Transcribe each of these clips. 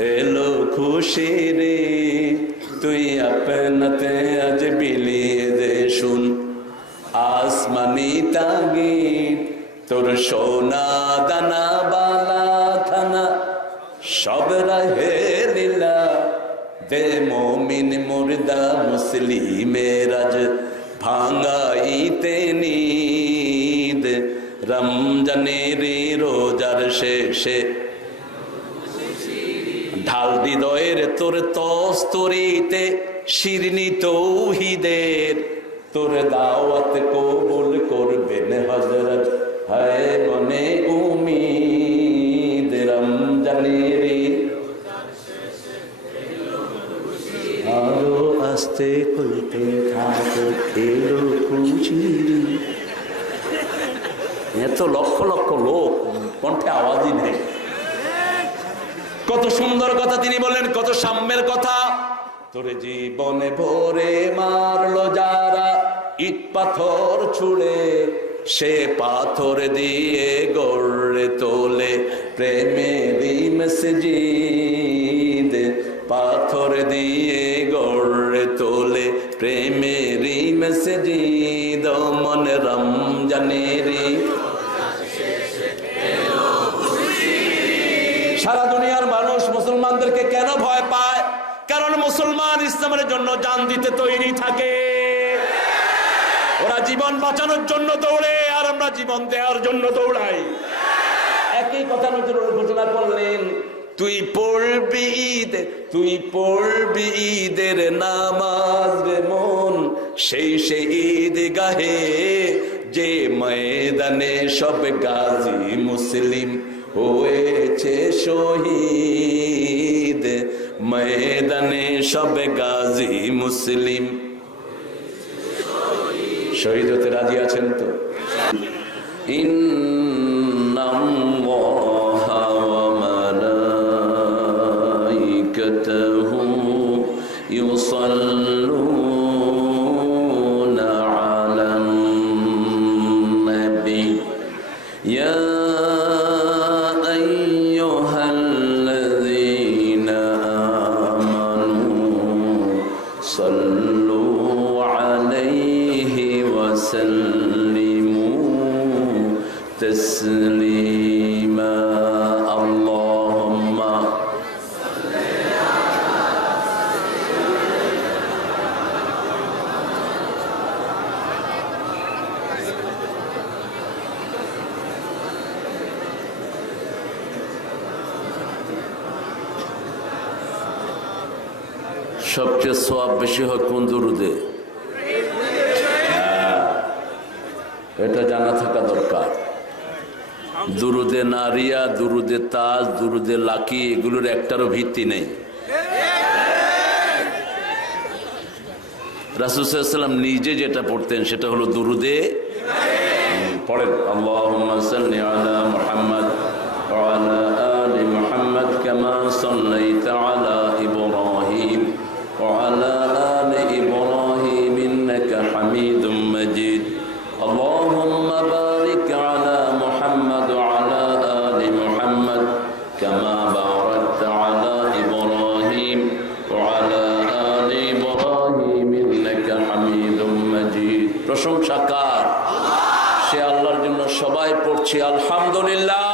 এলো খুশি রে তুই আপনাতে আজ বিলিয়ে দে শুন আসমানি তাগিদ তোর সোনা দানা বালা খানা সব রাহে লীলা দে মোমিন মুর্দা মুসলিমের আজ ভাঙাইতে নিদ রমজানের রোজার শেষে ঢাল হৃদয়ের তোর তস্তরিতে শিরনি তৌহিদের তোর দাওয়াত কবুল করবেন হযরত হায় মনে উম্মীদ রমজানের আরো আস্তে খুলতে থাকো এলো খুশি। এত লক্ষ লক্ষ লোক কণ্ঠে আওয়াজই নেই। কত সুন্দর কথা তিনি বললেন, কত সাম্যের কথা। তোর জীবনে ভরে মারলো যারা ইট পাথর ছুড়ে সে পাথর দিয়ে গড়ে তোলে প্রেমেরই মসজিদ পাথর দিয়ে গড়ে তোলে প্রেমেরই মসজিদ মন রমজানেরই। সারা দুনিয়ার মানুষ মুসলমানদেরকে কেন ভয় পায়? কারণ মুসলমান ইসলামের জন্য জান দিতে তৈরি থাকে। ওরা জীবন বাঁচানোর জন্য দৌড়ে আর আমরা জীবন দেওয়ার জন্য দৌড়াই। একই কথা নতুন ঘোষণা করলেন, তুই পড়বি ঈদ, তুই পড়বি ঈদের নামাজ রে মন সেই ঈদ গাহে যে ময়দানে সব গাজী মুসলিম হয়েছে শহীদ ময়দানে সব গাজী মুসলিম শহীদ হতে রাজি আছেন তো? ইন্নাল্লাহা ওয়া মালাইকাতাহু ইউসাল্লুনা আলান নবী ইয়া تسليما اللهم সবচেয়ে সওয়াব বেশি হয় কোন দুরুদে? এটা জানা থাকা দরকার। দুরুদে নারিয়া, দুরুদে তাজ, দুরুদে লাকি এগুলোর একটারও ভিত্তি নেই। রাসূল সাল্লাল্লাহু আলাইহি ওয়াসাল্লাম নিজে যেটা পড়তেন সেটা হলো দুরুদে পড়েন আল্লাহুম্মা সাল্লি আলা মুহাম্মদ ওয়া আলা আলি মুহাম্মদ কামা সাল্লাইতা আলা ইব্রাহিম ওয়া আলা আলি ইব্রাহিম ইন্নাকা হামিদুম মাজিদ আল্লাহুম্মা বারিক আলা মুহাম্মদ ওয়া আলা আলি মুহাম্মদ কামা বারাকতা আলা ইব্রাহিম ওয়া আলা আলি ইব্রাহিম ইন্নাকা হামিদুম মাজিদ। প্রশংসা কার? সে আল্লাহর জন্য সবাই পড়ছি আলহামদুলিল্লাহ।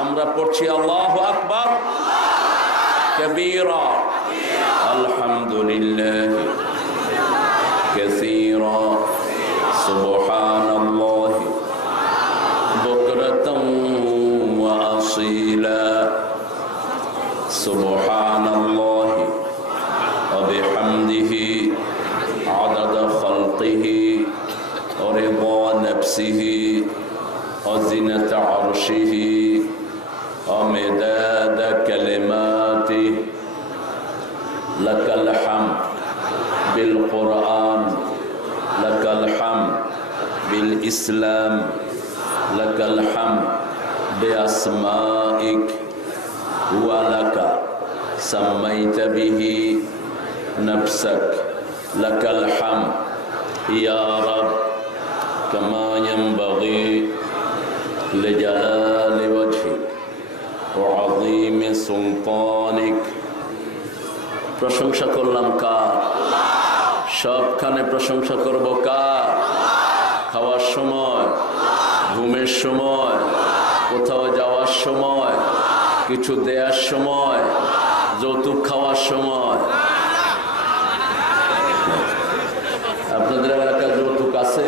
আমরা পড়ছি আল্লাহু আকবার কবীরা আলহামদুলিল্লাহ কাসীরা সুবহানাল্লাহ বুকরাতাম ওয়া আসীলা সুবহানাল্লাহ ওয়া বিহামদিহি আদাদা খালকিহি ওয়া রিদা নাফসিহি ওয়া জিনাতা আরশিহি ওয়া মিদাদা কালিমাতিহি লাকাল হামদ বিল কুরআন লাকাল হামদ বিল ইসলাম লাকাল হামদ বিআসমাইক ওয়া লাকা সাম্মাইতা বিহি নাফসাক লাকাল হামদ ইয়া রাব কামা ইয়ানবাগি লিজালালি ওয়াজহিক ওয়া আযীমি سلطانك প্রশংসা করলাম কার? সবখানে প্রশংসা করব কার? খাওয়ার সময়, ঘুমের সময়, কোথাও যাওয়ার সময়, কিছু দেওয়ার সময়, যৌতুক খাওয়ার সময়। আপনাদের এলাকায় যৌতুক আছে?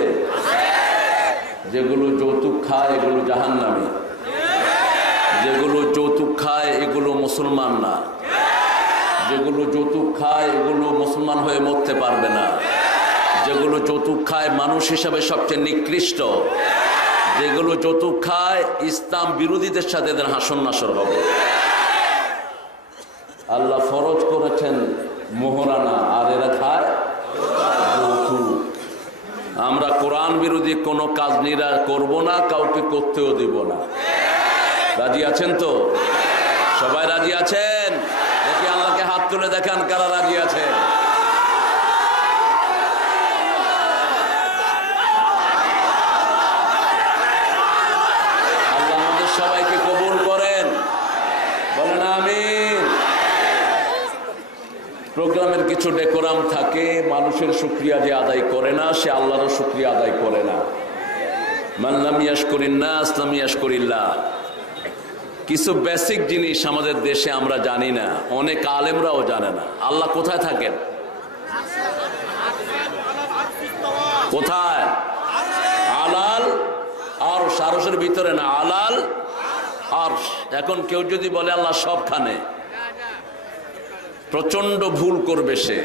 যেগুলো যৌতুক খায় এগুলো জাহান্নামী, যেগুলো যৌতুক খায় এগুলো মুসলমান না, যেগুলো যৌতুক খায় এগুলো মুসলমান হয়ে মরতে পারবে না, যেগুলো যৌতুক খায় মানুষ হিসাবে সবচেয়ে নিকৃষ্ট, যেগুলো যৌতুক খায় ইসলাম বিরোধীদের সাথে এদের হাসন নাসর হবে। আল্লাহ ফরজ করেছেন মোহরানা, আর এরা খায় যৌতুক। আমরা কোরআন বিরোধী কোনো কাজ করব না, কাউকে করতেও দিব না। রাজি আছেন তো? সবাই রাজি আছেন? দেখি আল্লাহকে হাত তুলে দেখান কারা রাজি আছেন। আল্লাহ আমাদের সবাইকে কবুল করেন, বলেন আমিন। প্রোগ্রামের কিছু ডেকোরাম থাকে, মানুষের শুকরিয়া যে আদায় করে না সে আল্লাহরও শুকরিয়া আদায় করে না। মান লাম ইয়াশকুরিন নাস লাম ইয়াশকুরিল্লাহ। কিছু বেসিক জিনিস আমাদের দেশে আমরা জানি না, অনেক আলেমরাও জানে না। আল্লাহ কোথায় থাকেন? কোথায়? আলাল আরশ, আরশের ভিতরে না, আলাল আরশ। এখন কেউ যদি বলে আল্লাহ সবখানে, প্রচন্ড ভুল করবে সে।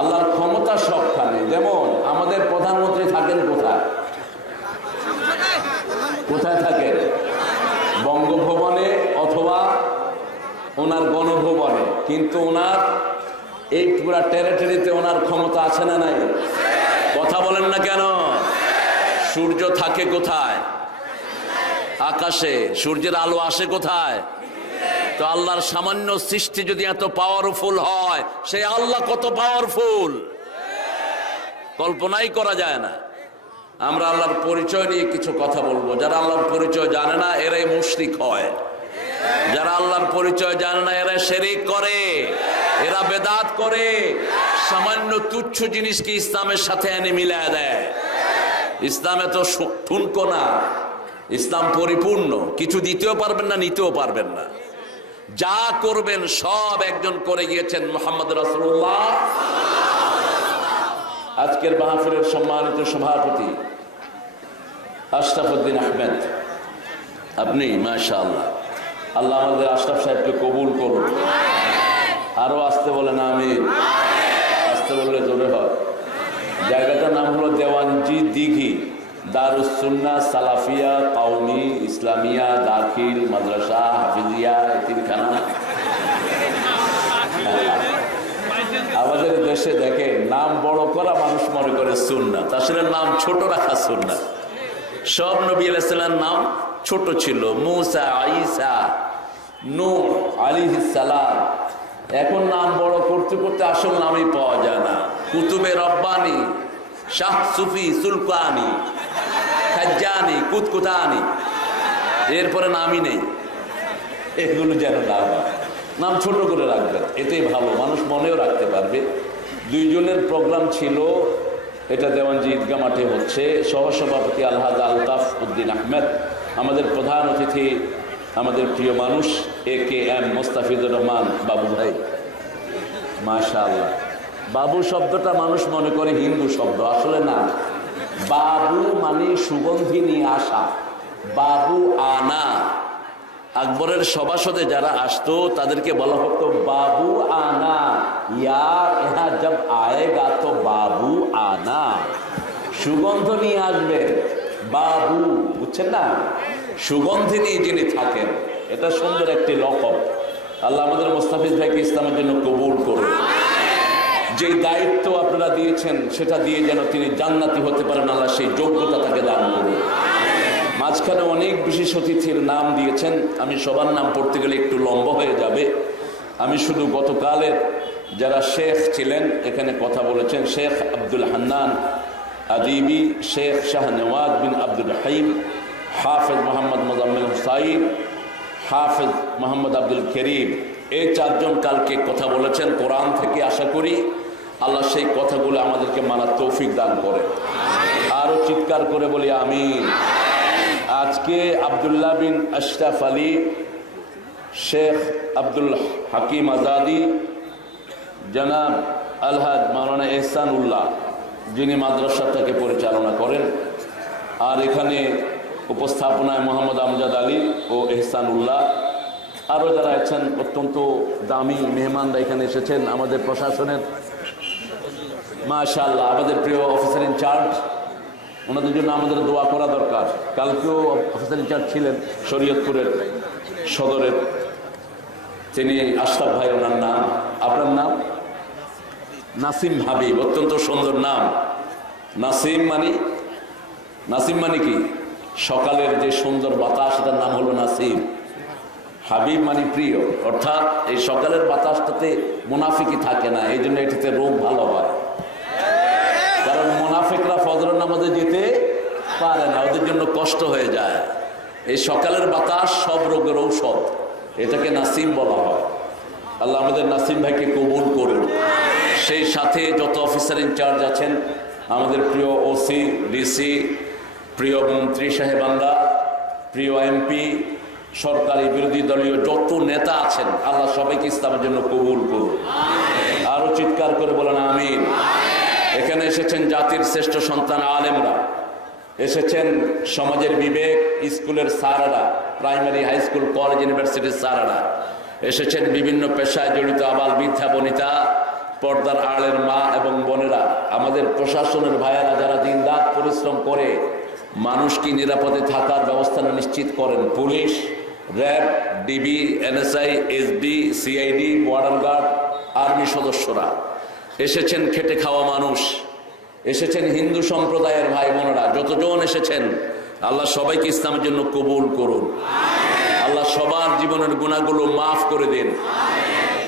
আল্লাহর ক্ষমতা সবখানে। যেমন আমাদের প্রধানমন্ত্রী থাকেন কোথায়? কোথায় থাকেন? বঙ্গভবনে অথবা ওনার গণভবনে। কিন্তু ওনার এই পুরা টেরিটরিতে ওনার ক্ষমতা আছে না নাই? কথা বলেন না কেন? সূর্য থাকে কোথায়? আকাশে। সূর্যের আলো আসে কোথায়? তো আল্লাহর সামান্য সৃষ্টি যদি এত পাওয়ারফুল হয়, সে আল্লাহ কত পাওয়ারফুল কল্পনাই করা যায় না। আমরা আল্লাহর পরিচয় নিয়ে কিছু কথা বলবো। যারা আল্লাহর পরিচয় জানে না এরাই মুশরিক হয়, যারা আল্লাহর পরিচয় জানে না এরা শিরক করে, এরা বেদাত করে, সামান্য তুচ্ছ জিনিসকে ইসলামের সাথে এনে মিলায় দেয়। ইসলামে তো ঠুনকো না, ইসলাম পরিপূর্ণ। কিছু দিতেও পারবেন না, নিতেও পারবেন না। যা করবেন সব একজন করে গিয়েছেন, মুহাম্মদ রাসূলুল্লাহ। আজকের মাহফিলের সম্মানিত সভাপতি আশরাফ উদ্দিন আহমেদ, আপনি মাশাআল্লাহ। আল্লাহ আমাদের আশরাফ সাহেবকে কবুল করুন। আরো আসতে বলেন আমিন। আসতে বললে জোরে হয়। জায়গাটার নাম হলো দেওয়ানজি দিঘি, দারুস সুন্নাহ সালাফিয়া কওমি ইসলামিয়া দাখিল মাদ্রাসা হাফিজিয়া এতিমখানা। আমাদের দেশে দেখে নাম বড় করা মানুষ মনে করে সুন্নাত, আসলে নাম ছোট রাখা সুন্নাত। সব নবী আলাইহিস সালামের নাম ছোট ছিল, মুসা, ঈসা, নূহ আলাইহিস সালাম। এখন নাম বড় করতে করতে আসল নামই পাওয়া যায় না। কুতুবে রব্বানি, শাহ সুফি, সুলতানি, খাজ্জানি, কুতকুতানি, এরপরে নামই নেই। এগুলো যেন নাম ছোট করে রাখবেন, এতেই ভালো, মানুষ মনেও রাখতে পারবে। দুইজনের প্রোগ্রাম ছিল, এটা দেওয়ানজি ঈদগাহ মাঠে হচ্ছে। সহসভাপতি আলহাজ আলতাফ উদ্দিন আহমেদ, আমাদের প্রধান অতিথি আমাদের প্রিয় মানুষ AKM মোস্তাফিজুর রহমান বাবু ভাই। মাশাআল্লাহ। বাবু শব্দটা মানুষ মনে করে হিন্দু শব্দ, আসলে না। বাবু মানে সুগন্ধি নিয়ে আসা, বাবু আনা। আকবরের সভাসদে যারা আসতো তাদেরকে বলা হতো বাবু আনা, ইয়ার এহা জব আয়েগা তো বাবু আনা, সুগন্ধ নিয়ে আসবে বাবু, বুঝছেন না? সুগন্ধি নিয়ে যিনি থাকেন, এটা সুন্দর একটি লকব। আল্লাহ আমাদের মোস্তাফিজ ভাইকে ইসলামের জন্য কবুল করুন। যে দায়িত্ব আপনারা দিয়েছেন সেটা দিয়ে যেন তিনি জান্নাতি হতে পারেন, আল্লাহ সেই যোগ্যতা তাকে দান করুন। মাঝখানে অনেক বিশেষ অতিথির নাম দিয়েছেন, আমি সবার নাম পড়তে গেলে একটু লম্বা হয়ে যাবে। আমি শুধু গতকালের যারা শেখ ছিলেন এখানে কথা বলেছেন, শেখ আব্দুল হান্নান আদিবি, শেখ শাহ নওয়াজ বিন আব্দুল রহিম, হাফেজ মোহাম্মদ মোজাম্মেল হুসাইন, হাফেজ মোহাম্মদ আব্দুল করিম, এই চারজন কালকে কথা বলেছেন কোরআন থেকে। আশা করি আল্লাহ সেই কথাগুলো আমাদেরকে মানার তৌফিক দান করে। আরো চিৎকার করে বলি আমিন। আজকে আব্দুল্লাহ বিন আশরাফ আলী, শেখ আব্দুল হাকিম আজাদি, জনাব আলহাজ মাওলানা এহসানুল্লাহ, যিনি মাদ্রাসাটাকে পরিচালনা করেন, আর এখানে উপস্থাপনায় মোহাম্মদ আমজাদ আলী ও এহসানুল্লাহ, আরও যারা আছেন অত্যন্ত দামি মেহমানরা এখানে এসেছেন, আমাদের প্রশাসনের মাশাআল্লাহ, আমাদের প্রিয় অফিসার ইনচার্জ, ওনাদের জন্য আমাদের দোয়া করা দরকার। কালকেও অফিসার ইনচার্জ ছিলেন শরীয়তপুরের সদরের, তিনি আশরাফ ভাই, ওনার নাম। আপনার নাম? নাসিম হাবিব, অত্যন্ত সুন্দর নাম। নাসিম মানে কি? সকালের যে সুন্দর বাতাস, এটার নাম হলো নাসিম। হাবিব মানে প্রিয়, অর্থাৎ এই সকালের বাতাসটাতে মুনাফিকি থাকে না, এই জন্য এটাতে রোগ ভালো হয়। কারণ মুনাফিকরা ফজরের নামাজে যেতে পারে না, ওদের জন্য কষ্ট হয়ে যায়। এই সকালের বাতাস সব রোগের ঔষধ, এটাকে নাসিম বলা হয়। আল্লাহ আমাদের নাসিম ভাইকে কবুল করুন। সেই সাথে যত অফিসার ইনচার্জ আছেন, আমাদের প্রিয় ওসি, ডিসি, প্রিয় মন্ত্রী সাহেবানরা, প্রিয় এমপি, সরকারি বিরোধী দলীয় যত নেতা আছেন, আল্লাহ সবাইকে ইসলামের জন্য কবুল করুন। আরো চিৎকার করে বলেন আমিন। এখানে এসেছেন জাতির শ্রেষ্ঠ সন্তান আলেমরা, এসেছেন সমাজের বিবেক, স্কুলের স্যারেরা, প্রাইমারি, হাই স্কুল, কলেজ, ইউনিভার্সিটির স্যারেরা, এসেছেন বিভিন্ন পেশায় জড়িত আবাল বৃদ্ধা বনিতা, পর্দার আড়ের মা এবং বোনেরা, আমাদের প্রশাসনের ভাইয়েরা যারা দিনরাত পরিশ্রম করে মানুষকে নিরাপদে থাকার ব্যবস্থা নিশ্চিত করেন, police, RAB, DB, NSI, SB, CID, border guard, army সদস্যরা এসেছেন, খেটে খাওয়া মানুষ এসেছেন, হিন্দু সম্প্রদায়ের ভাই বোনেরা যতজন এসেছেন, আল্লাহ সবাইকে ইসলামের জন্য কবুল করুন। আল্লাহ সবার জীবনের গুনাহগুলো মাফ করে দিন।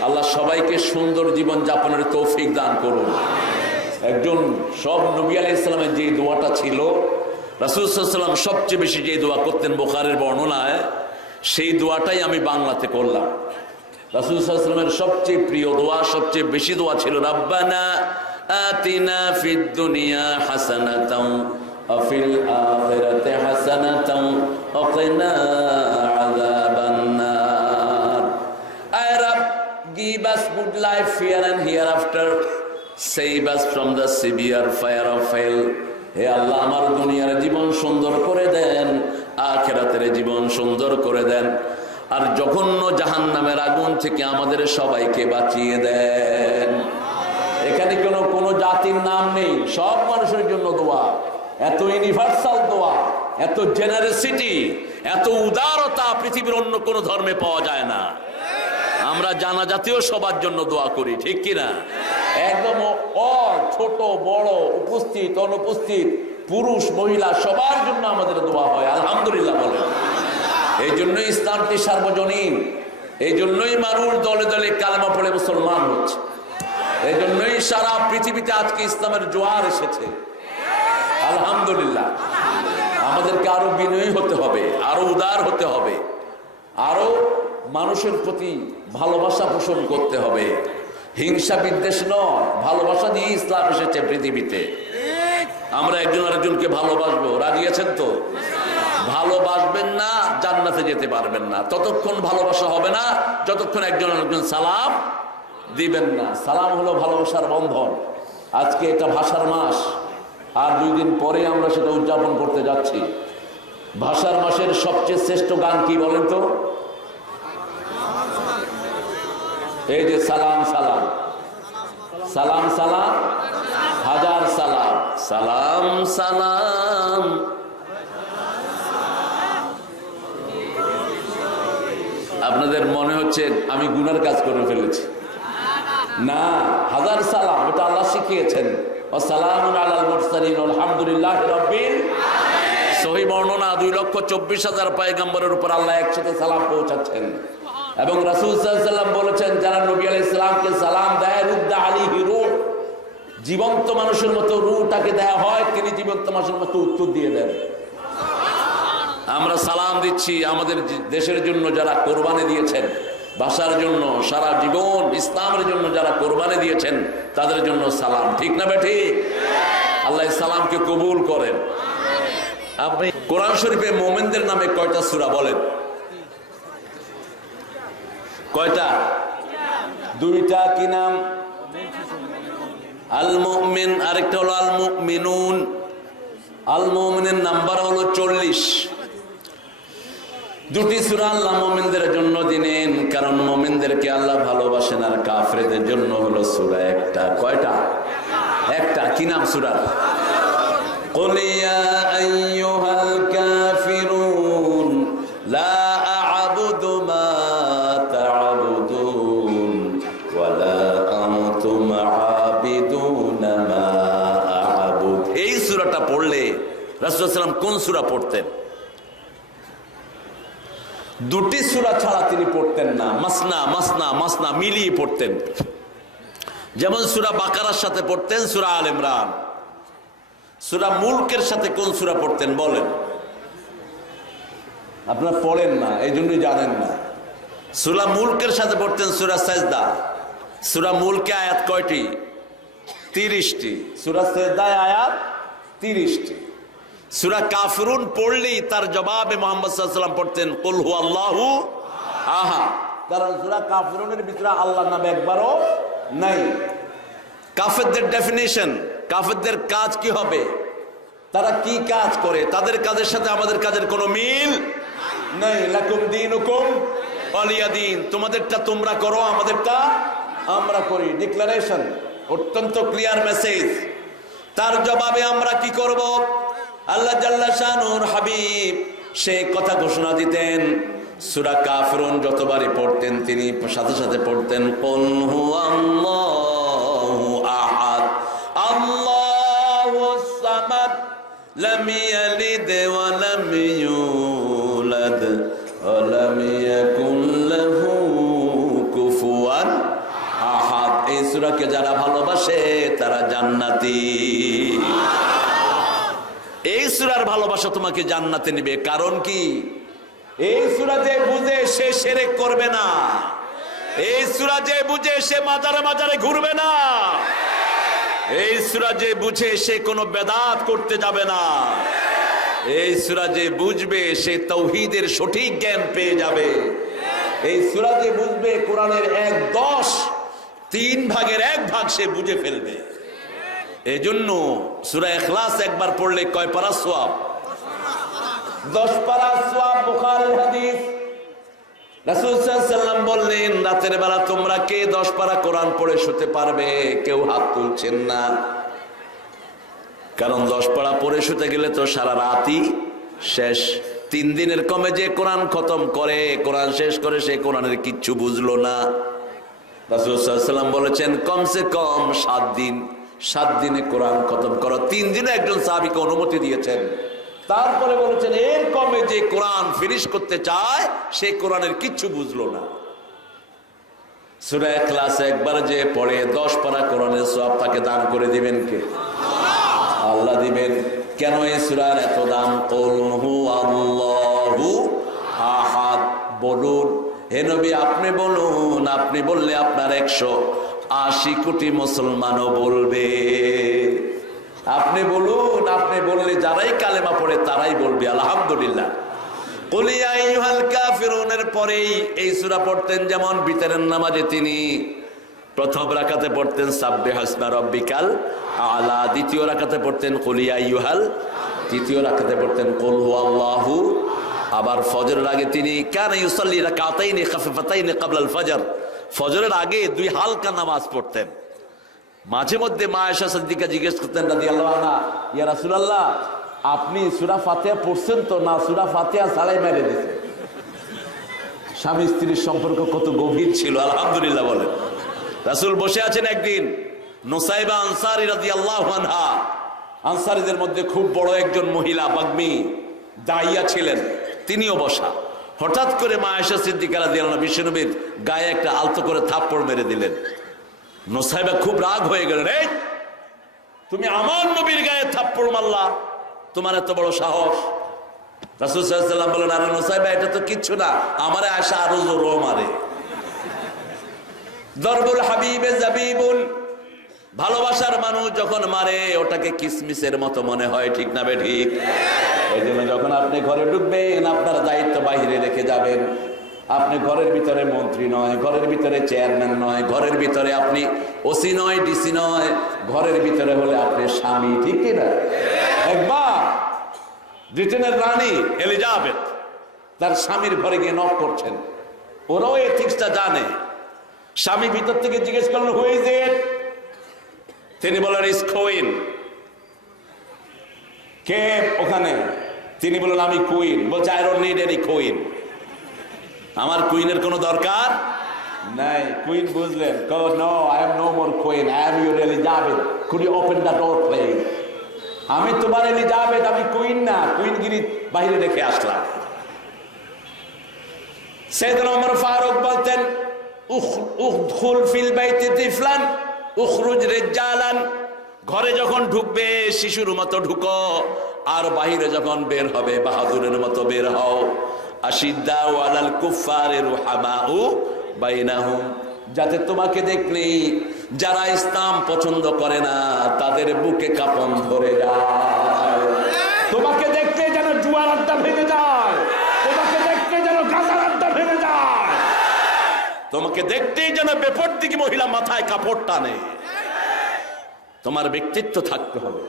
আল্লাহ সবাইকে সুন্দর জীবন যাপনের তৌফিক দান করুন। একজন সব নবী আলাইহিস সালামের যে দোয়াটা ছিল, রাসূল সাল্লাল্লাহু আলাইহি ওয়াসাল্লাম সবচেয়ে বেশি যে দোয়া করতেন বুখারীর বর্ণনায়, সেই দোয়াটাই আমি বাংলাতে করলাম। রাসূল সাল্লাল্লাহু আলাইহি ওয়াসাল্লামের সবচেয়ে প্রিয় দোয়া, সবচেয়ে বেশি দোয়া ছিল রাব্বানা আতিনা ফিদ দুনিয়া হাসানাতাও ওয়া ফিল আখিরাতি হাসানাতাও ওয়া কিনা আযাবান নার। আয় রব, give us good life here and hereafter, save us from the severe fire of hell. হে আল্লাহ, আমার দুনিয়ার জীবন সুন্দর করে দেন, আখিরাতের জীবন সুন্দর করে দেন, আর জঘন্য জাহান্নামের আগুন থেকে আমাদের সবাইকে বাঁচিয়ে দেন। এখানে কোনো জাতির নাম নেই, সব মানুষের জন্য দোয়া। এত ইউনিভার্সাল দোয়া, এত জেনারেসিটি, এত উদারতা পৃথিবীর অন্য কোনো ধর্মে পাওয়া যায় না। আমরা জানা জাতীয় সবার জন্য দোয়া করি, ঠিক কিনা? একদম ছোট বড়, উপস্থিত অনুপস্থিত, পুরুষ মহিলা সবার জন্য আমাদের দোয়া হয়, আলহামদুলিল্লাহ বলে। এই জন্যই ইসলামটি সার্বজনীন, এই জন্যই মানুষ দলে দলে কালেমা পড়ে মুসলমান হচ্ছে, এই জন্যই সারা পৃথিবীতে আজকে ইসলামের জোয়ার এসেছে, আলহামদুলিল্লাহ। আমাদেরকে আরো বিনয়ী হতে হবে, আরো উদার হতে হবে, আরো মানুষের প্রতি ভালোবাসা পোষণ করতে হবে। হিংসা বিদ্বেষ নয়, ভালোবাসা দিয়ে ইসলাম এসেছে পৃথিবীতে। আমরা একজন আরেকজনকে ভালোবাসবো, রাজি আছেন তো? ভালোবাসবেন না, জান্নাতে যেতে পারবেন না। ততক্ষণ ভালোবাসা হবে না যতক্ষণ একজন আরেকজন সালাম দিবেন না। সালাম হলো ভালোবাসার বন্ধন। আজকে এটা ভাষার মাস, আর 2 দিন পরে আমরা সেটা উদযাপন করতে যাচ্ছি। ভাষার মাসের সবচেয়ে শ্রেষ্ঠ গান কি বলেন তো? এই যে সালাম সালাম সালাম সালাম হাজার সালাম, সালাম সালাম। আপনাদের মনে হচ্ছে আমি গুনার কাজ করে ফেলেছি, না, হাজার সালাম এটা আল্লাহ শিখিয়েছেন। ওয়াসসালামুন আলাল মুরসালিন আলহামদুলিল্লাহি রাব্বিল আলামিন। সহিহ বর্ণনা 2,24,000 পয়গম্বরের উপর আল্লাহ একসাথে সালাম পৌঁছাচ্ছেন। এবং রাসূল সাল্লাল্লাহু আলাইহি ওয়াসাল্লাম বলেছেন, যারা নবী আলাইহিস সালামকে সালাম দেয়, রুদ্দা আলাইহি রূহ, জীবন্ত মানুষের মতো রূহটাকে দেয়া হয়, তিনি জীবন্ত মানুষের মতো উত্তর দিয়ে দেন। আমরা সালাম দিচ্ছি আমাদের দেশের জন্য যারা কোরবানি দিয়েছেন, ভাষার জন্য সারা জীবন ইসলামের জন্য যারা কোরবানি দিয়েছেন তাদের জন্য সালাম। ঠিক না বেঠি? আল্লাহ সালামকে কবুল করেন। আপনি কোরআন শরীফে মুমিনদের নামে কয়টা সূরা বলেন? কয়টা? দুইটা। কি নাম? আল মুমিন, আরেকটা হলো আল মুমিনুন। আল মুমিনের নাম্বার হলো 40। দুটি সূরা আল্লাহ মুমিনদের জন্য দিলেন, কারণ মুমিনদেরকে আল্লাহ ভালোবাসেন, আর কাফেরদের জন্য হলো সূরা একটা। কয়টা? একটা। কি নাম সূরা? কুল ইয়া আইয়ুহাল কাফিরুন লা আ'বুদু মা তা'বুদুন ওয়া লা আনতুম আ'বিদুনা মা আ'বুদ। এই সূরাটা পড়লে রাসূলুল্লাহ সাল্লাল্লাহু আলাইহি ওয়াসাল্লাম কোন সূরা পড়তেন? দুটি সূরা ছাড়া তিনি পড়তেন না, মাসনা মাসনা মাসনা মিলিয়ে পড়তেন। যেমন সূরা বাকারার সাথে পড়তেন সূরা আল ইমরান। সূরা মুলকের সাথে কোন সূরা পড়তেন বলেন? আপনারা পড়েন না, এই জন্যই জানেন না। সূরা মুলকের সাথে পড়তেন সূরা সাজদা। সূরা মুলকে আয়াত কয়টি? 30টি। সূরা সাজদায় আয়াত 30টি। সূরা কাফিরুন পড়লেই তার জবাবে মুহাম্মদ সাল্লাল্লাহু আলাইহি ওয়াসাল্লাম পড়তেন কুল হুয়াল্লাহু আহাদ, কারণ সূরা কাফিরুনের ভিতরে আল্লাহর নাম একবারও নাই। কাফেরদের ডেফিনিশন, কাফেরদের কাজ কি হবে, তারা কি কাজ করে, তাদের কাজের সাথে আমাদের কাজের কোনো মিল নাই। লাকুম দীনুকুম ওয়ালিয়া দীন, তোমাদেরটা তোমরা করো, আমাদেরটা আমরা করি। ডিক্লারেশন, অত্যন্ত ক্লিয়ার মেসেজ। তার জবাবে আমরা কি করব? আল্লাহ জাল্লা শানুর হাবিব সেই কথা ঘোষণা দিতেন। সূরা কাফিরুন যতবারই পড়তেন তিনি সাথে সাথে পড়তেন কুল হুয়াল্লাহু আহাদ আল্লাহুস সামাদ লাম ইয়ালিদ ওয়া লাম ইউলাদ ওয়া লাম ইয়াকুল লাহু কুফুয়ান আহাদ। এই সূরাকে যারা ভালোবাসে তারা জান্নাতি। এই সূরার ভালোবাসা তোমাকে জান্নাতে নেবে। কারণ কি? এই সূরা যে বুঝে সে শিরক করবে না। এই সূরা যে বুঝে সে মাজারে মাজারে ঘুরবে না। এই সূরা যে বুঝে সে কোনো বেদাত করতে যাবে না। এই সূরা যে বুঝবে সে তাওহীদের সঠিক জ্ঞান পেয়ে যাবে। এই সূরা যে বুঝবে কোরআনের 1/10 3 ভাগের 1 ভাগ সে বুঝে ফেলবে। এই জন্য সূরা ইখলাস একবার পড়লে কয় পারা সওয়াব? 10 পারা সওয়াব। বুখারীর হাদিস। রাসূল সাল্লাল্লাহু আলাইহি ওয়াসাল্লাম বললেন রাতের বেলা তোমরা কে 10 পারা কোরআন পড়ে শুতে পারবে? কেউ হাত তুলছেন না, কারণ 10 পারা পড়ে শুতে গেলে তো সারা রাতই শেষ। 3 দিনের কমে যে কোরআন খতম করে, কোরআন শেষ করে, সে কোরআনের কিচ্ছু বুঝলো না। রাসূল সাল্লাল্লাহু আলাইহি ওয়াসাল্লাম বলেছেন কমসে কম 7 দিন, 7 দিনে কোরআন খতম করো। 3 দিনে একজন সাহাবীকে অনুমতি দিয়েছেন। তারপরে বলেছেন এর কমে যে কোরআন ফিনিশ করতে চায় সে কোরআনের কিচ্ছু বুঝলো না। সূরা ইখলাস একবার যে পড়ে 10 পারা কোরআনের সওয়াব তাকে দান করে দিবেন কে? আল্লাহ দিবেন। কেন এই সূরার এত দাম? কুল হুয়াল্লাহু আহাদ। বলুন হে নবী আপনি বলুন, আপনি বললে আপনার 180 কোটি মুসলমানও বলবে। আপনি বলুন, আপনি বললে যারাই কালেমা পড়ে তারাই বলবে আলহামদুলিল্লাহ। কুল ইয়া আইয়ুহাল কাফিরুনের পরেই এই সূরা পড়তেন। যেমন বিতরের নামাজে তিনি প্রথম রাকাতে পড়তেন সাব্বিহাসমা রাব্বিকাল আলা, দ্বিতীয় রাকাতে পড়তেন কুল ইয়া আইয়ুহাল, তৃতীয় রাকাতে পড়তেন কুল হুয়াল্লাহু। আবার ফজরের আগে তিনি কানা ইউসাল্লি রাকাতাইনি খাফিফাতাইনি ক্বাবলাল ফজর, ফজরের আগে 2 হালকা নামাজ পড়তেন। মাঝে মধ্যে মা আয়েশা সিদ্দিকা জিজ্ঞেস করতেন রাদিয়াল্লাহু আনহা, ইয়া রাসূলুল্লাহ আপনি সূরা ফাতিহা পড়ছেন তো? না, সূরা ফাতিহা ছাড়াই মেরে দিয়েছেন। স্বামী স্ত্রীর সম্পর্ক কত গভীর ছিল আলহামদুলিল্লাহ বলেন। রাসূল বসে আছেন একদিন, নুসাইবা আনসারী রাদিয়াল্লাহু আনহা, আনসারীদের মধ্যে খুব বড় একজন মহিলা বাগ্মী দাইয়া ছিলেন, তিনিও বসা। হঠাৎ করে মা আয়েশা সিদ্দিকা রাদিয়াল্লাহু আনহা বিশ্বনবীর গায়ে একটা আলতো করে থাপ্পড় মেরে দিলেন। নুসাইবা খুব রাগ হয়ে গেলেন, এই তুমি আমার নবীর গায়ে থাপ্পড় মারলা, তোমার এত বড় সাহস? রাসূল সাল্লাল্লাহু আলাইহি ওয়াসাল্লাম বলেন, আরে নুসাইবা এটা তো কিচ্ছু না, আমারে আয়সা আরো জোরো মারে। দরবুল হাবিবে জাবিবুল, ভালোবাসার মানুষ যখন মারে ওটাকে কিসমিসের মতো মনে হয়, ঠিক না বে ঠিক? এই জন্য যখন আপনি ঘরে ঢুকবেন আপনার দায়িত্ব বাইরে রেখে যাবেন। আপনি ঘরের ভিতরে মন্ত্রী নয়, ঘরের ভিতরে চেয়ারম্যান নয়, ঘরের ভিতরে আপনি ওসি নয়, ডিসি নয়, ঘরের ভিতরে হলে আপনি স্বামী, ঠিক কিনা? একবার ব্রিটেনের রানী এলিজাবেথ তার স্বামীর ঘরে গিয়ে নক করছেন, ওরাও এথিক্সটা জানে। স্বামী ভিতর থেকে জিজ্ঞেস করলেন, হু ইজ ইট? তিনি বলেন, ইজ কুইন। কে ওখানে? তিনি বলেন, আমি কুইন। বলছে, I don't need any queen, আমার কুইনের কোনো দরকার নাই। কুইন বুঝলেন, no I am no more queen, I am your Elizabeth, could you open the door please? আমি তোমার এলিজাবেথ, আমি কুইন না, কুইনগিরি বাইরে রেখে আসলাম। সাইয়েদনা ওমর ফারুক বলতেন, উদখুল ফিল বাইতি তিফলান উখরুজ রিজালান, ঘরে যখন ঢুকবে শিশুর মতো ঢুকো, আর বাইরে যখন বের হবে বাহাদুরের মতো বের হও। আশিদ্দাউ আলাল কুফফারি রুহামাউ বাইনাহুম, যাতে তোমাকে দেখলে যারা ইসলাম পছন্দ করে না তাদের বুকে কাঁপন ধরে যায়। তোমাকে দেখতে যেন জুয়ার আড্ডা ভেঙে যায়, তোমাকে দেখতে যেন গাঁজার আড্ডা ভেঙে যায়, তোমাকে দেখতেই যেন বেপরদিকি মহিলা মাথায় কাপড় টানে। তোমার ব্যক্তিত্ব থাকতে হবে,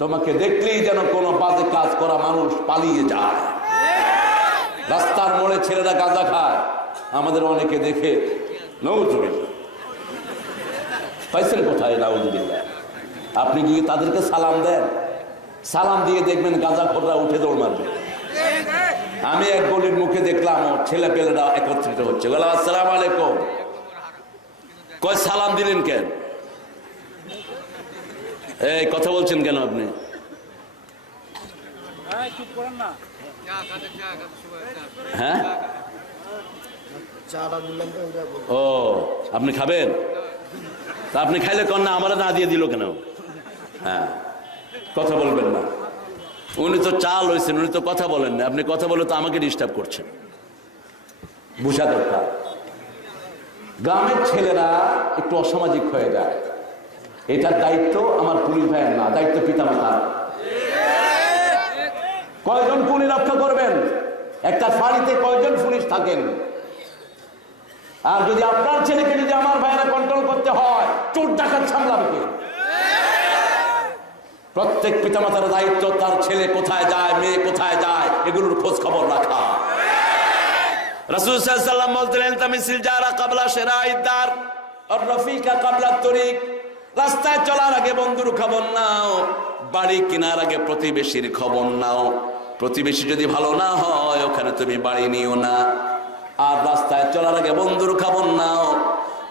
তোমাকে দেখলেই যেন কোনো বাজে কাজ করা মানুষ পালিয়ে যায়। রাস্তার মোড়ে ছেলেরা গাঁজা খায়, আমাদের অনেকে দেখে নাউজুবিল্লাহ, পাইছেন কোথায় নাউজুবিল্লাহ? আপনি কি তাদেরকে সালাম দেন? সালাম দিয়ে দেখবেন গাঁজাখোররা উঠে দৌড় মারবে। আমি এক গলির মুখে দেখলাম ছেলে পেলেরা একত্রিত হচ্ছে, বলে আসসালামু আলাইকুম। কয় সালাম দিলেন কেন? এই কথা বলছেন কেন আপনি? হ্যাঁ, ও আপনি খাবেন? তা আপনি খাইলে কন না, আমারা না দিয়ে দিল কেন? হ্যাঁ, কথা বলবেন না। উনি তো চাল হয়েছেন, উনি তো কথা বলেন না, আপনি কথা বলে তো আমাকে ডিস্টার্ব করছেন। বুঝা দরকার। গ্রামের ছেলেরা একটু অসামাজিক হয়ে যায়, এটার দায়িত্ব আমার পুলিশ ভাইয়ের না, দায়িত্ব পিতামাতার। কয়জন পুলিশ রক্ষা করবেন? একটা ফাঁড়িতে কয়জন পুলিশ থাকেন? আর যদি আপনার ছেলেকে যদি আমার ভাইয়েরা কন্ট্রোল করতে হয়, চোর ডাকাত সামলাবে কে? প্রত্যেক পিতামাতার দায়িত্ব তার ছেলে কোথায় যায়, মেয়ে কোথায় যায়, এগুলোর খোঁজ খবর রাখা। রাসূল সাল্লাল্লাহু আলাইহি ওয়াসাল্লাম বলতেন, তামিসিল জারা ক্বাবলা শিরাইদ দার আর রাফিকা ক্বাবলা তরিক, রাস্তায় চলার আগে বন্ধুর খবর নাও, বাড়ি কেনার আগে প্রতিবেশীর খবর নাও। প্রতিবেশী যদি ভালো না হয় ওখানে তুমি বাড়ি নিও না। আর রাস্তায় চলার আগে বন্ধুর খবর নাও,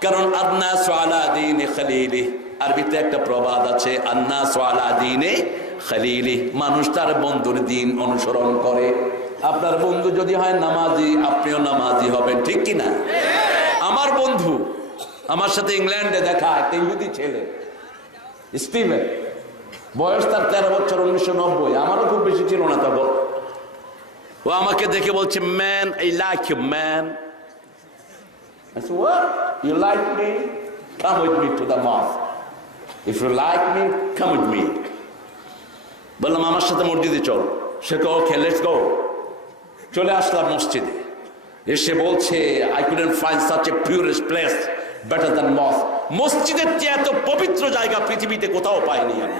কারণ আন্নাসু আলা দীনি খলিলি, আরবিতে একটা প্রবাদ আছে, আন্নাসু আলা দীনি খলিলি, মানুষ তার বন্ধুর দিন অনুসরণ করে। আপনার বন্ধু যদি হয় নামাজি, আপনিও নামাজি হবেন, ঠিক কিনা? আমার বন্ধু, আমার সাথে ইংল্যান্ডে দেখা একটা ইহুদি ছেলে স্টিভেন, বয়স তার 13 বছর, 1990, আমারও খুব বেশি ছিল না তখন। ও আমাকে দেখে বলছে, man I like you man. I said, what? You like me? Come with me to the mosque. If you like me, come with me. বললাম আমার সাথে মসজিদে চল। সে তো ওকে, লেটস গো। চলে আসলাম মসজিদে। এসে বলছে, I couldn't find such a purest place better than mosque. মসজিদের চেয়ে এত পবিত্র জায়গা পৃথিবীতে কোথাও পাইনি আমি।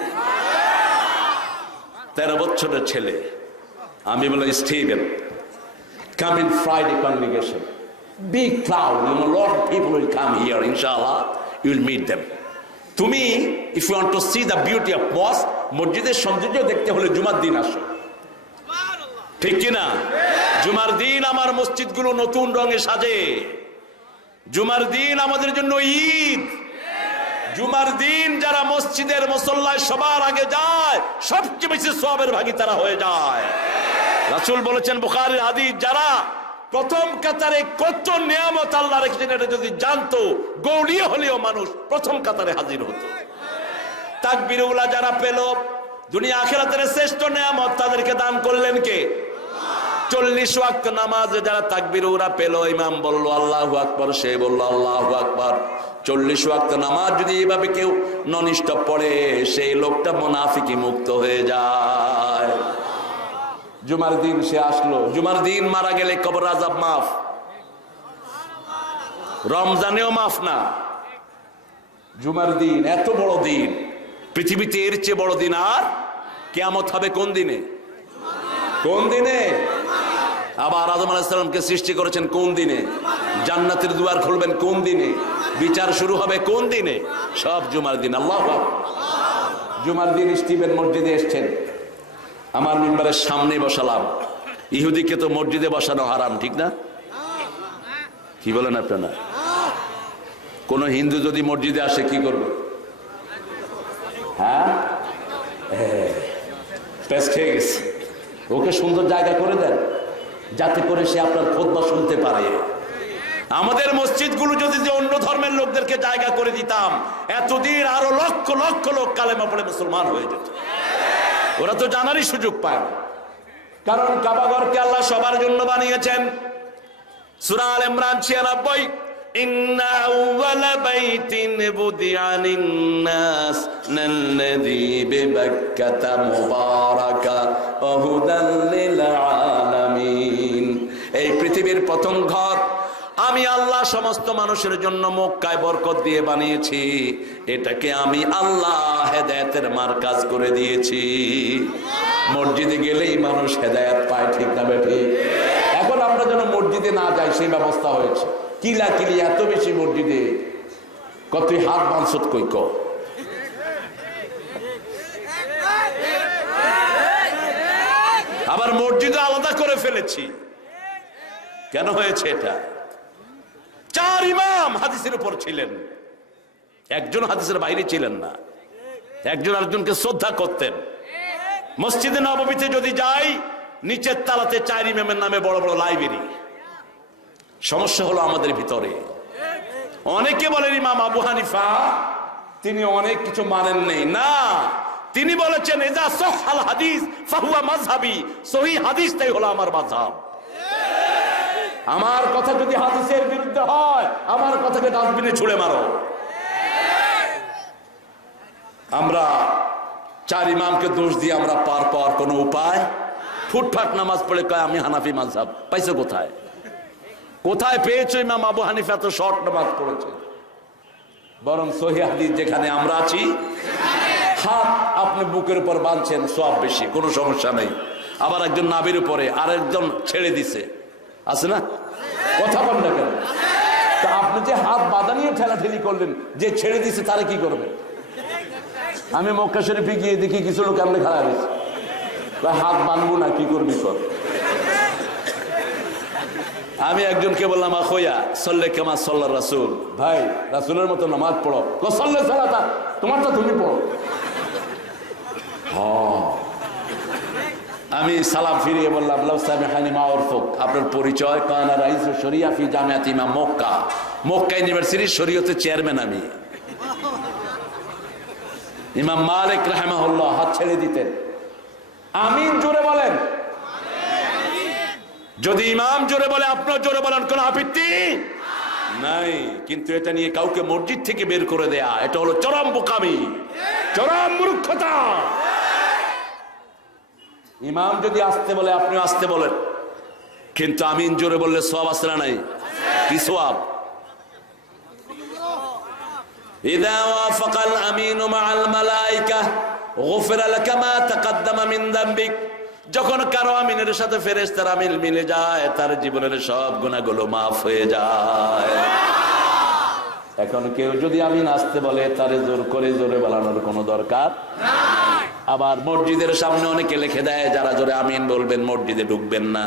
13 বছরের ছেলে। আমি বললাম, Steven, come in Friday congregation. Big crowd, you know, a lot of people will come here, inshallah, you will meet them. তুমি, if you want to see the beauty of mosque, মসজিদের সৌন্দর্য দেখতে হলে জুমার দিন আসো, ঠিক কিনা? জুমার দিন আমার মসজিদগুলো নতুন রঙে সাজে। জুমার দিন আমাদের জন্য ঈদ। জুমার দিন যারা মসজিদের মুসল্লায় সবার আগে যায়, সবচেয়ে বেশি সওয়াবের ভাগী তারা হয়ে যায়। রাসূল বলেছেন, বুখারীর হাদিস, যারা প্রথম কাতারে কত নিয়ামত আল্লাহ রেখেছেন এটা যদি জানতো, গৌড়িয়ে হলেও মানুষ প্রথম কাতারে হাজির হতো। তাকবীরুল্লাহ যারা পেল, দুনিয়া আখিরাতের শ্রেষ্ঠ নিয়ামত, তাদেরকে দান করলেন কে? 40 ওয়াক্ত নামাজে যারা তাকবীর ওরা পেল, ইমাম বলল আল্লাহু আকবার, সে বলল আল্লাহু আকবার। 40 ওয়াক্ত নামাজ যদি এইভাবে কেউ নন স্টপ পড়ে, সেই লোকটা মুনাফিকি মুক্ত হয়ে যায়। জুমার দিন সে আসলো, জুমার দিন মারা গেলে কবর আযাব মাফ, রমজানেও মাফ না। জুমার দিন এত বড় দিন, পৃথিবীতে এর চেয়ে বড় দিন আর কিয়ামত হবে কোন দিনে? কোন দিনে? আবার আদম আলাইহিস সালামকে সৃষ্টি করেছেন কোন দিনে? জান্নাতের দুয়ার খুলবেন কোন দিনে? বিচার শুরু হবে কোন দিনে? সব জুমার দিন। আল্লাহু আকবার। জুমার দিন স্টিভেন মসজিদে এসেছেন, আমার মিম্বারের সামনে বসালাম। ইহুদিকে তো মসজিদে বসানো হারাম, ঠিক না? কি বলেন আপনারা? কোন হিন্দু যদি মসজিদে আসে কি করবে? হ্যাঁ, পেস খেয়ে গেছে। ওকে সুন্দর জায়গা করে দেন, যাতে করে সে আপনার খুতবা শুনতে পারে। আমাদের মসজিদগুলো যদি অন্য ধর্মের লোকদেরকে জায়গা করে দিতাম, এতদিন আরো লক্ষ লক্ষ লোক কালেমা পড়ে মুসলমান হয়ে যেত। ওরা তো জানারই সুযোগ পায় না, কারণ কাবাঘরকে আল্লাহ সবার জন্য বানিয়েছেন। সূরা আল ইমরান 96, ইন্না আউওয়ালা বাইতিন বুদিআ লিন-নাস লাল্লাযী বিবাক্কাতা মুবারাকা ওয়া হুদাল লিল আলামিন। এই পৃথিবীর প্রথম ঘর আমি আল্লাহ সমস্ত মানুষের জন্য মক্কায় বরকত দিয়ে বানিয়েছি। এটাকে আমি আল্লাহ হেদায়েতের মার্কাজ করে দিয়েছি। মসজিদে গেলেই মানুষ হেদায়েত পায়, ঠিক না বেঠি? এখন আমরা যেন মসজিদে না যাই সেই ব্যবস্থা হয়েছে। কিলা কিলি এত বেশি মসজিদে, কত হাত বাঁধছত কই ক। আবার মসজিদে আলাদা করে ফেলেছি। কেন হয়েছে এটা? 4 ইমাম হাদিসের উপর ছিলেন, একজন হাদিসের বাইরে ছিলেন না। একজন আরেকজনকে শ্রদ্ধা করতেন। মসজিদে নববীতে যদি যাই, নিচের তালাতে 4 ইমামের নামে বড় বড় লাইব্রেরি। সমস্যা হলো আমাদের ভিতরে অনেকে বলেন ইমাম আবু হানিফা তিনি অনেক কিছু মানেন নেই। না, তিনি বলেছেন ইজা সাহহাল হাদিস ফাহুয়া মাযহাবি, সহিহ হাদিসটাই হলো আমার মাযহাব। আমার কথা যদি হাদিসের বিরুদ্ধে হয়, আমার কথাকে ডাস্টবিনে ছুঁড়ে মারো। আমরা 4 ইমামকে দোষ দিয়ে আমরা পার পাওয়ার কোনো উপায়? ফুটফাট নামাজ পড়ে কয় আমি হানাফি মাযহাব। পাইছো কোথায়? কোথায় পেয়েছো ইমাম আবু হানিফা এত শর্ট নামাজ পড়েছে? বরং সহিহ হাদিস যেখানে আমরা আছি, হাত আপনি বুকের উপর বাঁধছেন, সওয়াব বেশি, কোনো সমস্যা নেই। আবার একজন নাভির উপরে, আরেকজন ছেড়ে দিছে, আছে না? কথা বল না কেন? তা আপনি যে হাত বাঁধা নিয়ে ঠেলাঠেলি করলেন, যে ছেড়ে দিছে তারা কি করবে? আমি মক্কা শরীফে গিয়ে দেখি কিছু লোক এমনি খাড়া হয়েছে, হাত বাঁধবো না, কি করবি কর। আমি একজনকে বললাম আখোয়া সল্লে কেমা সাল্লা রাসূল, ভাই রাসূলের মতো নামাজ পড়ো। সল্লে সালাতা, তোমারটা তুমি পড়ো। আমি সালাম ফিরিয়ে বললাম লাউ সামিহানি মা উরফুক, আপনার পরিচয়? কানা রাইসু শরিয়া ফি জামিয়াত ইমাম মক্কা, মক্কা ইউনিভার্সিটির শরীয়তের চেয়ারম্যান আমি। ইমাম মালিক রাহিমাহুল্লাহ হাত ছেড়ে দিতেন। আমিন জোরে বলেন। যদি ইমাম জোরে বলে আপনিও জোরে বলেন, কোন আপত্তি নাই। কিন্তু এটা নিয়ে কাউকে মসজিদ থেকে বের করে দেয়া, এটা হলো চরম বোকামি, চরম মূর্খতা। ইমাম যদি আসতে বলে আপনিও আসতে বলেন, কিন্তু আমিন জোরে বললে সওয়াব আছে না নাই? কি সওয়াব? ইযা ওয়াফাকাল আমিনু মাআল মালায়েকা গুফিরা লাকা মা তাকাদ্দামা মিন যামবিক। যখন কারো আমিনের সাথে ফেরেশতার আমিন মিলে যায়, তার জীবনের সব গুনাহগুলো মাফ হয়ে যায়। এখন কেউ যদি আমিন আসতে বলে, তারে জোর করে জোরে বলানোর কোনো দরকার নাই। আবার মসজিদের সামনে অনেকে লিখে দেয় যারা জোরে আমিন বলবেন মসজিদে ঢুকবেন না।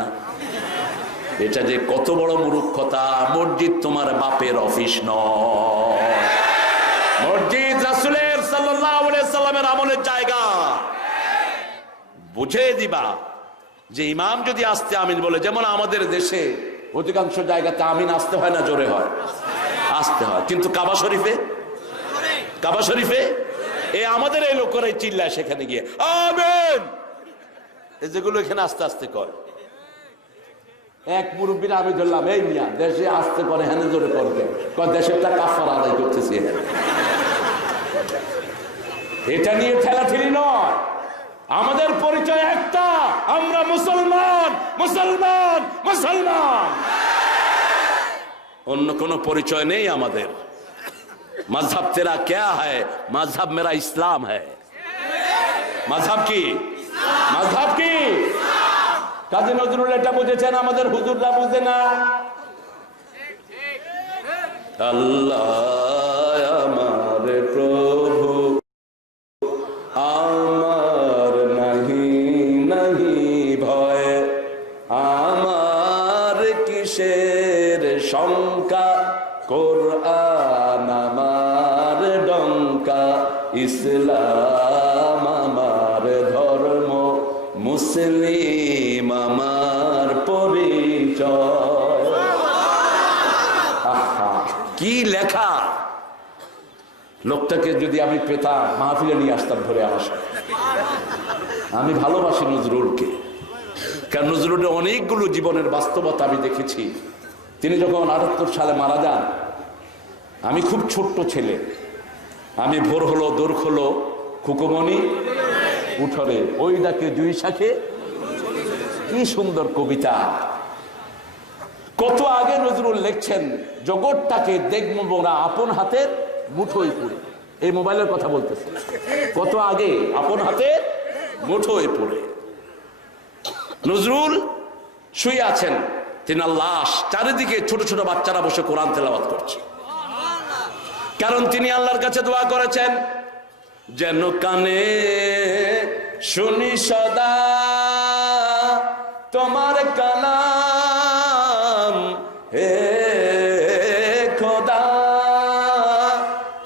এটা যে কত বড় মূর্খতা! মসজিদ তোমার বাপের অফিস নয়, মসজিদ রাসূলের সাল্লাল্লাহু আলাইহি সাল্লামের আমলের জায়গা। বুঝে দিবা যে ইমাম যদি আসতে আমিন বলে, যেমন আমাদের দেশে অধিকাংশ জায়গাতে আমিন আসতে হয় না, জোরে হয়, আসতে হয়। কিন্তু কাবা শরীফে আমাদের এই লোকেরাই চিল্লায় সেখানে গিয়ে আমিন, যেগুলো এখানে আস্তে আস্তে কর। এক মুরব্বীর আমি ধরলাম, এই মিয়া দেশে আসতে করে হেনে জোরে করবে, দেশেরটা কাফারা আদায় করতেছি। এটা নিয়ে ঠেলাঠেলি নয়, আমাদের পরিচয় একটা, আমরা মুসলমান মুসলমান মুসলমান, অন্য কোনো পরিচয় নেই আমাদের। मजहब तेरा क्या है? मजहब मेरा इस्लाम है। मजहब की मजहब की কাজী নজরুল এটা বুঝেছেন, আমাদের হুজুররা বুঝে না। আল্লাহ আমার প্রভু আমার নাহি নাহি ভয়, আমার কিসের শঙ্কা, কোরআন আমার ডঙ্কা, ইসলাম আমার ধর্ম, মুসলিম আমার পরিচয়। আহা কি লেখা! লোকটাকে যদি আমি পেতাম মাহফিলে নিয়ে আসতাম ধরে আমার সাথে। আমি ভালোবাসি নজরুলকে, কারণ নজরুলের অনেকগুলো জীবনের বাস্তবতা আমি দেখেছি। তিনি যখন 78 সালে মারা যান, আমি খুব ছোট্ট ছেলে, আমি ভোর হলো দোর হলো খুকুমনি উঠরে ওই ডাকে দুই শাখে, কি সুন্দর কবিতা! কত আগে নজরুল লিখছেন, জগৎটাকে দেখবো না আপন হাতের মুঠোয় পড়ে। এই মোবাইলের কথা বলতেছে, কত আগে আপন হাতে মুঠোয় পড়ে। নজরুল শুয়ে আছেন, তিনার লাশ, চারিদিকে ছোট ছোট বাচ্চারা বসে কোরআন তেলাওয়াত করছে, কারণ তিনি আল্লাহর কাছে দোয়া করেছেন, যেন কানে শুনি সদা তোমার কালাম, হে খোদা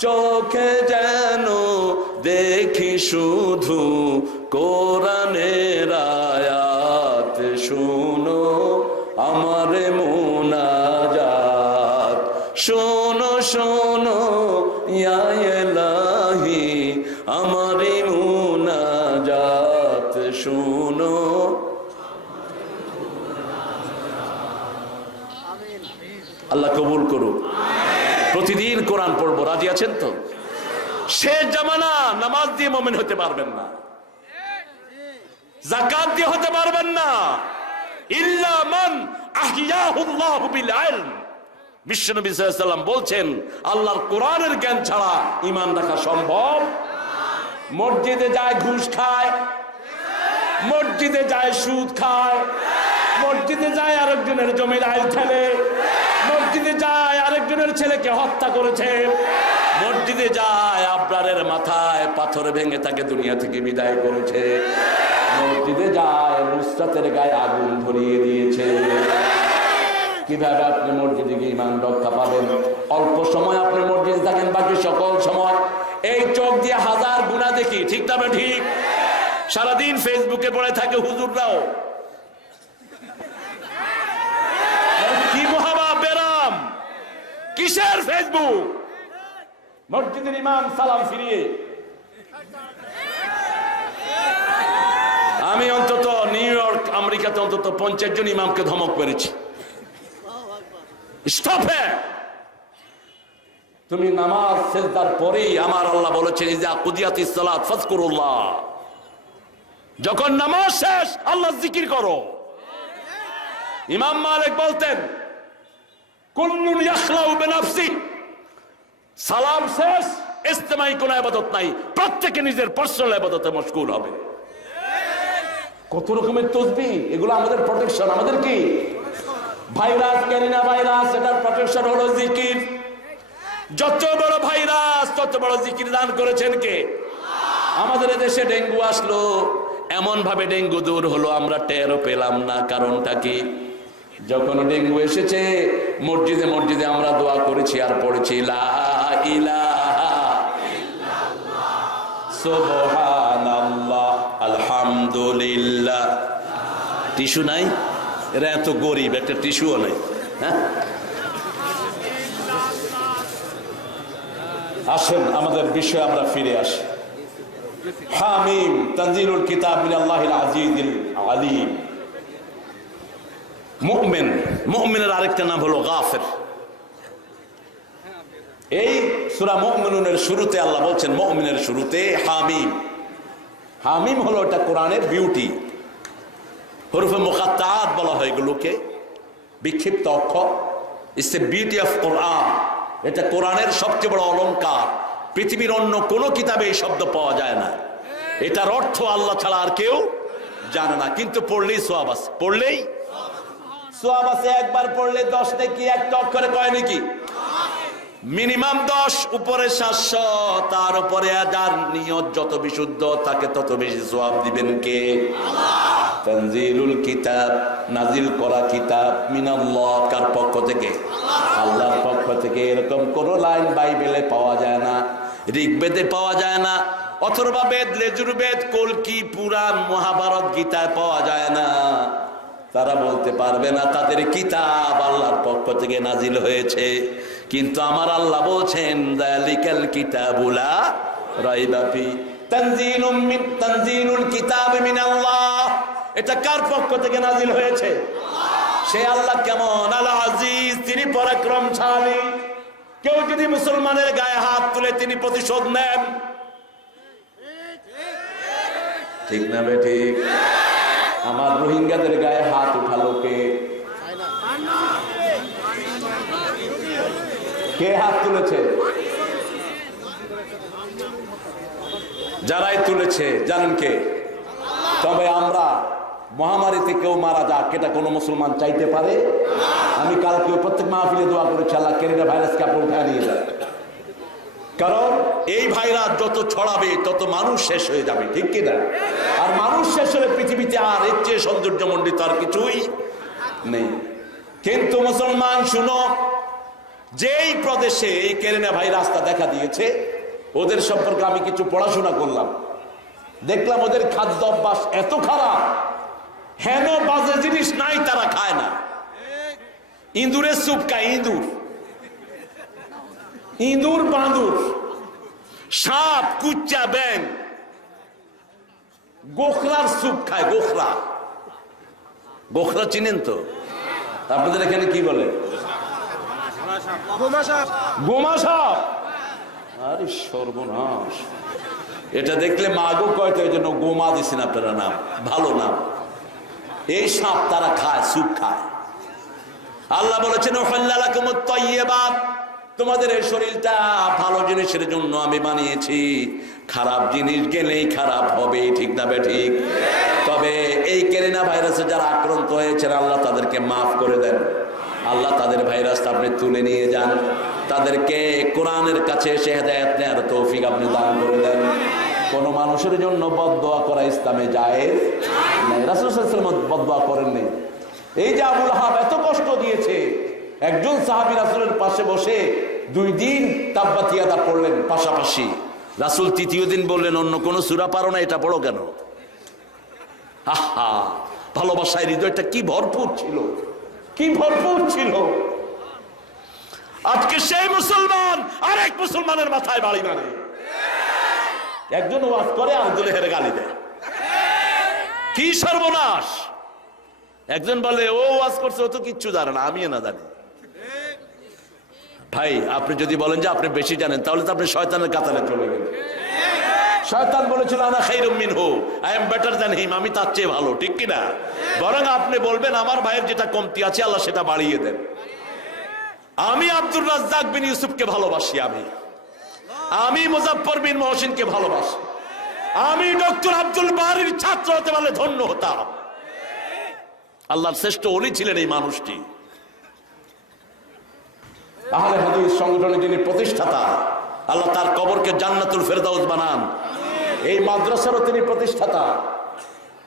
চোখে যেন দেখি শুধু কোরআনের আয়াত, শুনো আমার মুনাজাত, শোনো শোনো ইয়া ইলাহি আমার মুনাজাত, শোনো। আল্লাহ কবুল করুক। প্রতিদিন কোরআন পড়বো, রাজি আছেন তো? শেষ জামানা, নামাজ দিয়ে মুমিন হতে পারবেন না, যাকাত দিয়ে হতে পারবেন না, ইল্লা মান আহইয়াহুল্লাহু বিল ইলম। বিশ্বনবী সাল্লাল্লাহু আলাইহি ওয়াসাল্লাম বলছেন, আল্লাহর কোরআনের জ্ঞান ছাড়া ঈমান রাখা সম্ভব। মসজিদে যায় ঘুষ খায়, মসজিদে যায় সুদ খায়, মসজিদে যায় আরেকজনের জমির আইল ঠেলে, মসজিদে যায় আরেকজনের ছেলেকে হত্যা করেছে, মসজিদে যায় আবরারের মাথায় পাথর ভেঙে তাকে দুনিয়া থেকে বিদায় করেছে, মসজিদে যায় নুসরাতের গায়ে আগুন ধরিয়ে দিয়েছে। কিভাবে আপনি মসজিদে গিয়ে ঈমান রক্ষা পাবেন? অল্প সময় আপনি মসজিদে থাকেন, বাকি সকল সময় এই চোখ দিয়ে হাজার গুনাহ দেখি, ঠিক না ঠিক? সারাদিন ফেসবুকে পড়ে থাকে হুজুররাও, কি মহাবা বেরাম, কিসের ফেসবুক? মসজিদের ইমাম সালাম ফিরিয়ে। আমি অন্তত নিউ ইয়র্ক আমেরিকাতে অন্তত 50 জন ইমামকে ধমক করেছি, স্টপ হে, তুমি নামাজ সিজদার পরেই আমার আল্লাহ বলেছেন, ইজা কুদিয়াতিস সালাত ফাযকুরুল্লাহ, যখন নামাজ শেষ আল্লাহর জিকির করো। ইমাম মালিক বলতেন, কুল্লুন ইয়াখলাউ বিনাফসি, সালাম শেষ ইজতিমাই কোনো ইবাদত নাই, প্রত্যেকে নিজের পার্সোনাল ইবাদতে মশগুল হবে। কত রকমের তাসবিহ, এগুলো আমাদের প্রোটেকশন, আমাদের কি ভাইরাস, ক্যারিনা ভাইরাস, এটার প্রোটেকশন হলো জিকির। যত বড় ভাইরাস তত বড় জিকির দান করেছেন কে? আমাদের দেশে ডেঙ্গু আসলো, এমন ভাবে ডেঙ্গু দূর হলো আমরা টেরও পেলাম না। কারণটা কি? যখন ডেঙ্গু এসেছে মসজিদে মসজিদে আমরা দোয়া করেছি আর পড়েছি লা ইলাহা ইল্লাল্লাহ সুবহানাল্লাহ আলহামদুলিল্লাহ। টিস্যু নাই? এরা এত গরিব, একটা টিস্যুও নাই। হ্যাঁ, আসেন আমাদের বিষয়ে আমরা ফিরে আসি। হামিম তানজিলুল কিতাব মিনাল্লাহিল আজিজিল আলিম। মুমিন, মুমিনের আরেকটা নাম হলো গাফির। এই সূরা মুমিনুনের শুরুতে আল্লাহ বলছেন, মুমিনের শুরুতে হামিম। হামিম হলো এটা কোরআনের বিউটি, হরফে মুকাত্তাআত বলা হয় এগুলোকে, বিক্ষিপ্ত অক্ষর। ইটস এ বিউটি অফ কোরআন। এটা কোরআনের সবচেয়ে বড় অলংকার। পৃথিবীর অন্য কোনো কিতাবে এই শব্দ পাওয়া যায় না। এটার অর্থ আল্লাহ ছাড়া আর কেউ জানে না, কিন্তু পড়লেই সওয়াব আছে, পড়লেই সওয়াব আছে। একবার পড়লে 10 নেকি, একটা অক্ষরে কয় নাকি? মিনিমাম 10, উপরে 700, তার উপরে যার নিয়ত যত বিশুদ্ধ তাকে তত বেশি সওয়াব দিবেন কে? আল্লাহ। তানজিলুল কিতাব, নাজিল করা কিতাব, মিনাল্লাহ, কার পক্ষ থেকে? আল্লাহর পক্ষ থেকে। এরকম কোন লাইন বাইবেলে পাওয়া যায় না, ঋগ্বেদে পাওয়া যায় না, অথর্ববেদ, লেজুরবেদ, কলকি, পুরাণ, মহাভারত, গীতায় পাওয়া যায় না। তারা বলতে পারবে না তাদের কিতাব আল্লাহর পক্ষ থেকে নাজিল হয়েছে। কিন্তু আমার আল্লাহ বলছেন, যালিকাল কিতাবু লা রাইবা ফি, তানজিলুল কিতাব মিনাল্লাহ। এটা কার পক্ষ থেকে নাজিল হয়েছে? সে আল্লাহ কেমন? আল আজিজ, তিনি পরাক্রমশালী। কেউ যদি মুসলমানের গায়ে হাত তুলে তিনি প্রতিশোধ নেন, ঠিক না বে ঠিক? আমার রোহিঙ্গাদের গায়ে হাত উঠালো কে? কে হাত তুলেছে? যারাই তুলেছে জানেন কে? তবে আমরা মহামারীতে কেউ মারা যাক, এটা কোনো মুসলমান চাইতে পারে? আমি কালকে প্রত্যেক মাহফিলে দোয়া করেছি, আল্লাহ করোনা ভাইরাসকে আপনি উঠে নিয়ে যান। কারণ এই ভাইরাস যত ছড়াবে তত মানুষ শেষ হয়ে যাবে, ঠিক কিনা? আর মানুষ শেষ হলে পৃথিবীতে আর এর চেয়ে সৌন্দর্যমণ্ডিত আর কিছুই নেই। কিন্তু মুসলমান শুনো, যেই প্রদেশে এই করোনা ভাইরাসটা দেখা দিয়েছে ওদের সম্পর্কে আমি কিছু পড়াশোনা করলাম, দেখলাম ওদের খাদ্য অভ্যাস এত খারাপ, হেন বাজে জিনিস নাই তারা খায় না। ইঁদুরের স্যুপ খায়, ইঁদুর, ইঁদুর, বাঁদুর, সাপ, কুচ্চা, ব্যাং, গোখরার স্যুপ খায়। গোখরা, গোখরা চিনেন তো? আপনাদের এখানে কি বলে? গোমা সাপ। আরে সর্বনাশ, এটা দেখলে মাগো কয় তো, এই জন্য গোমা দিছেন আপনারা নাম, ভালো নাম। এই সাপ তারা খায়, স্যুপ খায়। আল্লাহ বলেছেন, ওহাল্লালাকুমুত তাইয়্যিবাত, তোমাদের এই শরীরটা ভালো জিনিসের জন্য আমি বানিয়েছি, খারাপ জিনিস গেলেই খারাপ হবে, ঠিক না বে ঠিক? তবে এই করোনা ভাইরাসে যারা আক্রান্ত হয়েছেন আল্লাহ তাদেরকে মাফ করে দেন। আল্লাহ তাদের ভাইরাসটা আপনি তুলে নিয়ে যান, তাদেরকে কোরআনের কাছে এসে হেদায়েত নেওয়ার তৌফিক আপনি দান করে দেন। কোন মানুষের জন্য বদদোয়া করা ইসলামে জায়েজ নাই। রাসূল সাল্লাল্লাহু আলাইহি ওয়াসাল্লাম বদদোয়া করেননি। এই যে আবুল আহাব এত কষ্ট দিয়েছে, একজন সাহাবী রাসূলের পাশে বসে 2 দিন তাব্বাত ইয়াদা পড়লেন পাশাপাশি। রাসূল তৃতীয় দিন বললেন, অন্য কোন সূরা পারো না, এটা পড়ো কেন? আহা, ভালোবাসায় হৃদয়টা কি ভরপুর ছিল, কি ভরপুর ছিল। আজকে সেই মুসলমান আরেক মুসলমানের মাথায় বাড়ি মারে। একজন ওয়াজ করে আরেকজনে হেরে গালি দেয়, কি সর্বনাশ। একজন বলে ও ওয়াজ করছে, ও তো কিচ্ছু জানে না, আমিও না জানি। ভাই, আপনি যদি বলেন যে আপনি বেশি জানেন, তাহলে তো আপনি শয়তানের কাতারে চলে গেলেন। শয়তান বলেছিল, আনা খায়রুম মিনহু, আই এম বেটার দ্যান হিম, আমি তার চেয়ে ভালো, ঠিক কিনা? বরং আপনি বলবেন আমার ভাইয়ের যেটা কমতি আছে আল্লাহ সেটা বাড়িয়ে দেন। আমি আব্দুর রাজ্জাক বিন ইউসুফকে ভালোবাসি, আমি মুজাফফর বিন মহসিনকে ভালোবাসি, আমি ডক্টর আব্দুল বারীর ছাত্র হতে পারলে ধন্য হতাম। আল্লাহর শ্রেষ্ঠ ওলি ছিলেন এই মানুষটি। আহলে হাদিস সংগঠনের যিনি প্রতিষ্ঠাতা, আল্লাহ তার কবরকে জান্নাতুল ফেরদাউস বানান। এই মাদ্রাসারও তিনি প্রতিষ্ঠাতা,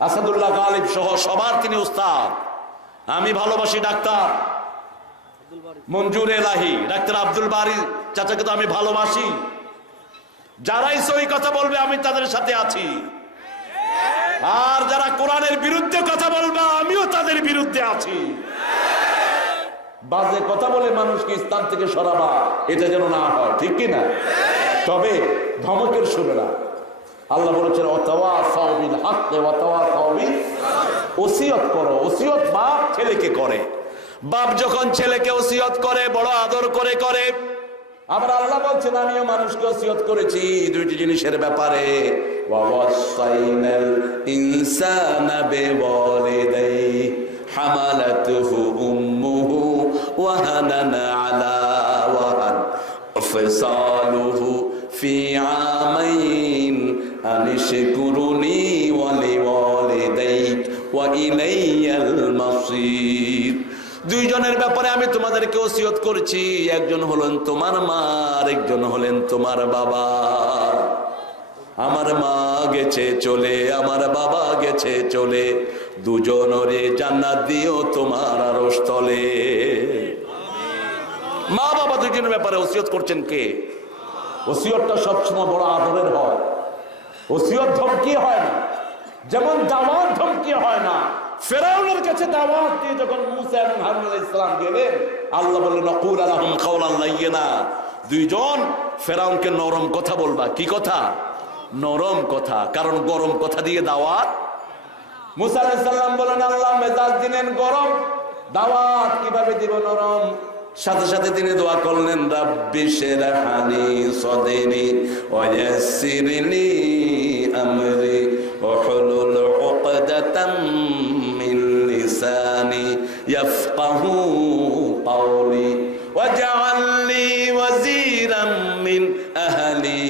আসাদুল্লাহ গালিব সহ সবার তিনি উস্তাদ। আমি ভালোবাসি ডাক্তার মঞ্জুর এলাহি, ডাক্তার আব্দুল বারী চাচাকে তো আমি ভালোবাসি। যারাই সহি কথা বলবে আমি তাদের সাথে আছি, আর যারা কোরআনের বিরুদ্ধে কথা বলবে আমিও তাদের বিরুদ্ধে আছি। বাজে কথা বলে মানুষকে ইসলাম থেকে সরাবা, এটা যেন না হয়, ঠিক কিনা? তবে ধমকের শুনে না। আল্লাহ বলেছেন, ওয়াতাওয়াসাউ বিল হাক্কি ওয়াতাওয়াসাউ বিস ওসিয়ত করো। ওসিয়ত বাপ ছেলেকে করে। বাপ যখন ছেলেকে ওসিয়ত করে বড় আদর করে করে। আবার আল্লাহ বলছেন আমিও মানুষকে ওসিয়ত করেছি দুইটি জিনিসের ব্যাপারে, ওয়াসাইনাল ইনসানা বিওয়ালিদাইহি হামালাতুহু উম্মুহু ওয়াহানান আলা ওয়াহান ফিসালুহু ফি আমাইন আনিশকুরুনি ওয়া লিওয়ালিদাইক ওয়া ইলাইয়াল মাসির। দুইজনের ব্যাপারে আমি তোমাদেরকে ওসিয়ত করেছি, একজন হলেন তোমার মা, আরেকজন হলেন তোমার বাবা। আমার মা গেছে চলে, আমার বাবা গেছে চলে, দুজনরে জান্নাত দিও তোমার আরশ তলে। মা বাবা দুজনের ব্যাপারে ওসিয়ত করছেন কে? ওসিয়তটা সবসময় বড় আদরের হয়। ওসিয়ত ধমকি হয় না, যেমন দাওয়াত ধমকি হয় না। ফেরাউনের কাছে দাওয়াত দিয়ে যখন মুসা এবং হারুন আলাইহিস সালাম গেলেন, আল্লাহ বললেন নাকুল লাহুম কাওলান লাইয়িনা। দুইজন ফেরাউনকে নরম কথা বলবা। কি কথা? নরম কথা, কারণ গরম কথা দিয়ে দাওয়াত। মুসা আলাইহিস সালাম বলেন আল্লাহ মেজাজ দিলেন গরম, দাওয়াত কিভাবে দিব নরম? সাথে সাথে তিনি দোয়া করলেন রাব্বি শরহলি সাদরি ওয়া ইয়াসসিরলি আমরি ওয়াহলুল উকদাতাম মিন লিসানি ইয়াফকাহু কওলি ওয়াজআলনি ওয়াজিরাম মিন আহলি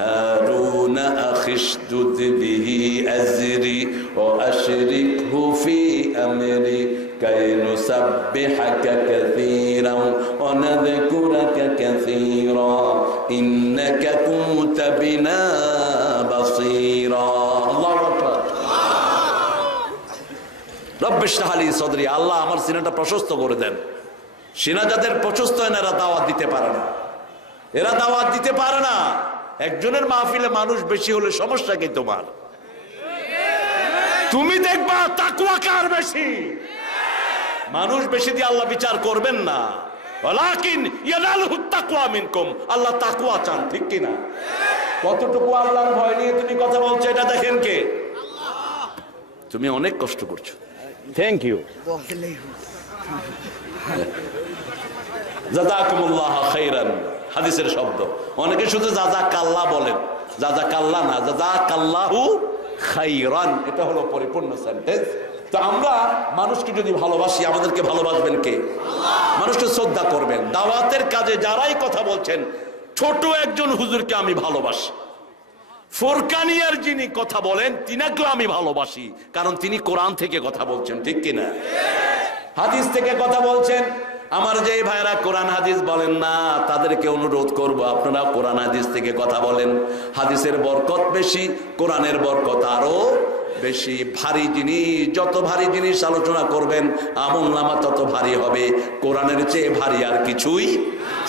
হারুন আখিশদুদ বিহি আজরি ওয়া আশরিকহু ফি আমরি كي نسبحك كثيرا ونذكرك كثيرا إنك كنت بنا بصيرا الله أكبر رب اشرح لي صدري আল্লাহ আমার সিনাটা প্রশস্ত করে দেন। সিনা যাদের প্রশস্ত হয় না এরা দাওয়াত দিতে পারে না, এরা দাওয়াত দিতে পারে না। একজনের মাহফিলে মানুষ বেশি হলে সমস্যা কি তোমার? তুমি দেখবা তাকওয়া কার বেশি। মানুষ বেশি দিয়ে আল্লাহ বিচার করবেন না, ওয়ালাকিন ইয়ানালুহুত তাকওয়া মিনকুম। আল্লাহ তাকওয়া চান, ঠিক কি না? কতটুকু আল্লাহর ভয় নিয়ে তুমি কথা বলছো এটা দেখেন কে? আল্লাহ। তুমি অনেক কষ্ট করছো, থ্যাংক ইউ, জাযাকুমুল্লাহ খাইরান হাদিসের শব্দ। অনেকে শুধু জাযাকাল্লাহ বলেন, জাযাকাল্লাহ না, জাযাকাল্লাহু খাইরান, এটা হলো পরিপূর্ণ সেন্টেন্স। তো আমরা মানুষকে যদি ভালোবাসি, আমাদেরকে ভালোবাসবেন কে? মানুষকে শ্রদ্ধা করবেন। দাওয়াতের কাজে যারাই কথা বলছেন, ছোট একজন হুজুরকে আমি ভালোবাসি, ফোরকানিয়ার যিনি কথা বলেন তিনাকেও আমি ভালোবাসি, কারণ তিনি কোরআন থেকে কথা বলছেন, ঠিক কিনা? হাদিস থেকে কথা বলছেন। আমার যে ভাইরা কোরআন হাদিস বলেন না, তাদেরকে অনুরোধ করব আপনারা কোরআন হাদিস থেকে কথা বলেন। হাদিসের বরকত বেশি, কোরআনের বরকত আরো বেশি। ভারী জিনিস, যত ভারী জিনিস আলোচনা করবেন আমলনামা তত ভারী হবে। কোরআনের চেয়ে ভারী আর কিছুই।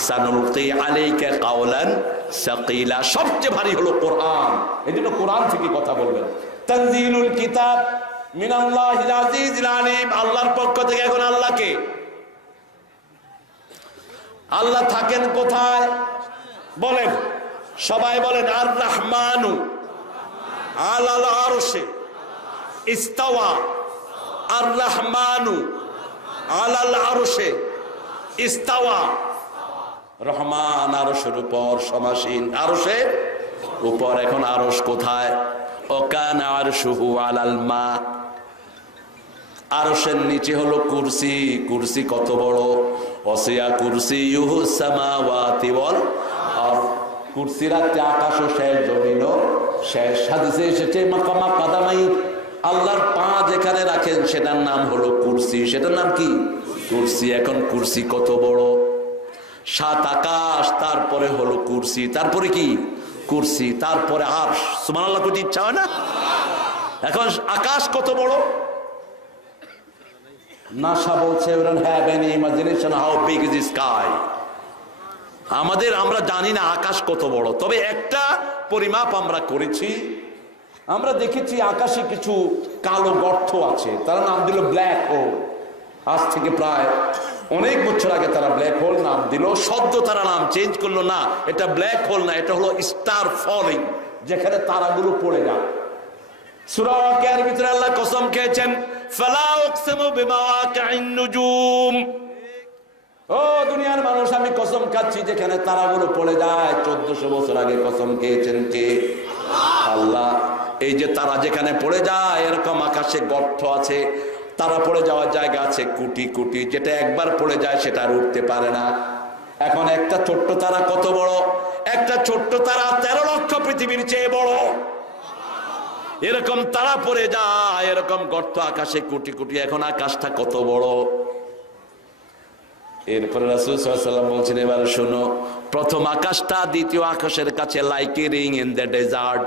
সানুলকি আলাইকা কাওলান সাকিলা, সবচেয়ে ভারী হলো কোরআন। এজন্য কোরআন থেকে কথা বলবেন। তানজিলুল কিতাব মিনাল্লাহিল আজিজিল আলিম, আল্লাহর পক্ষ থেকে। এখন আল্লাহকে, আল্লাহ থাকেন কোথায় বলেন? সবাই বলেন আর রহমানু আলাল আরশে ইস্তাওয়া। আর রহমানু আলাল আরশে ইস্তাওয়া। রহমান আরশের উপর সমাসীন, আরশের উপর। এখন আরশ কোথায়? ওকানা আরশুহু আলাল মা। আরশের নিচে হলো কুরসি। কুরসি কত বড়? ওয়াসিয়া কুরসিয়ুহু সামাওয়াতি ওয়াল আরদ। কুরসির আকাশও শেষ, জমিনও শেষ। হাদিসে এসেছে মাকামা কাদামাই, আল্লাহর পা যেখানে রাখেন সেটার নাম হলো কুরসি। সেটার নাম কি? কুরসি। এখন কুরসি কত বড়? 7 আকাশ, তারপরে হলো কুরসি, তারপরে কি? কুরসি, তারপরে আরশ। সুবহানাল্লাহ, কত ইচ্ছা হয় না? এখন আকাশ কত বড়? নাসা বলছে we don't have any imagination how big is the sky. আমরা জানি না আকাশ কত বড়, তবে একটা পরিমাপ আমরা করেছি। আমরা দেখেছি আকাশে কিছু কালো গর্ত আছে, তারা নাম দিল ব্ল্যাক হোল। আজ থেকে প্রায় অনেক বছর আগে তারা ব্ল্যাক হোল নাম দিল। সদ্য তারা নাম চেঞ্জ করলো, না এটা ব্ল্যাক হোল না, এটা হলো স্টার ফলিং, যেখানে তারাগুলো পড়ে যায়। সূরা ওয়াকিয়ার ভিতরে আল্লাহ কসম খেয়েছেন ফালা উকসিমু বিমাওয়াকি'ন নুজুম। ও দুনিয়ার মানুষ, আমি কসম খাচ্ছি যেখানে তারাগুলো পড়ে যায়, 1400 বছর আগে কসম খেয়েছেন কে? আল্লাহ। এই যে তারা যেখানে পড়ে যায়, এরকম আকাশে গর্ত আছে, তারা পড়ে যাওয়ার জায়গা আছে কোটি কোটি, যেটা একবার পড়ে যায় সেটা আর উঠতে পারে না। এখন একটা ছোট্ট তারা কত বড়? একটা ছোট্ট তারা 13 লক্ষ পৃথিবীর চেয়ে বড়। এরকম তারা পড়ে যায়, এরকম গর্ত আকাশে কোটি কোটি। এখন আকাশটা কত বড়! এরপরে রাসূল সাল্লাল্লাহু আলাইহি ওয়াসাল্লাম বলছেন, এবার শোনো, প্রথম আকাশটা দ্বিতীয় আকাশের কাছে like a ring in the desert.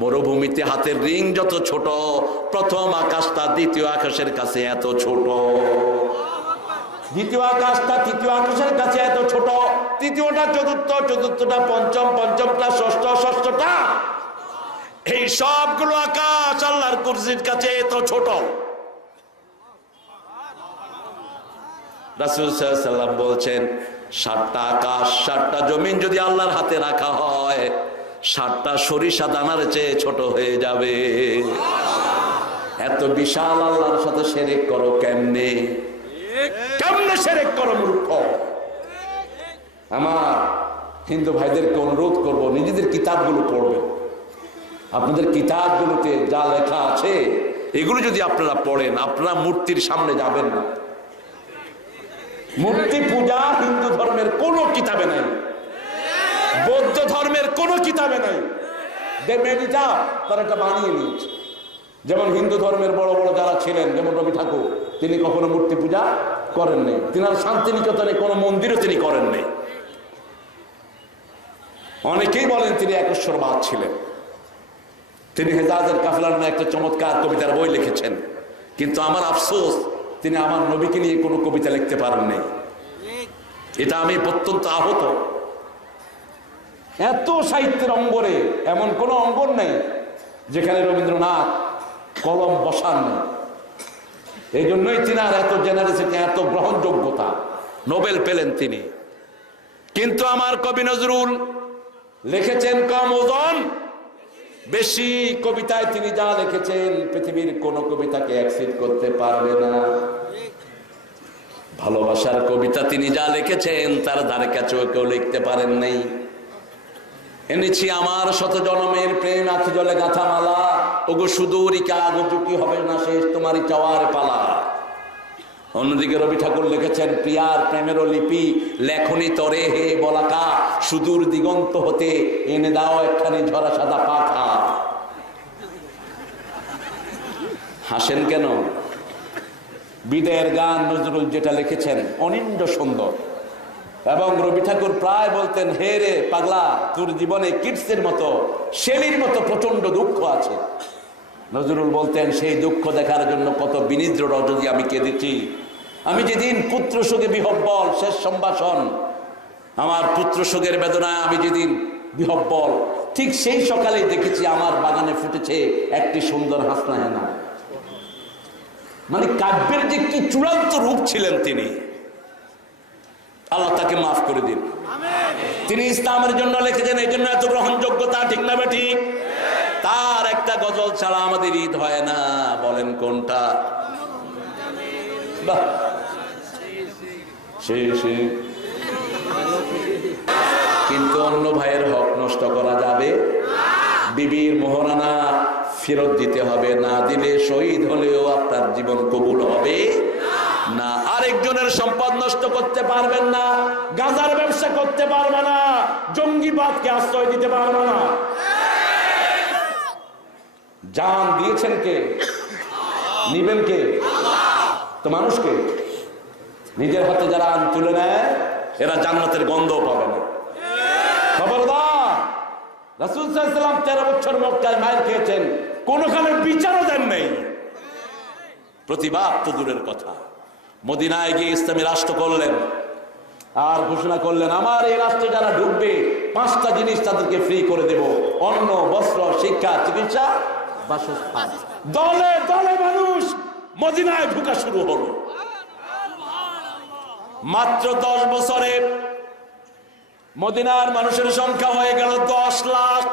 মরুভূমিতে হাতের রিং যত ছোট, প্রথম আকাশটা দ্বিতীয় আকাশের কাছে এত ছোট। দ্বিতীয় আকাশটা তৃতীয় আকাশের কাছে এত ছোট, তৃতীয়টা চতুর্থ, চতুর্থটা পঞ্চম, পঞ্চমটা ষষ্ঠ, ষষ্ঠটা, এই সবগুলো আকাশ আল্লাহর কুরসির কাছে এত ছোট। রাসূল সাল্লাল্লাহু আলাইহি ওয়াসাল্লাম বলছেন, 7টা আকাশ 7টা জমিন যদি আল্লাহর হাতে রাখা হয়, 7টা সরিষা দানার চেয়ে ছোট হয়ে যাবে। এত বিশাল আল্লাহর সাথে শিরক করো কেমনে? কেমনে শিরক করো মূর্খ? আমার হিন্দু ভাইদেরকে অনুরোধ করব, নিজেদের কিতাবগুলো পড়বেন। আপনাদের কিতাবগুলোতে যা লেখা আছে এগুলো যদি আপনারা পড়েন, আপনারা মূর্তির সামনে যাবেন না। মূর্তি পূজা হিন্দু ধর্মের কোন কিতাবে নাই, বৌদ্ধ ধর্মের কোন কিতাবে নাই। তারা এটা বানিয়ে নিয়েছে। যেমন হিন্দু ধর্মের বড় বড় যারা ছিলেন, যেমন রবি ঠাকুর, তিনি কখনো মূর্তি পূজা করেন নাই। তিনার শান্তিনিকেতনে কোনো মন্দিরও তিনি করেন নাই। অনেকেই বলেন তিনি একেশ্বরবাদ ছিলেন। তিনি হেজাজের কাফেলা নামে একটা চমৎকার কবিতার বই লিখেছেন, কিন্তু আমার আফসোস তিনি আমার নবীকে নিয়ে কোনো কবিতা লিখতে পারেন নাই। এটা আমি অত্যন্ত আহত। এত সাহিত্যের অঙ্গনে এমন কোন অঙ্গন নেই যেখানে রবীন্দ্রনাথ কলম বসান নেই। এই জন্যই তিনার এত জেনারেসিটি, এত গ্রহণযোগ্যতা, নোবেল পেলেন তিনি। কিন্তু আমার কবি নজরুল লিখেছেন কম, ওজন বেশি। কবিতায় তিনি যা লিখেছেন পৃথিবীর কোন কবিতাকে অ্যাকসেপ্ট করতে পারবে না। ভালোবাসার কবিতা তিনি যা লিখেছেন তার ধারে কাছেও কেউ লিখতে পারেন নাই। এনেছি আমার শত জনমের প্রেম আখি জলে গাথা মালা, ওগো সুদূরিকা আগচুকি হবে না শেষ তোমারই চাওয়ার পালা। অন্যদিকে রবি ঠাকুর লিখেছেন, প্রিয়ার প্রেমেরও লিপি লেখনি তরে হে বলাকা, সুদূর দিগন্ত হতে এনে দাও একখানি ঝরা সাদা পাখা। হাসেন কেন? বিদায়ের গান নজরুল যেটা লিখেছেন অনিন্দ সুন্দর। এবং রবি ঠাকুর প্রায় বলতেন, হে রে পাগলা, তোর জীবনে কিডসের মতো, শেলির মতো প্রচন্ড দুঃখ আছে। নজরুল বলতেন, সেই দুঃখ দেখার জন্য কত বিনিদ্র রজনী আমি কেঁদেছি। আমি যেদিন পুত্র শোকে বিহব্বল, শেষ সম্ভাষণ, আমার পুত্র শোকের বেদনায় আমি যেদিন বিহব্বল, ঠিক সেই সকালেই দেখেছি আমার বাগানে ফুটেছে একটি সুন্দর হাসনা হেনা। মানে কাব্যের যে কি চূড়ান্ত রূপ ছিলেন তিনি, আল্লাহ তাকে মাফ করে দিন। তিনি ইসলামের জন্য লিখেছেন, এই জন্য এত গ্রহণযোগ্যতা, ঠিক না ঠিক? তার একটা গজল ছাড়া আমাদের ঈদ হয় না। বলেন কোনটা? কিন্তু অন্য ভাইয়ের হক নষ্ট করা যাবে, বিবির মোহরানা ফেরত দিতে হবে, না দিলে শহীদ হলেও আপনার জীবন কবুল হবে না। আরেকজনের সম্পদ নষ্ট করতে পারবেন না, গাঁজার ব্যবসা করতে পারবে না, জঙ্গিবাদকে আশ্রয় দিতে পারবে না। জান দিয়েছেন কে? নিবেন কে? তো মানুষকে নিজের হাতে যারা আইন তুলে নেয়, এরা জান্নাতের গন্ধও পাবে না। খবরদার! রাসূল সাল্লাল্লাহু আলাইহি ওয়াসাল্লাম 13 বছর মক্কায় মাইর খেয়েছেন, কোনখানে বিচারও দেন নাই। প্রতিবাদ তো দূরের কথা, মদিনায় গিয়ে ইসলামী রাষ্ট্র করলেন আর ঘোষণা করলেন, আমার এই রাষ্ট্রে যারা ঢুকবে 5টা জিনিস তাদেরকে ফ্রি করে দেব, অন্ন, বস্ত্র, শিক্ষা, চিকিৎসা, বাসস্থান। দলে দলে মানুষ মদিনায় ঢুকা শুরু হলো। মাত্র 10 বছরে মদিনার মানুষের সংখ্যা হয়ে গেল 10 লাখ।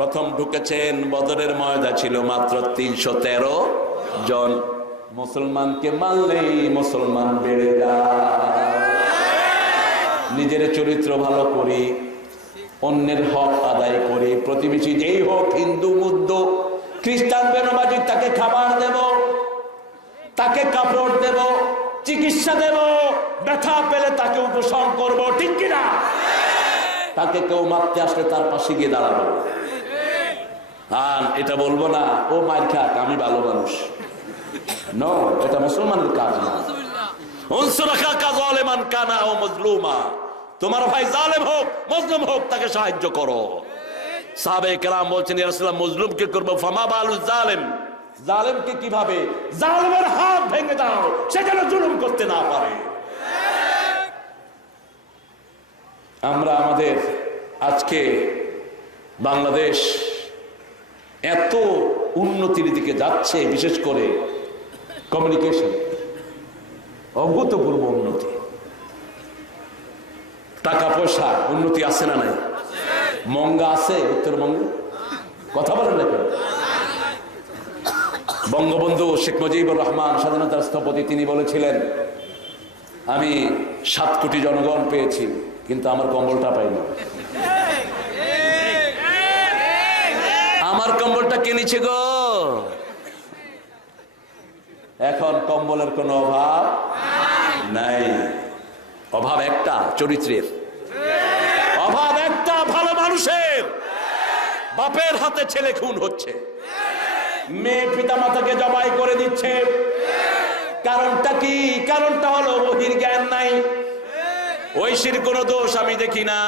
প্রথম ঢুকেছেন, বদরের ময়দা ছিল মাত্র 313 জন। মুসলমানকে মানলেই মুসলমান বেড়ে যায়। নিজের চরিত্র ভালো করি, অন্যের হক আদায় করি, প্রতিবেশী যেই হোক, হিন্দু মুদ্দ খ্রিস্টান বেনবাজি, তাকে খাবার দেব, তাকে কাপড় দেব, চিকিৎসা দেব, ব্যথা পেলে তাকে উপশম করব, ঠিক কিনা? তাকে কেউ মারতে আসলে তার পাশে গিয়ে দাঁড়াবো। আর এটা বলবো না ও মার খাক, আমি ভালো মানুষ। নো, এটা মুসলমানের কাজ না। তোমার ভাই জালেম হোক মজলুম হোক, তাকে সাহায্য করো। সাহাবায়ে কেরাম বলছেন, ইয়া রাসূলুল্লাহ, মজলুমকে করব, ফামা বালু জালেম, জালেমকে কিভাবে? জালেমের হাত ভেঙে দাও, সে যেন জুলুম করতে না পারে। আমরা আমাদের আজকে বাংলাদেশ এত উন্নতির দিকে যাচ্ছে, বিশেষ করে কমিউনিকেশন, অভূতপূর্ব উন্নতি। টাকা পয়সা উন্নতি আছে না নাই? মঙ্গা আছে উত্তরবঙ্গে? কথা বলেন না কেন? বঙ্গবন্ধু শেখ মুজিবুর রহমান, স্বাধীনতার স্থপতি, তিনি বলেছিলেন, আমি 7 কোটি জনগণ পেয়েছি, কিন্তু আমার কম্বলটা পাইনি। আমার কম্বলটা কিনেছে গো। এখন কম্বলের কোনো অভাব নাই। অভাব একটা, চরিত্রের অভাব একটা, ভালো মানুষের। বাপের হাতে ছেলে খুন হচ্ছে, মেয়ে পিতামাতাকে জবাই করে দিচ্ছে। কারণটা কি? কারণটা হলো ওহির জ্ঞান নাই। ঐশীর কোনো দোষ আমি দেখি না।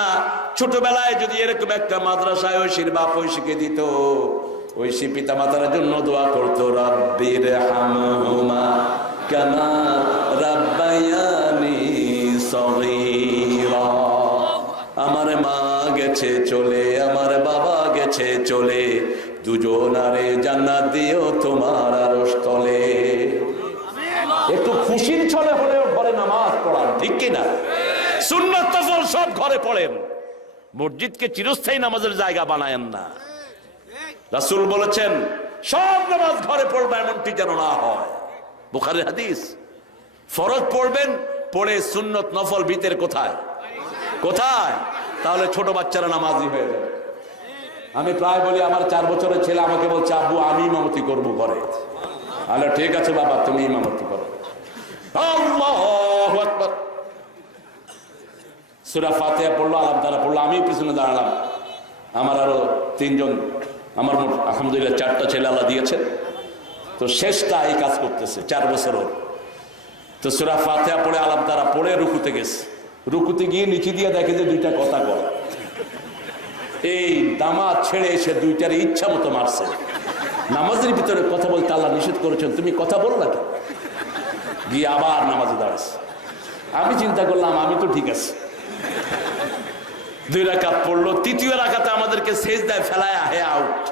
ছোটবেলায় যদি এরকম একটা মাদ্রাসায় ঐশীর বাপ ঐশীকে দিত, ঐশী পিতামাতার জন্য দোয়া করতো, রাব্বির হামহুমা কামা রাব্বায়ানি সগীরা। আমার মা গেছে চলে, আমার বাবা গেছে চলে, দুজনারে জান্নাত দিও তোমার আরশ তলে। একটু খুশির ছলে হলেও ঘরে নামাজ পড়ান, ঠিক কিনা? সুন্নাত নফল সব ঘরে পড়েন, মসজিদকে চিরস্থায়ী নামাজের জায়গা বানায়েন না। রাসূল বলেছেন, সব নামাজ ঘরে পড়বে, এমনটি যেন না হয়। বুখারীর হাদিস। ফরজ পড়বেন, পড়ে সুন্নত নফল ভিতরে কোথায় কোথায়? তাহলে ছোট বাচ্চারা নামাজি হয়ে যাবে। আমি প্রায় বলি, আমার 4 বছরের ছেলে আমাকে বলছে, আব্বু আমি ইমামতি করবো ঘরে। আরে ঠিক আছে বাবা, তুমি ইমামতি করো। আল্লাহু আকবার। সূরা ফাতিহা পড়লো, আলাম তারা পড়লো, আমি পিছনে দাঁড়ালাম। আমার আরো 3 জন, আমার আলহামদুলিল্লাহ 4টা ছেলে আল্লাহ দিয়েছেন, তো শেষটা এই কাজ করতেছে, 4 বছর ওর। তো সূরা ফাতিহা পড়ে আলাম তারা পড়ে রুকুতে গেছে। রুকুতে গিয়ে নিচে দিয়ে দেখে যে 2টা কথা বলে। এই দামাত ছেড়ে এসে 2টার ইচ্ছা মতো মারছে। নামাজের ভিতরে কথা বলতে আল্লাহ নিষেধ করেছেন, তুমি কথা বল না কেন? গিয়ে আবার নামাজে দাঁড়াচ্ছে। আমি চিন্তা করলাম, আমি তো ঠিক আছে। 2 রাকাত পড়লো, 3য় রাকাতে আমাদেরকে সেজদায় ফেলায়, হে আউট।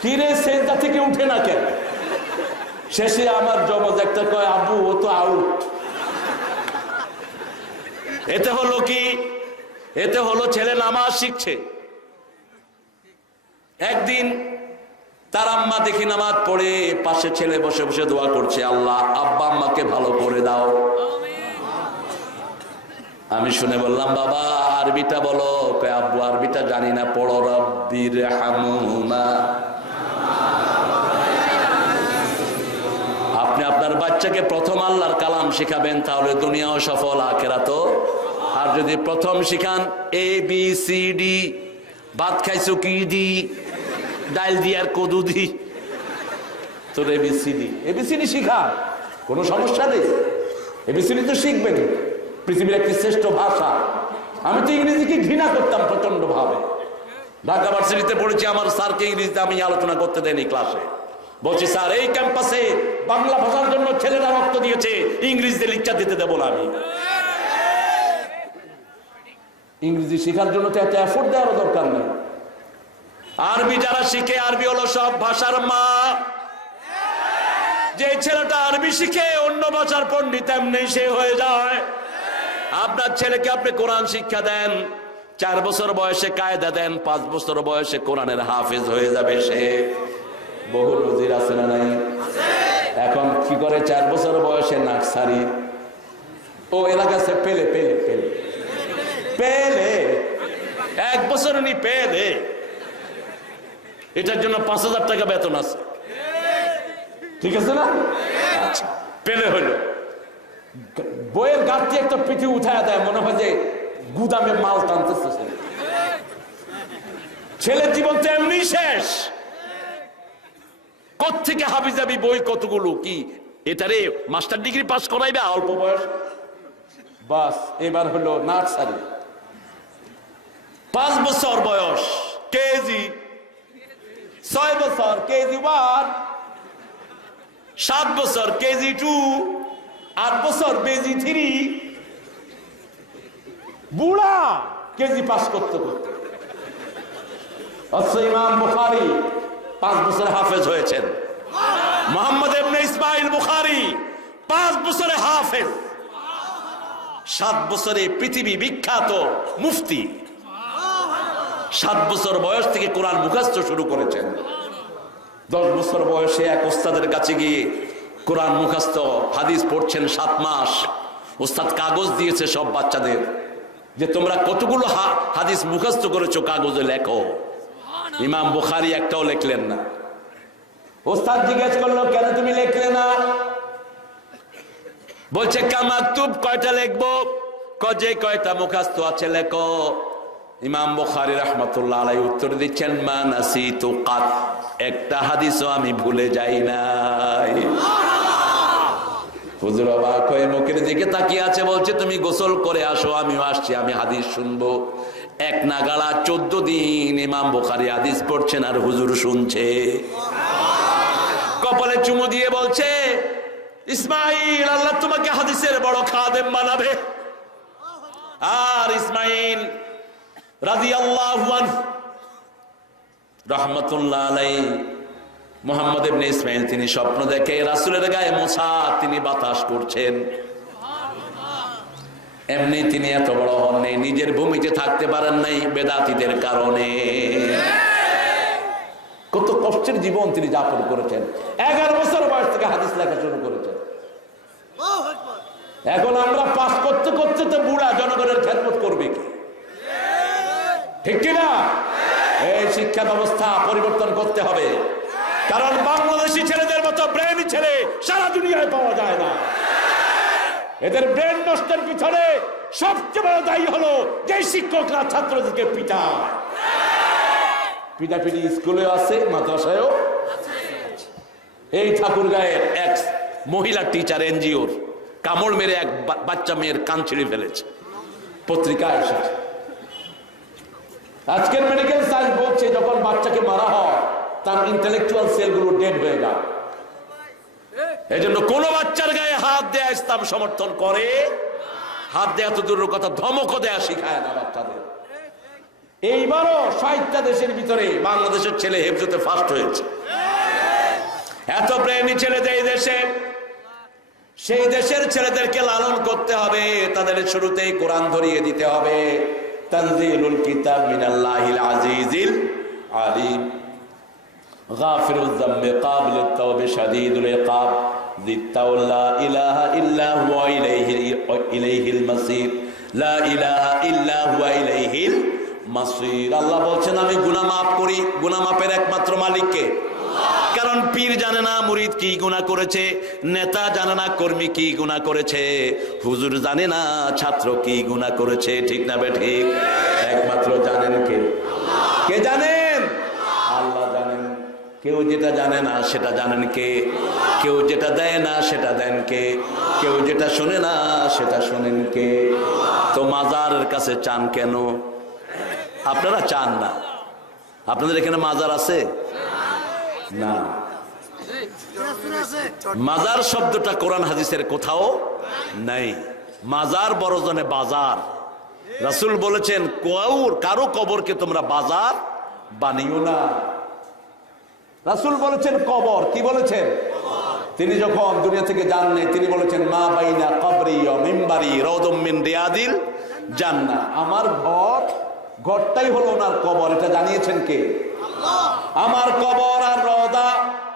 কি রে, সেজদা থেকে উঠে না কেন? শেষে আমার জমজ একটা কয়, আব্বু ও তো আউট। এতে হলো কি? এতে হলো ছেলে নামাজ শিখছে। একদিন তার আম্মা দেখি নামাজ পড়ে পাশে ছেলে বসে বসে দোয়া করছে, আল্লাহ আব্বা আম্মাকে ভালো করে দাও। আমি শুনে বললাম, বাবা আরবিটা বলো। কয়, আব্বু আরবিটা জানি না, পড়ো রাব্বির হামহুমা। আপনি আপনার বাচ্চাকে প্রথম আল্লাহর কালাম শিখাবেন, তাহলে দুনিয়াও সফল, আখিরাতও। আর যদি প্রথম শিখান ABCD, ভাত খাইছো কি দি, ডাল দি আর কদু দি, তোর ABCD শিখা, কোনো সমস্যা নেই। ABCD তো শিখবেন, পৃথিবীর একটি শ্রেষ্ঠ ভাষা। আমি তো ইংরেজিকে ঘৃণা করতাম প্রচন্ড ভাবে। ঢাকা ভার্সিটিতে পড়েছি, আমার স্যারকে ইংরেজিতে আমি আলোচনা করতে দেয়নি ক্লাসে। বলছি, স্যার এই ক্যাম্পাসে বাংলা ভাষার জন্য ছেলেরা রক্ত দিয়েছে, ইংরেজিতে লেকচার দিতে দেবো না আমি। ইংরেজি শেখার জন্য তো এত এফোর্ট দেওয়ার দরকার নেই। আরবি যারা শিখে, আরবি হলো সব ভাষার মা। যে ছেলেটা আরবি শিখে অন্য ভাষার পণ্ডিত এমনি সে হয়ে যায়। আপনার ছেলেকে আপনি কোরআন শিক্ষা দেন, 4 বছর বয়সে কায়দা দেন, 5 বছর বয়সে কোরআনের হাফেজ হয়ে যাবে সে। বহু নজির আছে না নাই? এখন কি করে 4 বছর বয়সে নার্সারি, ও এলাকাছে পেলে পেলে পেলে পেলে 1 বছর নি পেলে, এটার জন্য 5,000 টাকা বেতন আছে, ঠিক আছে না? আচ্ছা, পেলে হইলো, বইয়ের গাড়ি একটা পিঠে উঠায় দেয়, মনে হয় যে গুদামে মাল টানতেছে। ছেলের জীবন তো এমনি শেষ। কোত্থেকে হাবিজাবি বই কতগুলো, কি এটারে মাস্টার ডিগ্রি পাস করাইবে অল্প বয়স? বাস, এবার হলো নার্সারি। 5 বছর বয়স কেজি, 6 বছর কেজি 1, 7 বছর কেজি 2, 8 বছর কেজি 3, বুড়া কেজি পাস করতে করতে। ইমাম বুখারী 5 বছরে হাফেজ হয়েছেন। মুহাম্মদ ইবনে ইসমাইল বুখারী 5 বছরে হাফেজ, 7 বছরে পৃথিবী বিখ্যাত মুফতি। 7 বছর বয়স থেকে কোরআন মুখস্থ শুরু করেছেন। 10 বছর বয়সে এক ওস্তাদের কাছে গিয়ে কোরআন মুখস্থ হাদিস পড়ছেন 7 মাস। ওস্তাদ কাগজ দিয়েছে সব বাচ্চাদের যে তোমরা কতগুলো হাদিস মুখস্থ করেছো কাগজে লেখো। ইমাম বুখারী একটাও লিখলেন না। ওস্তাদ জিজ্ঞেস করলো, কেন তুমি লিখলে না? বলছে কামাকতুব, কয়টা লিখবো? যে কয়টা মুখস্থ আছে লেখো। ইমাম বুখারী রাহমাতুল্লাহ আলাইহি উত্তর দিচ্ছেন, মা নাসিতু কাত, একটা হাদিসও আমি ভুলে যাই নাই। হুজুর অবাক হয়ে মুখের দিকে তাকিয়ে আছে, বলছে তুমি গোসল করে আসো, আমিও আসছি, আমি হাদিস শুনবো। এক নাগাড়া 14 দিন ইমাম বুখারী হাদিস পড়ছেন আর হুজুর শুনছে। কপালে চুমু দিয়ে বলছে, ইসমাইল, আল্লাহ তোমাকে হাদিসের বড় খাদেম বানাবে। আর ইসমাইল রাদিয়াল্লাহু আনহু রাহমাতুল্লাহ আলাইহি, মুহাম্মদ ইবনে ইসমাইল, তিনি স্বপ্ন দেখে রাসূলের গায়ে মোছা তিনি বাতাস করছেন। এমনি তিনি এত বড় হন নাই, নিজের ভূমিতে থাকতে পারেন নাই বেদাতীদের কারণে। কত কষ্টের জীবন তিনি যাপন করেছেন। 11 বছর বয়স থেকে হাদিস লেখা শুরু করেছেন। এখন আমরা পাস করতে করতে তো বুড়া, জনগণের খেদমত করবে কি? ঠিক কিনা? এই শিক্ষা ব্যবস্থা পরিবর্তন করতে হবে, কারণ বাংলাদেশি ছেলেদের মতো ব্রেন ছেলে সারা দুনিয়ায় পাওয়া যায় না। এদের ব্রেন নষ্টের পিছনে সবচেয়ে বড় দায়ী হলো যে শিক্ষকরা ছাত্রদেরকে পিটায়। পিটাপিটি স্কুলে আছে, মাদ্রাসায়ও। এই ঠাকুরগাঁয়ের এক মহিলা টিচার এনজিওর কামড় মেরে এক বাচ্চা মেয়ের কান ছিঁড়ে ফেলেছে, পত্রিকায় এসেছে। আজকের মেডিকেল সায়েন্স বলছে যখন বাচ্চাকে মারা হয় তার ইন্টেলেকচুয়াল সেলগুলো ডেড হয়ে যায়। এই জন্য কোন বাচ্চার গায়ে হাত দেয়া ইসলাম সমর্থন করে। হাত দেয়া তো দূরের কথা, ধমকও দেয়া শিখায় না বাচ্চাদের। এইবারও 60টা দেশের ভিতরে বাংলাদেশের ছেলে হেফজতে ফার্স্ট হয়েছে। এত প্রেমী ছেলেদের এই দেশে, সেই দেশের ছেলেদেরকে লালন করতে হবে, তাদের শুরুতেই কোরআন ধরিয়ে দিতে হবে। তানজিলুল কিতাব মিনাল্লাহিল আজিজিল আলিম, গাফিরুয যামবি কাবিলুত তাওবা শাদীদুল ইকাব, যিত্তাওলা ইলাহা ইল্লা হুয়া ইলাইহিল মাসির, লা ইলাহা ইল্লা হুয়া ইলাইহিল মাসির। আল্লাহ বলছেন আমি গুনাহ মাফ করি। গুনাহ মাফের একমাত্র মালিক কে? কারণ পীর জানে না মুরিদ কি গুনাহ করেছে, নেতা জানে না কর্মী কি গুনাহ করেছে, হুজুর জানে না ছাত্র কি গুনাহ করেছে। ঠিক না বেঠিক? একমাত্র জানেন কে? কে জানেন? আল্লাহ জানেন। কেউ যেটা জানে না সেটা জানেন কে? কেউ যেটা দেয় না সেটা দেন কে? কেউ যেটা শোনে না সেটা শোনেন কে? তো মাজারের কাছে চান কেন? আপনারা চান না? আপনাদের এখানে মাজার আছে না? মাজার শব্দটা কোরআন হাদিসের কোথাও নাই। মাজার বড়জনে বাজার। রাসূল বলেছেন কারো কবরকে তোমরা বাজার বানিও না। রাসূল বলেছেন কবর, কি বলেছেন? তিনি যখন দুনিয়া থেকে যাননি তিনি বলেছেন মা বাইনা কবরি ওয়া মিম্বারি রাউদুম মিন রিয়াদিল জান্নাহ, আমার ঘর ঘরটাই হলো ওনার কবর। এটা জানিয়েছেন কে? আমার কবর আর রওজা,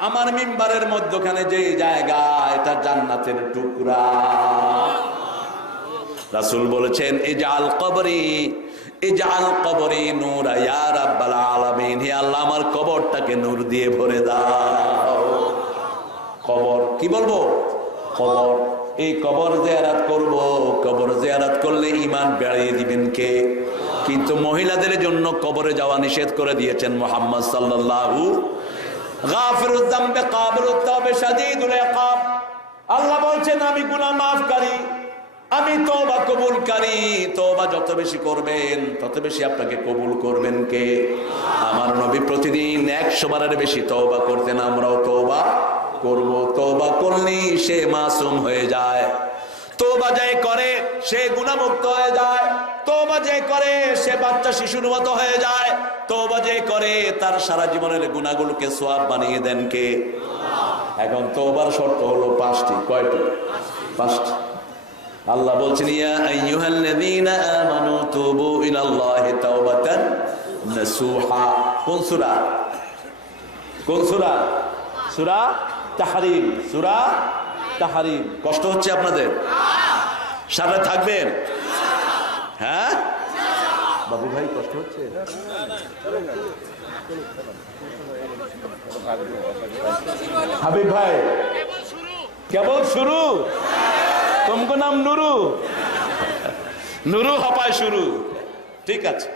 আমার মিম্বারের মধ্যখানে যে জায়গা, এটা জান্নাতের টুকরা। রাসূল বলেছেন ইজআল কবরি নূরা ইয়া রাব্বাল আলামিন, হে আল্লাহ আমার কবরটাকে নূর দিয়ে ভরে দাও। কবর কি বলবো? কবর। এই কবর জিয়ারত করব। কবর জিয়ারত করলে ঈমান বাড়িয়ে দিবেন কে? কিন্তু মহিলাদের জন্য কবরে যাওয়া নিষেধ করে দিয়েছেন মুহাম্মদ সাল্লাল্লাহু। গাফিরুয যামবি কাবিলুত তাওবা শাদীদুল ইকাব। আল্লাহ বলছেন আমি গুনাহ মাফকারী, আমি তওবা কবুলকারী। তওবা যত বেশি করবেন তত বেশি আপনাকে কবুল করবেন কে? আমার নবী প্রতিদিন 100 বারের বেশি তওবা করতেন, আমরাও তওবা করব। তওবা করলেই সে মাসুম হয়ে যায়। তওবা যে করে সে গুনাহমুক্ত হয়ে যায়। তওবা যে করে সে বাচ্চা শিশুর মতো হয়ে যায়। তওবা যে করে তার সারা জীবনের গুনাহগুলোকে সওয়াব বানিয়ে দেন কে? এখন তওবার শর্ত হলো 5টি। কয়টি? 5টি। আল্লাহ বলছেন ইয়া আইয়ুহাল্লাযীনা আমানু তুবু ইলাল্লাহি তাওবাতান নাসুহা। কোন সূরা? কোন সূরা? সূরা তাহরিম। সূরা তাহরিম। কষ্ট হচ্ছে আপনাদের? সাথে থাকবেন? হ্যাঁ বাবু ভাই, কষ্ট হচ্ছে? হাবিব ভাই কেবল শুরু। তুমকো নাম নুরু, নুরু হপায় শুরু। ঠিক আছে।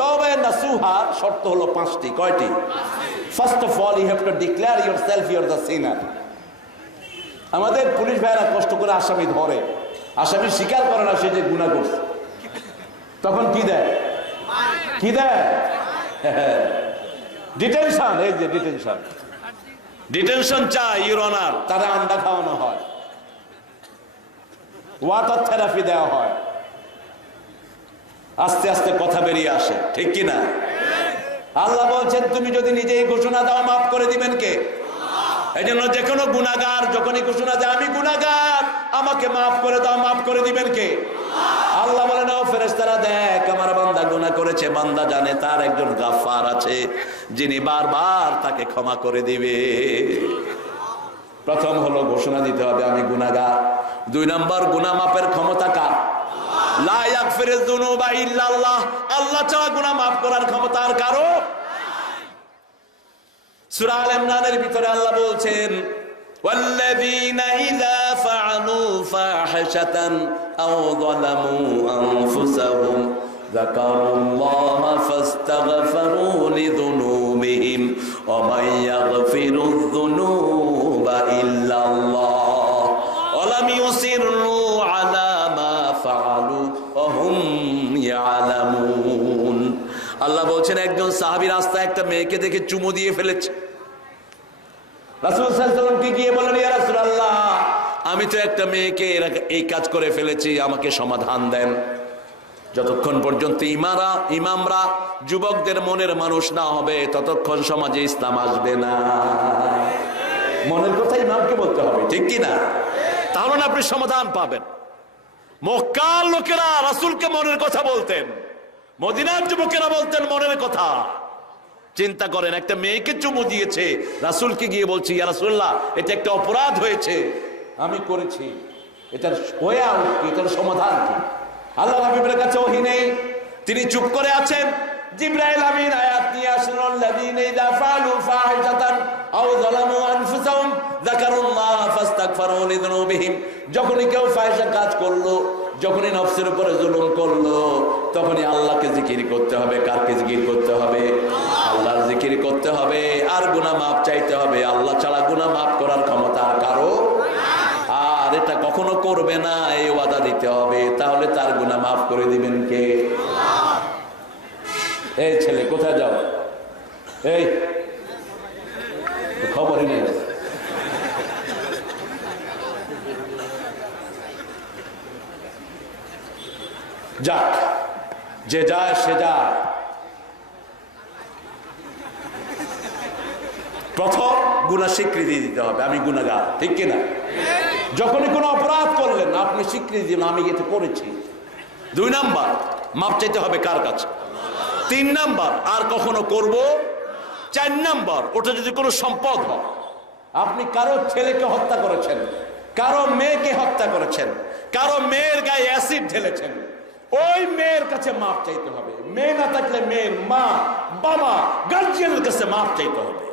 তবে নাসুহার শর্ত হলো 5টি। কয়টি? First of all you have to declare yourself you are the sinner. আমাদের পুলিশ ভাইরা কষ্ট করে আসামি ধরে, আসামি স্বীকার করে না সে যে গুনাহ করছে, তখন কি দেয়? কি দেয়? ডিটেনশন। এই যে ডিটেনশন, ডিটেনশন চাই ইউর অনার। তারা আন্ডা খাওয়ানো হয়, ওয়াটার থেরাপি দেওয়া হয়, আস্তে আস্তে কথা বেরিয়ে আসে। ঠিক কিনা? আল্লাহ বলছেন তুমি যদি নিজেই ঘোষণা দাও মাফ করে দিবেন কে? এই জন্য যে কোনো গুনাহগার যখনই ঘোষণা দেয় আমি গুনাহগার, আমাকে মাফ করে দাও, মাফ করে দিবেন কে? আল্লাহ বলেন ও ফেরেশতারা দেখ আমার বান্দা গুনাহ করেছে, বান্দা জানে তার একজন গাফফার আছে যিনি বারবার তাকে ক্ষমা করে দিবে। প্রথম হলো ঘোষণা দিতে হবে আমি গুনাহগার। 2 নম্বর গুনাহ মাফের ক্ষমতা কার? লা ইয়াগফিরুয যুনুবা ইল্লাল্লাহ। আল্লাহ ছাড়া গুনাহ মাফ করার ক্ষমতা আর কারো। সূরা আল ইমরানের ভিতরে আল্লাহ বলছেন ওয়াল্লাযীনা ইযা ফাআলু ফাহিশাতান আও যালামু আনফুসাহুম যাকারুল্লাহা ফাস্তাগফিরু লিযুনুবিহিম ওয়া মান ইয়াগফিরুয যুনুবা ইল্লাল্লাহ ওয়া লাম ইউসিররু আলা মা ফাআলু ওয়া হুম ইয়ালামুন। আল্লাহ বলছেন একজন সাহাবী রাস্তায় একটা মেয়েকে দেখে চুমু দিয়ে ফেলেছে। রাসূল সাল্লাল্লাহু আলাইহি ওয়াসাল্লামকে গিয়ে বলেন ইয়া রাসূলুল্লাহ আমি তো একটা মেয়েকে এই কাজ করে ফেলেছি, আমাকে সমাধান দেন। যতক্ষণ পর্যন্ত ইমামরা যুবকদের মনের মানুষ না হবে ততক্ষণ সমাজে ইসলাম আসবে না। মনের কথা ইমামকে বলতে হবে। ঠিক কিনা? তাহলে না আপনি সমাধান পাবেন। মক্কার লোকেরা রাসূলকে মনের কথা বলতেন, মদিনার যুবকেরা বলতেন মনের কথা। চিন্তা করেন একটা মেয়েকে চুমু দিয়েছে, রাসূলকে গিয়ে বলছি ইয়া রাসূলুল্লাহ এটা একটা অপরাধ হয়েছে, আমি করেছি, এটার ওয়ে আউট কি, এটার সমাধান কি? আল্লাহ হাবিবের কাছে ওহী নেই, তিনি চুপ করে আছেন। জিবরাইল আমিন আয়াত নিয়ে আসলেন আল্লাযীনা ইযা ফাআলু ফাহিশাতান আও যালামু আনফুসাহুম যাকারুল্লাহ ফাস্তাগফিরু লিযুনুবিহিম। যখনই কেউ ফাহিশা কাজ করলো, যখনই নফসের উপরে জুলুম করলো, তখনই আল্লাহকে জিকির করতে হবে। কারকে জিকির করতে হবে? আল্লাহর জিকির করতে হবে আর গুনাহ মাফ চাইতে হবে। আল্লাহ ছাড়া গুনাহ মাফ করার ক্ষমতা আর কারো। আর এটা কখনো করবে না এই ওয়াদা দিতে হবে, তাহলে তার গুনাহ মাফ করে দিবেন কে? এই ছেলে কোথায় যাও? এই খবরই নেই। যাক, যে যায় সে যায়। প্রথম গুনাহ স্বীকৃতি দিতে হবে আমি গুনাহগার। ঠিক কিনা? যখনই কোনো অপরাধ করলেন আপনি স্বীকৃতি দিন আমি এটা করেছি। 2 নাম্বার মাপ চাইতে হবে কার কাছে? 3 নাম্বার, আর কখনো করব। 4 নাম্বার, ওটা যদি কোনো সম্পদ হয়, আপনি কারো ছেলেকে হত্যা করেছেন, কারো মেয়েকে হত্যা করেছেন, কারো মেয়ের গায়ে অ্যাসিড ঢেলেছেন, ওই মেয়ের কাছে মাপ চাইতে হবে। মেয়ে না থাকলে মেয়ের মা, বাবা, গার্জিয়ানের কাছে মাপ চাইতে হবে।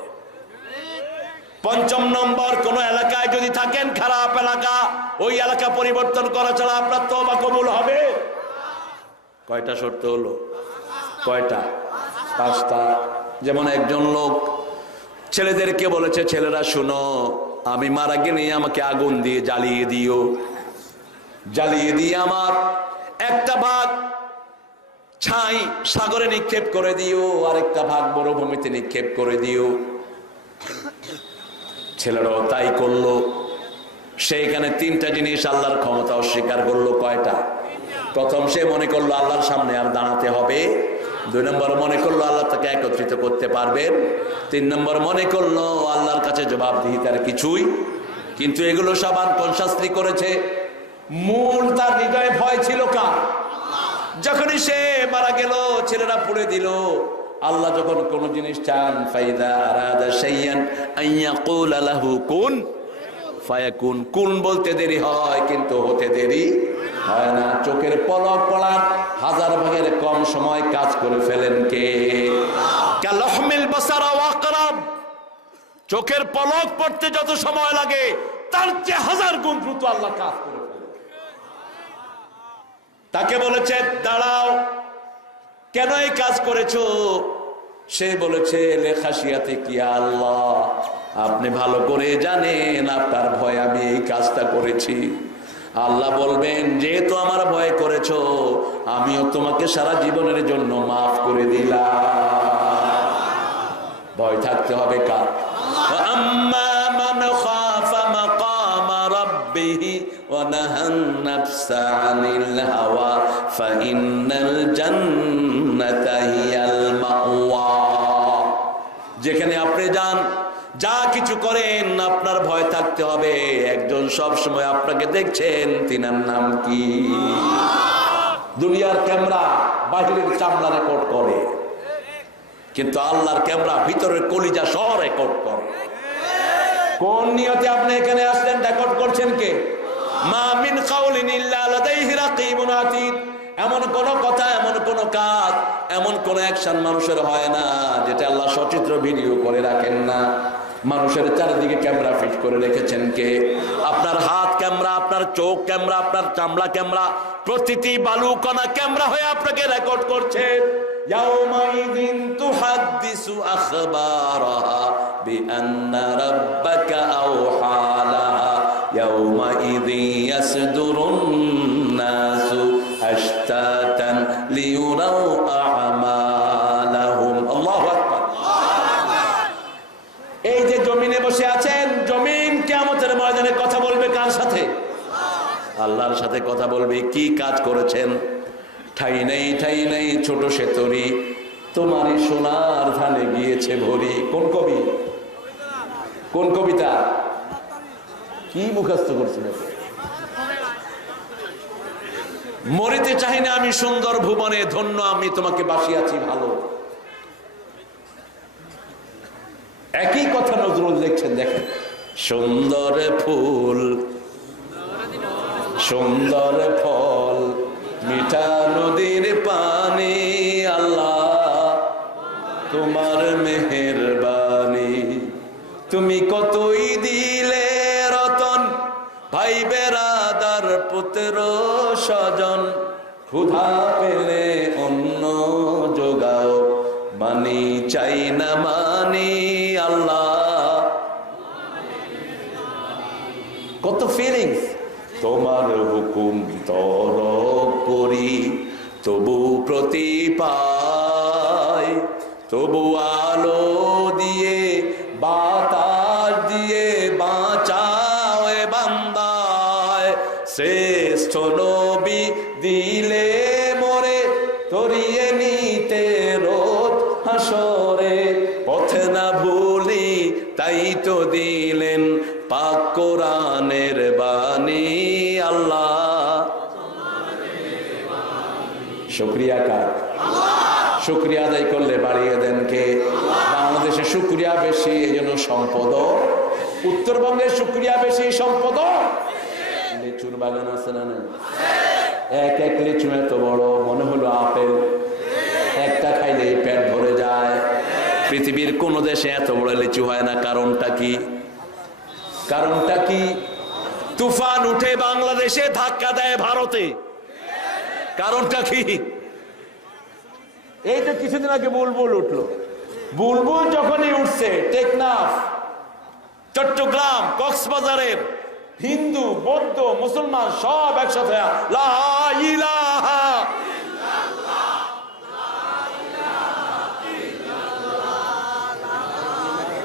5 নম্বর, কোন এলাকায় যদি থাকেন খারাপ এলাকা, ওই এলাকা পরিবর্তন করা ছাড়া আপনার তওবা কবুল হবে। কয়টা শর্ত হলো? কয়টা? 5টা। যেমন একজন লোক ছেলেদেরকে বলেছে, ছেলেরা শুনো, আমি মারা গেলে আমাকে আগুন দিয়ে জ্বালিয়ে দিও, জ্বালিয়ে দিয়ে আমার একটা ভাগ ছাই সাগরে নিক্ষেপ করে দিও, আরেকটা ভাগ মরুভূমিতে নিক্ষেপ করে দিও। ছেলেরাও তাই করলো। সেইখানে 3টা জিনিস আল্লাহর ক্ষমতা অস্বীকার করলো। কয়টা? প্রথম, সে মনে করলো আল্লাহর সামনে আর দাঁড়াতে হবে। 2 নম্বর, মনে করলো আল্লাহ তাকে একত্রিত করতে পারবেন। 3 নম্বর, মনে করলো আল্লাহর কাছে জবাবদিহিতার কিছুই। কিন্তু এগুলো সব আনকনশাসলি করেছে। মূল তার হৃদয়ে ভয় ছিল কার? যখনই সে মারা গেল, ছেলেরা পুড়ে দিল। আল্লাহ যখন কোন জিনিস চান, ফাইদা আরাদা শাইয়ান আইয়াকুলা লাহু কুন ফায়াকুন। কুন বলতে দেরি হয়, কিন্তু হতে দেরি হয় না। চোখের পলক পড়ার 1000 ভাগের কম সময় কাজ করে ফেলেন কে? কালাহমিল বাসারা ওয়া আকরাব। চোখের পলক পড়তে যত সময় লাগে, তার চেয়ে 1000 গুণ দ্রুত আল্লাহ কাজ করে ফেলেন। তাকে বলেছে দাঁড়াও, কেন এই কাজ করেছো? সে বলেছে, লেখাশিয়াতে কি আল্লাহ, আপনি ভালো করে জানেন আপনার ভয় আমি এই কাজটা করেছি। আল্লাহ বলবেন, যেহেতু আমার ভয় করেছো, আমিও তোমাকে সারা জীবনের জন্য মাফ করে দিলাম। ভয় থাকতে হবে কার? আম্মা মান খাফা মাকামা রাব্বিহি ওয়া নাহান নাফসা আনিল হাওয়া ফাইন্নাল জান্নাতা হিয়াল মাওয়া। যেখানে আপনি যান, যা কিছু করেন, আপনার ভয় থাকতে হবে। একজন সব সময় আপনাকে দেখছেন, তিনার নাম কি? দুনিয়ার ক্যামেরা বাহিরের চামড়া রেকর্ড করে, কিন্তু আল্লাহর ক্যামেরা ভিতরের কলিজা সহ রেকর্ড করে। কোন নিয়তে আপনি এখানে আসলেন, রেকর্ড করছেন কে? মা মিন কাউলিন ইল্লা লাদাইহি রাকিবুন আতীদ। এমন কোন কথা, এমন কোন কাজ, এমন কোন অ্যাকশন মানুষের হয় না যেটা আল্লাহ সচিত্র ভিডিও করে রাখেন না। মানুষের চারিদিকে ক্যামেরা ফিট করে রেখেছেন কে? আপনার হাত ক্যামেরা, আপনার চোখ ক্যামেরা, আপনার চামড়া ক্যামেরা, প্রতিটি বালু কণা ক্যামেরা হয়ে আপনাকে রেকর্ড করছে। ইয়াউমাইযিন তুহাদ্দিসু আখবারাহা বিআন্না রাব্বাকা আওহা লাহা ইয়াউমাইযিন ইয়াসদুরুন নাসু আশতাতান লিয়ুরাউ আমালাহুম। আল্লাহু আকবার। এই যে জমিনে বসে আছেন, জমিন কিয়ামতের ময়দানে কথা বলবে কার সাথে? আল্লাহর সাথে কথা বলবে। কি কাজ করেছেন? ঠাই নেই ছোট সেতরি, তোমারই সোনার ধানে গিয়েছে ভরি। কোন কবি? কোন কবিতা? কি মুখস্থ করছেন? মরিতে চাই না আমি সুন্দর ভুবনে, ধন্য আমি তোমাকে বাসিয়াছি ভালো। একই কথা নজরুল লিখছেন, দেখেন। সুন্দর ফুল, সুন্দর ফল, মিঠা নদীর পানি, আল্লাহ তোমার মেহেরবানি। তুমি কতই দিলে রতন, ভাই বেরাদার পুত্র স্বজন, ক্ষুধা পেলে অন্ন যোগাও, মানি চাই না মানি, আল্লাহ কত ফিলিংস। তোমার হুকুম তরক করি, তবু প্রতিপায়, তবু আলো দিয়ে বাতাস দিয়ে বাঁচাও এ বান্দায়। শ্রেষ্ঠ নবী দিলে মোরে, তরিয়ে নিতে রোজ হাসরে, পথে না ভুলি তাই তো দিলেন পাক কোরআনের বাণী, আল্লাহ শুকরিয়া কার? শুকরিয়া আদায় করলে বাড়িয়ে দেন কে? বাংলাদেশে শুকরিয়া বেশি, এই জন্য সম্পদ। উত্তরবঙ্গে শুকরিয়া বেশি, সম্পদ। লিচুর বাগান আছে না? এক এক লিচু এত বড়, মনে হলো আপেল, একটা খাইলে পেট ভরে যায়। পৃথিবীর কোন দেশে এত বড় লিচু হয় না। কারণটা কি? কারণটা কি? তুফান উঠে বাংলাদেশে, ধাক্কা দেয় ভারতে। কারণটা কি? এই তো কিছুদিন আগে বুলবুল উঠলো। বুলবুল যখনই উঠছে, টেকনাফ, চট্টগ্রাম, কক্সবাজারের হিন্দু, বৌদ্ধ, মুসলমান সব একসাথে লা ইলাহা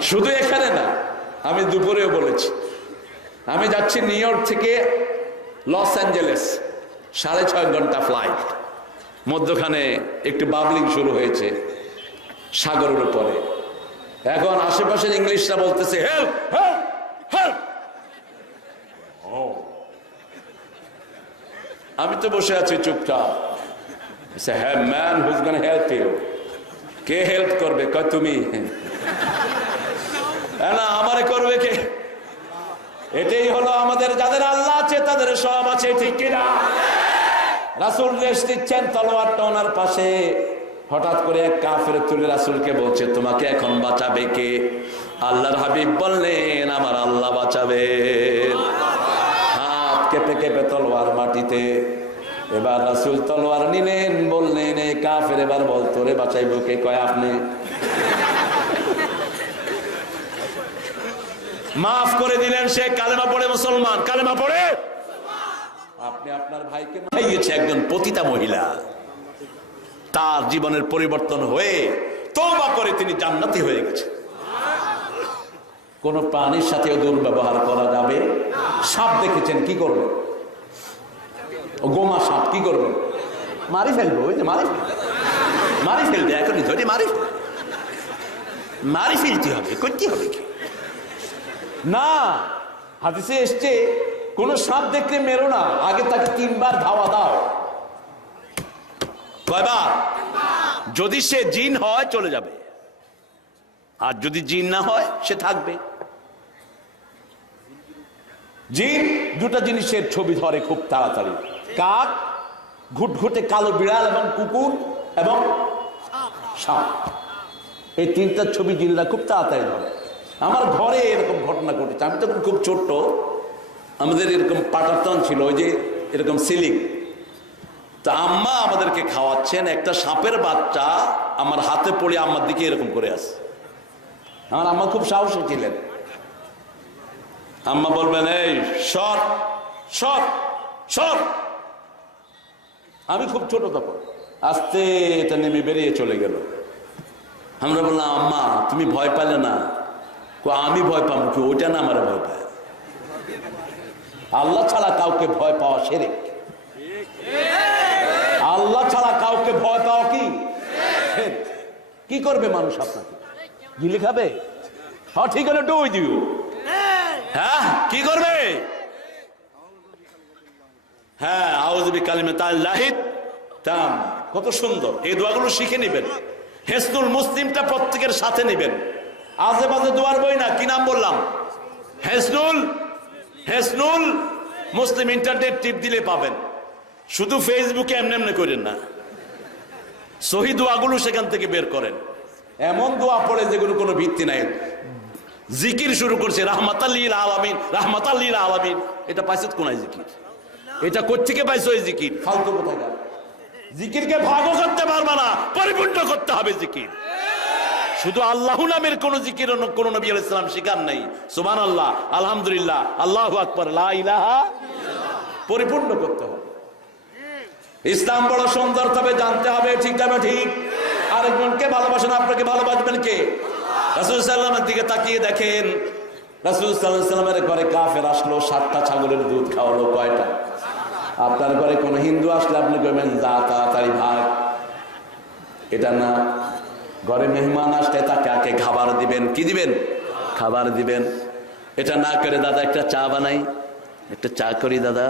শুধু এখানে না, আমি দুপুরেও বলেছি, আমি যাচ্ছি নিউ ইয়র্ক থেকে লস অ্যাঞ্জেলেস, 6.5 ঘন্টা ফ্লাইট। মধ্যখানে একটু বাবলিং শুরু হয়েছে সাগরের উপরে। এখন আশেপাশের ইংলিশটা বলতেছে হেল্প হেল্প হেল্প। আমি তো বসে আছি চুপচাপ। হ্যাঁ man, who's gonna help you? কে হেল্প করবে? কয় তুমি। না, আমারে করবে কে? এটাই হলো আমাদের, যাদের আল্লাহ আছে তাদের সব আছে, ঠিক কিনা? রাসূল রেশ দিচ্ছেন, তলোয়ারটা ওনার পাশে। হঠাৎ করে এক কাফের তুলে রাসূলকে বলছে, তোমাকে এখন বাঁচাবে কে? আল্লাহর হাবিব বললেন, আমার আল্লাহ বাঁচাবে। হাত কেঁপে কেঁপে তলোয়ার মাটিতে। এবার রাসূল তলোয়ার নিলেন, বললেন, এই কাফের এবার বল, তোরে বাঁচাইব কে? কয় আপনি। মাফ করে দিলেন। সে কালেমা পড়ে মুসলমান, কালেমা পড়ে। আপনি আপনার ভাইকে মারিয়েছে একজন পতিতা মহিলা, তার জীবনের পরিবর্তন হয়ে তওবা করে তিনি জান্নাতি হয়ে গেছে। কোন প্রাণীর সাথেও দুর্ব্যবহার করা যাবে। সাপ দেখেছেন, কি করবে? গোমা সাপ কি করবে? মারি ফেলবো। ওই যে মারি ফেলবে, এখনই ধরে মারি ফেলতে হবে, করতে হবে কি না। হাদিসে এসছে, কোন সাপ দেখলে মেরো না, আগে তাকে 3 বার ধাওয়া দাও। কয়বার? যদি সে জিন হয় চলে যাবে, আর যদি জিন না হয় সে থাকবে। জিন দুটা জিনিসের ছবি ধরে খুব তাড়াতাড়ি, কাক, ঘুটঘুটে কালো বিড়াল এবং কুকুর এবং সাপ। এই 3টা ছবি জিনরা খুব তাড়াতাড়ি ধরে। আমার ঘরে এরকম ঘটনা ঘটেছে। আমি তখন খুব ছোট্ট, আমাদের এরকম পাটাতন ছিল, ওই যে এরকম সিলিং। তা আম্মা আমাদেরকে খাওয়াচ্ছেন, একটা সাপের বাচ্চা আমার হাতে পড়ে আম্মার দিকে এরকম করে আসে। আমার আম্মা খুব সাহসী ছিলেন। আম্মা বলবেন, এই সর সর সর। আমি খুব ছোট তখন, আস্তে এটা নেমে বেরিয়ে চলে গেল। আমরা বললাম, আম্মা তুমি ভয় পেলে না? আমি ভয় পাবো কি? ওইটা না আমার ভয় পায়। আল্লাহ ছাড়া কাউকে ভয় পাওয়া শিরক। আল্লাহ ছাড়া কাউকে ভয় পাওয়া কি করবে মানুষ? আপনাকে গিলে খাবে? হ্যাঁ ঠিক হলে ডুই দিও। হ্যাঁ কি করবে? হ্যাঁ আউযু বিকালিমাতিল্লাহিত তাম। কত সুন্দর এই দোয়াগুলো শিখে নেবেন। হিসনুল মুসলিমটা প্রত্যেকের সাথে নেবেন। আজে বাজে দোয়ার বই না। কি নাম বললাম? হিসনুল মুসলিম। ইন্টারনেট টিপ দিলে পাবেন। শুধু ফেসবুকে এমনি এমনি করেন না, সহি দোয়াগুলো সেখান থেকে বের করেন। এমন দোয়া পড়ে যেগুলো কোনো ভিত্তি নাই। জিকির শুরু করছে রাহমাতাল লিল আলামিন, রাহমাতাল লিল আলামিন। এটা পাইছে কোনায় জিকির? এটা কোত্থেকে পাইছো এই জিকির? ফালতু কোথাকার। জিকিরকে ভাগও করতে পারবা না, পরিপূর্ণ করতে হবে জিকির। শুধু আল্লাহ নামের কোন জিকির কোন নবী আলাইহিস সালাম শিখান নাই। সুবহানাল্লাহ, আলহামদুলিল্লাহ, আল্লাহু আকবার, লা ইলাহা, পরিপূর্ণ করতে হবে। ইসলাম বড় সুন্দর, তবে জানতে হবে ঠিক যাবে ঠিক। আরেকজনকে ভালোবাসেন, আপনাকে ভালোবাসবেন কে? রাসূল সাল্লাল্লাহু আলাইহি ওয়াসাল্লামের দিকে তাকিয়ে দেখেন, রাসূল সাল্লাল্লাহু আলাইহি ওয়াসাল্লামের ঘরে কাফের আসলো, 7টা ছাগলের দুধ খাওয়ালো। কয়টা? আপনার ঘরে কোন হিন্দু আসলে আপনি কইবেন, যা তাড়াতাড়ি ভাগ। এটা না। ঘরে মেহমান আসলে তাকে আগে খাবার দিবেন। কি দিবেন? খাবার দিবেন। এটা না করে, দাদা একটা চা বানাই, একটা চা করি দাদা।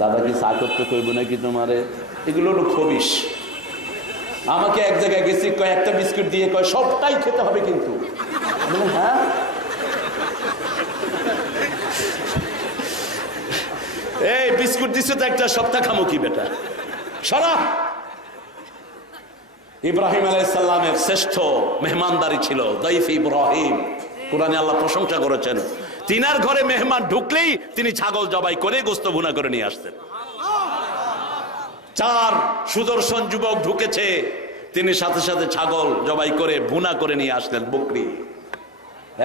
দাদা কি চা করতে কইব নাকি তোমারে? এগুলো হলো খবিশ। আমাকে এক জায়গায় গেছি, কয়েকটা বিস্কুট দিয়ে কয় সবটাই খেতে হবে কিন্তু। হ্যাঁ, এই বিস্কুট দিচ্ছে তো একটা, সপ্তাহ খামো কি বেটা, সরা। ইব্রাহিম আলাইহিস সালামের শ্রেষ্ঠ মেহমানদারি ছিল দাইফ ইব্রাহিম। কুরআনে আল্লাহ প্রশংসা করেছেন, তিনার ঘরে মেহমান ঢুকলেই তিনি ছাগল জবাই করে গোস্ত ভুনা করে নিয়ে আসতেন। 4 সুদর্শন যুবক ঢুকেছে, তিনি সাথে সাথে ছাগল জবাই করে ভুনা করে নিয়ে আসলেন, বকরি।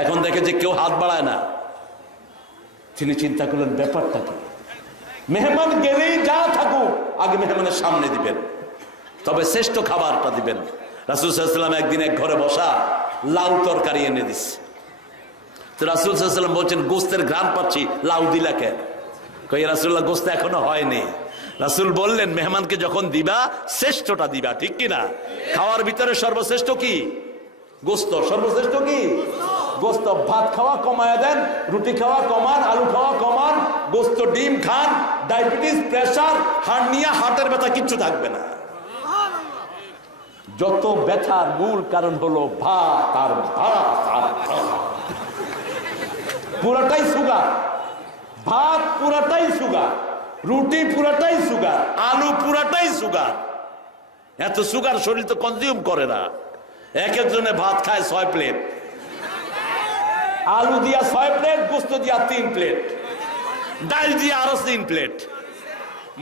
এখন দেখে যে কেউ হাত বাড়ায় না, তিনি চিন্তা করলেন ব্যাপারটা কি। মেহমান গেলেই যা থাকুক আগে মেহমানের সামনে দিবেন, তবে শ্রেষ্ঠ খাবারটা দিবেন। রাসূল সাল্লাল্লাহু আলাইহি ওয়াসাল্লাম একদিন এক ঘরে বসা লাউ তরকারি এনে দিচ্ছে। তো রাসূল সাল্লাল্লাহু আলাইহি ওয়াসাল্লাম বলছেন, গোস্তের ঘ্রাণ পাচ্ছি, লাউ দিলা কেন? কই রাসূলুল্লাহ, গোস্ত এখনো হয়নি। রাসূল বললেন, মেহমানকে যখন দিবা শ্রেষ্ঠটা দিবা, ঠিক কিনা? খাওয়ার ভিতরে সর্বশ্রেষ্ঠ কি? গোস্ত। সর্বশ্রেষ্ঠ কি? গোস্ত। ভাত খাওয়া কমায় দেন, রুটি খাওয়া কমান, আলু খাওয়া কমান, গোস্ত ডিম খান, ডায়াবেটিস, প্রেসার, হার্নিয়া, হার্টের ব্যথা কিচ্ছু থাকবে না। যত ব্যথার মূল কারণ হলো ভাত আর ভাত আর ভাত, পুরাটাই সুগার। ভাত পুরাটাই সুগার, রুটি পুরাটাই সুগার, আলু পুরাটাই সুগার। এত সুগার শরীর তো কনজিউম করে না। এক একজনে ভাত খায় 6 প্লেট, আলু দিয়া 6 প্লেট, গোস্ত দিয়া 3 প্লেট, ডাল দিয়া আরো 3 প্লেট,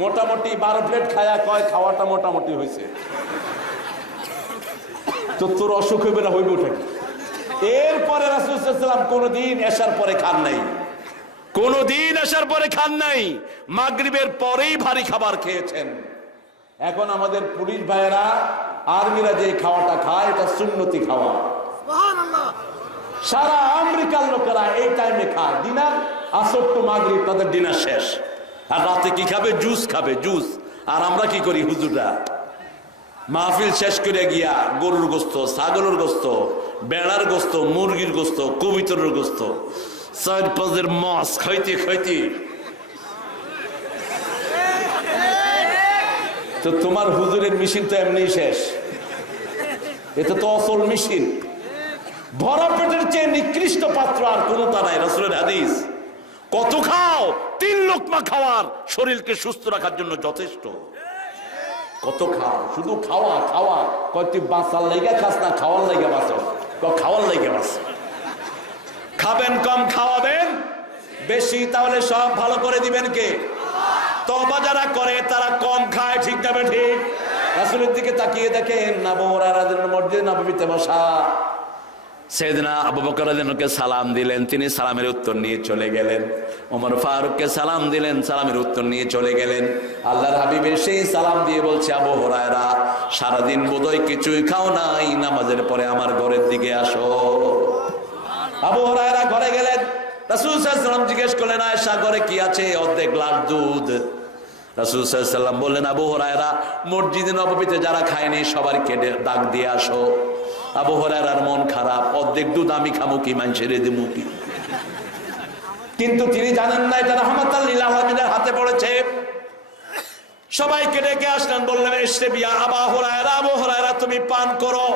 মোটামুটি 12 প্লেট খায়া কয় খাওয়াটা মোটামুটি হয়েছে। তো তোর অসুখ হইবে না, হইবে ওটা কি? এরপরে রাসূল সাল্লাল্লাহু আলাইহি ওয়াসাল্লাম কোনদিন এশার পরে খান নাই, কোনদিন এশার পরে খান নাই, মাগরিবের পরেই ভারী খাবার খেয়েছেন। এখন আমাদের পুলিশ ভাইয়েরা, আর্মিরা যে খাওয়াটা খায় এটা সুন্নতি খাওয়া। সুবহানাল্লাহ। সারা আমেরিকার লোকেরা এই টাইমে খায়, ডিনার আসর টু মাগরিব তাদের ডিনার শেষ। আর রাতে কি খাবে? জুস খাবে, জুস। আর আমরা কি করি হুজুররা? মাহফিল শেষ করে গিয়া গরুর গোস্ত, ছাগলের গোস্ত, বেড়ার গোস্ত, মুরগির গোস্ত, কবিতরের গোস্ত, 4-5 মাছ খাইতে খাইতে তো তোমার হুজুরের মেশিন তো এমনি শেষ। এটা তো অসল মেশিন। ভরা পেটের চেয়ে নিকৃষ্ট পাত্র আর কোনটা নাই। রাসূলের হাদিস, কত খাও? 3 লোকমা খাওয়ার শরীরকে সুস্থ রাখার জন্য যথেষ্ট। কত খাও? শুধু খাওয়া খাওয়া। কয় তুই বাঁচার লাইগা খাস না খাওয়ার লাইগা বাঁচো? খাওয়ার লাইগা বাঁচ। খাবেন কম, খাওয়াবেন বেশি, তাহলে সব ভালো করে দিবেন কে? তওবা যারা করে তারা কম খায়, ঠিক না ঠিক? রাসূলের দিকে তাকিয়ে দেখেন, আবু হুরায়রা মসজিদে নববীতে বসা, সাইয়েদনা আবু বকর রাদিয়াল্লাহু আনহুকে সালাম দিলেন, তিনি সালামের উত্তর নিয়ে চলে গেলেন। ওমর ফারুককে সালাম দিলেন, সালামের উত্তর নিয়ে চলে গেলেন। আল্লাহর হাবিবের সেই সালাম দিয়ে বলছে, আবু হুরায়রা সারাদিন বোধহয় কিছুই খাও নাই, নামাজের পরে আমার ঘরের দিকে আসো। আবু হুরায়রা ঘরে গেলেন। রাসূল সাল্লাল্লাহু আলাইহি ওয়াসাল্লাম জিজ্ঞেস করলেন, আয়েশা ঘরে কি আছে? অর্ধেক গ্লাস দুধ। রাসূল সাল্লাল্লাহু আলাইহি ওয়াসাল্লাম বললেন, আবু হুরায়রা মসজিদে নববীতে যারা খায়নি সবাইকে ডাক দিয়ে আসো। আবু হুরায়রার মন খারাপ, অর্ধেক দুধ আমি খামু কি, মানুষের দেবো কি? কিন্তু তিনি জানেন না এটা রাহমাতাল লিল আলামিনের হাতে পড়েছে। সবাইকে ডেকে আসলেন, বললেন, ইশরাবিয়া আবু হুরায়রা, আবু হুরায়রা তুমি পান করো।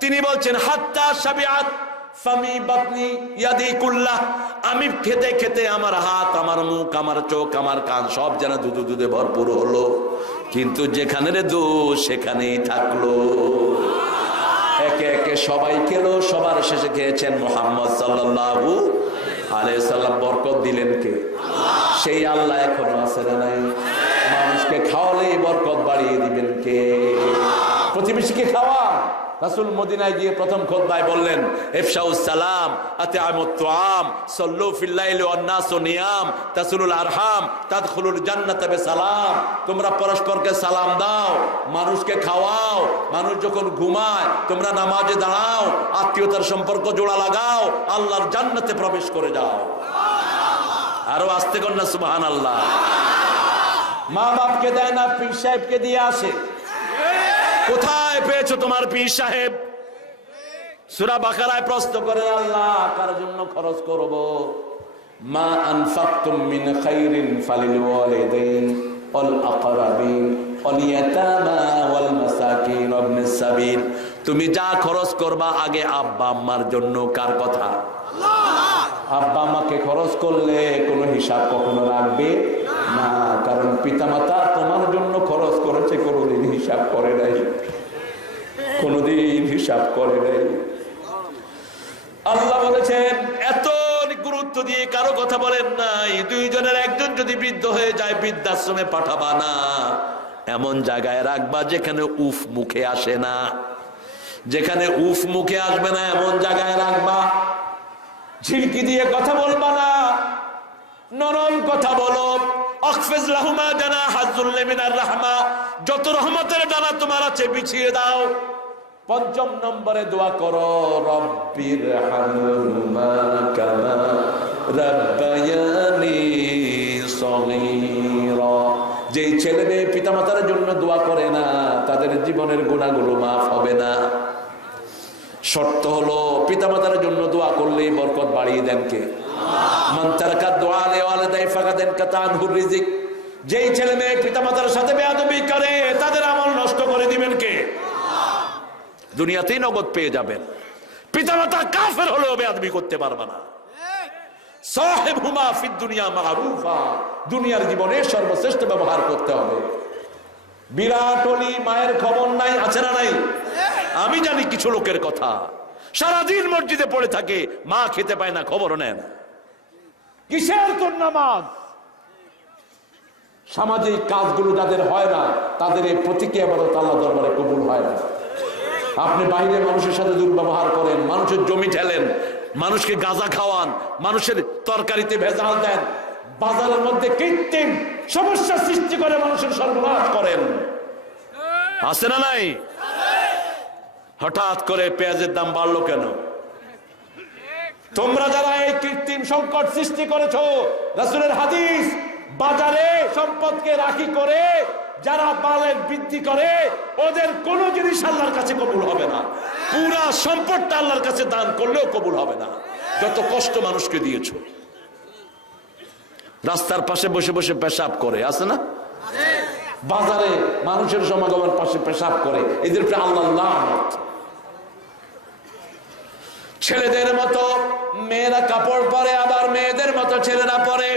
তিনি বলছেন, হাত্তা শাবিআত ফামি বাতনি ইয়াদি কুল্লাহ, আমি খেতে খেতে আমার হাত, আমার মুখ, আমার চোখ, আমার কান সব যেন দুধে দুধে ভরপুর হলো। কিন্তু যেখানে রে দুধ সেখানেই থাকলো। একে একে সবাই খেলো, সবার শেষে খেয়েছেন মুহাম্মদ সাল্লাল্লাহু আলাইহি সাল্লাম। বরকত দিলেন কে? সেই আল্লাহ এখনো আছে না নাই? মানুষকে খাওয়ালেই বরকত বাড়িয়ে দিবেন কে? প্রতিবেশীকে খাওয়া। রাসূল মদিনায় গিয়ে প্রথম খুতবায় বললেন, ইফশাউস সালাম, আতিআমুত তুআম, সাল্লু ফিল লাইলি ওয়ান নাসু নিয়াম, তাসিলুল আরহাম, তাদখুলুল জান্নাতা বিসালাম। তোমরা পরস্পরকে সালাম দাও, মানুষকে খাওয়াও, মানুষ যখন ঘুমায় তোমরা নামাজে দাঁড়াও, আত্মীয়তার সম্পর্ক জোড়া লাগাও, আল্লাহর জান্নাতে প্রবেশ করে যাও। আরো আস্তে কন্যা সুবহানাল্লাহ। মা বাপকে দেয় না, পীর সাহেবকে দিয়ে আসে। কোথায় পেয়েছো তোমার পীর সাহেব? সূরা বাকারায় প্রশ্ন করে আল্লাহ, কার জন্য খরচ করব? মা আনফাকতুম মিন খাইরিন ফালিল ওয়ালিদাইন ওয়াল আকরাবিন ওয়াল ইয়াতামা ওয়াল মাসাকিন ওয়া ইবনিস তুমি যা খরচ করবা আগে আব্বা আম্মার জন্য। কার কথা? আব্বা আম্মাকে খরচ করলে কোনো হিসাব কখনো রাখবে না, কারণ পিতামাতা তোমার জন্য খরচ করেছে, কোনোদিন হিসাব করে নাই, কোনোদিন হিসাব করে নাই। আল্লাহ বলেছেন এত গুরুত্ব দিয়ে কারো কথা বলেন নাই। দুইজনের একজন যদি বৃদ্ধ হয়ে যায় বৃদ্ধাশ্রমে পাঠাবা না, এমন জায়গায় রাখবা যেখানে উফ মুখে আসে না, যেখানে উফ মুখে আসবে না এমন জায়গায় রাখবা। ঝিড়কি দিয়ে কথা বলবা না, নরম কথা বলো। আখফিজ লাহুমা জানাহা যুল্লি মিনার রাহমা, যত রহমতের ডানা তোমার আছে বিছিয়ে দাও। ৫ম নম্বরে দোয়া করো, রব্বির হামহুমা কামা রাব্বায়ানি সগীরা। যেই ছেলে মেয়ে পিতামাতার জন্য দোয়া করে না, তাদের জীবনের গুনাহগুলো মাফ হবে না। শর্ত হলো পিতামাতার জন্য দোয়া করলেই বরকত বাড়িয়ে দেন কে? মান তারাকা দুআ লিওয়ালিদাই ফাকাদ ইনকাতা আনহুর রিজিক। যেই ছেলে মেয়ে পিতামাতার সাথে বেয়াদবি করে তাদের আমল নষ্ট করে দিবেন কে? দুনিয়াতেই নগদ পেয়ে যাবেন, পিতামাতা কাফের হলেও বেয়াদবি করতে পারবে না। সাহিবহুমা ফিদ দুনিয়া মারুফা, দুনিয়ার জীবনে সর্বশ্রেষ্ঠ ব্যবহার করতে হবে। বিরাট ওলি মায়ের খবর নাই, আছে না নাই? আমি জানি কিছু লোকের কথা, সারাদিন মসজিদে পড়ে থাকে, মা খেতে পায় না, খবরও নেন। কিসের তোর নামাজ? সামাজিক কাজগুলো যাদের হয় না তাদের এই প্রতিক্রিয়া আল্লাহ দরবারে কবুল হয় না। আপনি বাইরে মানুষের সাথে দুর্ব্যবহার করেন, মানুষের জমি ঠেলেন, মানুষকে গাঁজা খাওয়ান, মানুষের তরকারিতে ভেজাল দেন, বাজারের মধ্যে কৃত্রিম সমস্যা সৃষ্টি করে মানুষের সর্বনাশ করেন, আছে না নাই? হঠাৎ করে পেঁয়াজের দাম বাড়লো কেন? তোমরা যারা এই কৃত্রিম সংকট সৃষ্টি করেছো, রাসূলের হাদিস, বাজারে সম্পদকে রাখি করে যারা বালের বৃদ্ধি করে ওদের কোন জিনিস আল্লাহর কাছে কবুল হবে না। পুরা সম্পদটা আল্লাহর কাছে দান করলেও কবুল হবে না, যত কষ্ট মানুষকে দিয়েছো। রাস্তার পাশে বসে বসে পেশাব করে, আছে না? বাজারে মানুষের সমাগমের পাশে পেশাব করে, এদের উপরে আল্লাহর লানত। ছেলেদের মতো মেয়েরা কাপড় পরে, আবার মেয়েদের মতো ছেলেরা পরে।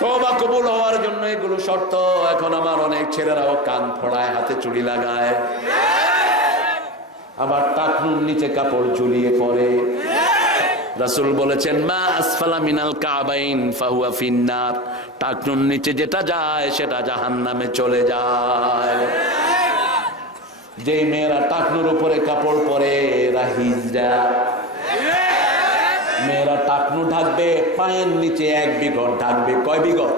তওবা কবুল হওয়ার জন্য এগুলো শর্ত। এখন আমার অনেক ছেলেরাও কান ফোড়ায়, হাতে চুড়ি লাগায়, আবার টাকনুর নিচে কাপড় ঝুলিয়ে পরে। রাসূল বলেছেন, মা আসফালা মিনাল কাবাইন ফাহুয়া ফিন্নার, টাকনুর নিচে যেটা যায় সেটা জাহান্নামে চলে যায়। যেই মেয়েরা টাকনুর উপরে কাপড় পরে এরা হিজড়া। মেয়েরা টাকনু ঢাকবে, পায়ের নিচে 1 বিঘত ঢাকবে। কয় বিঘত?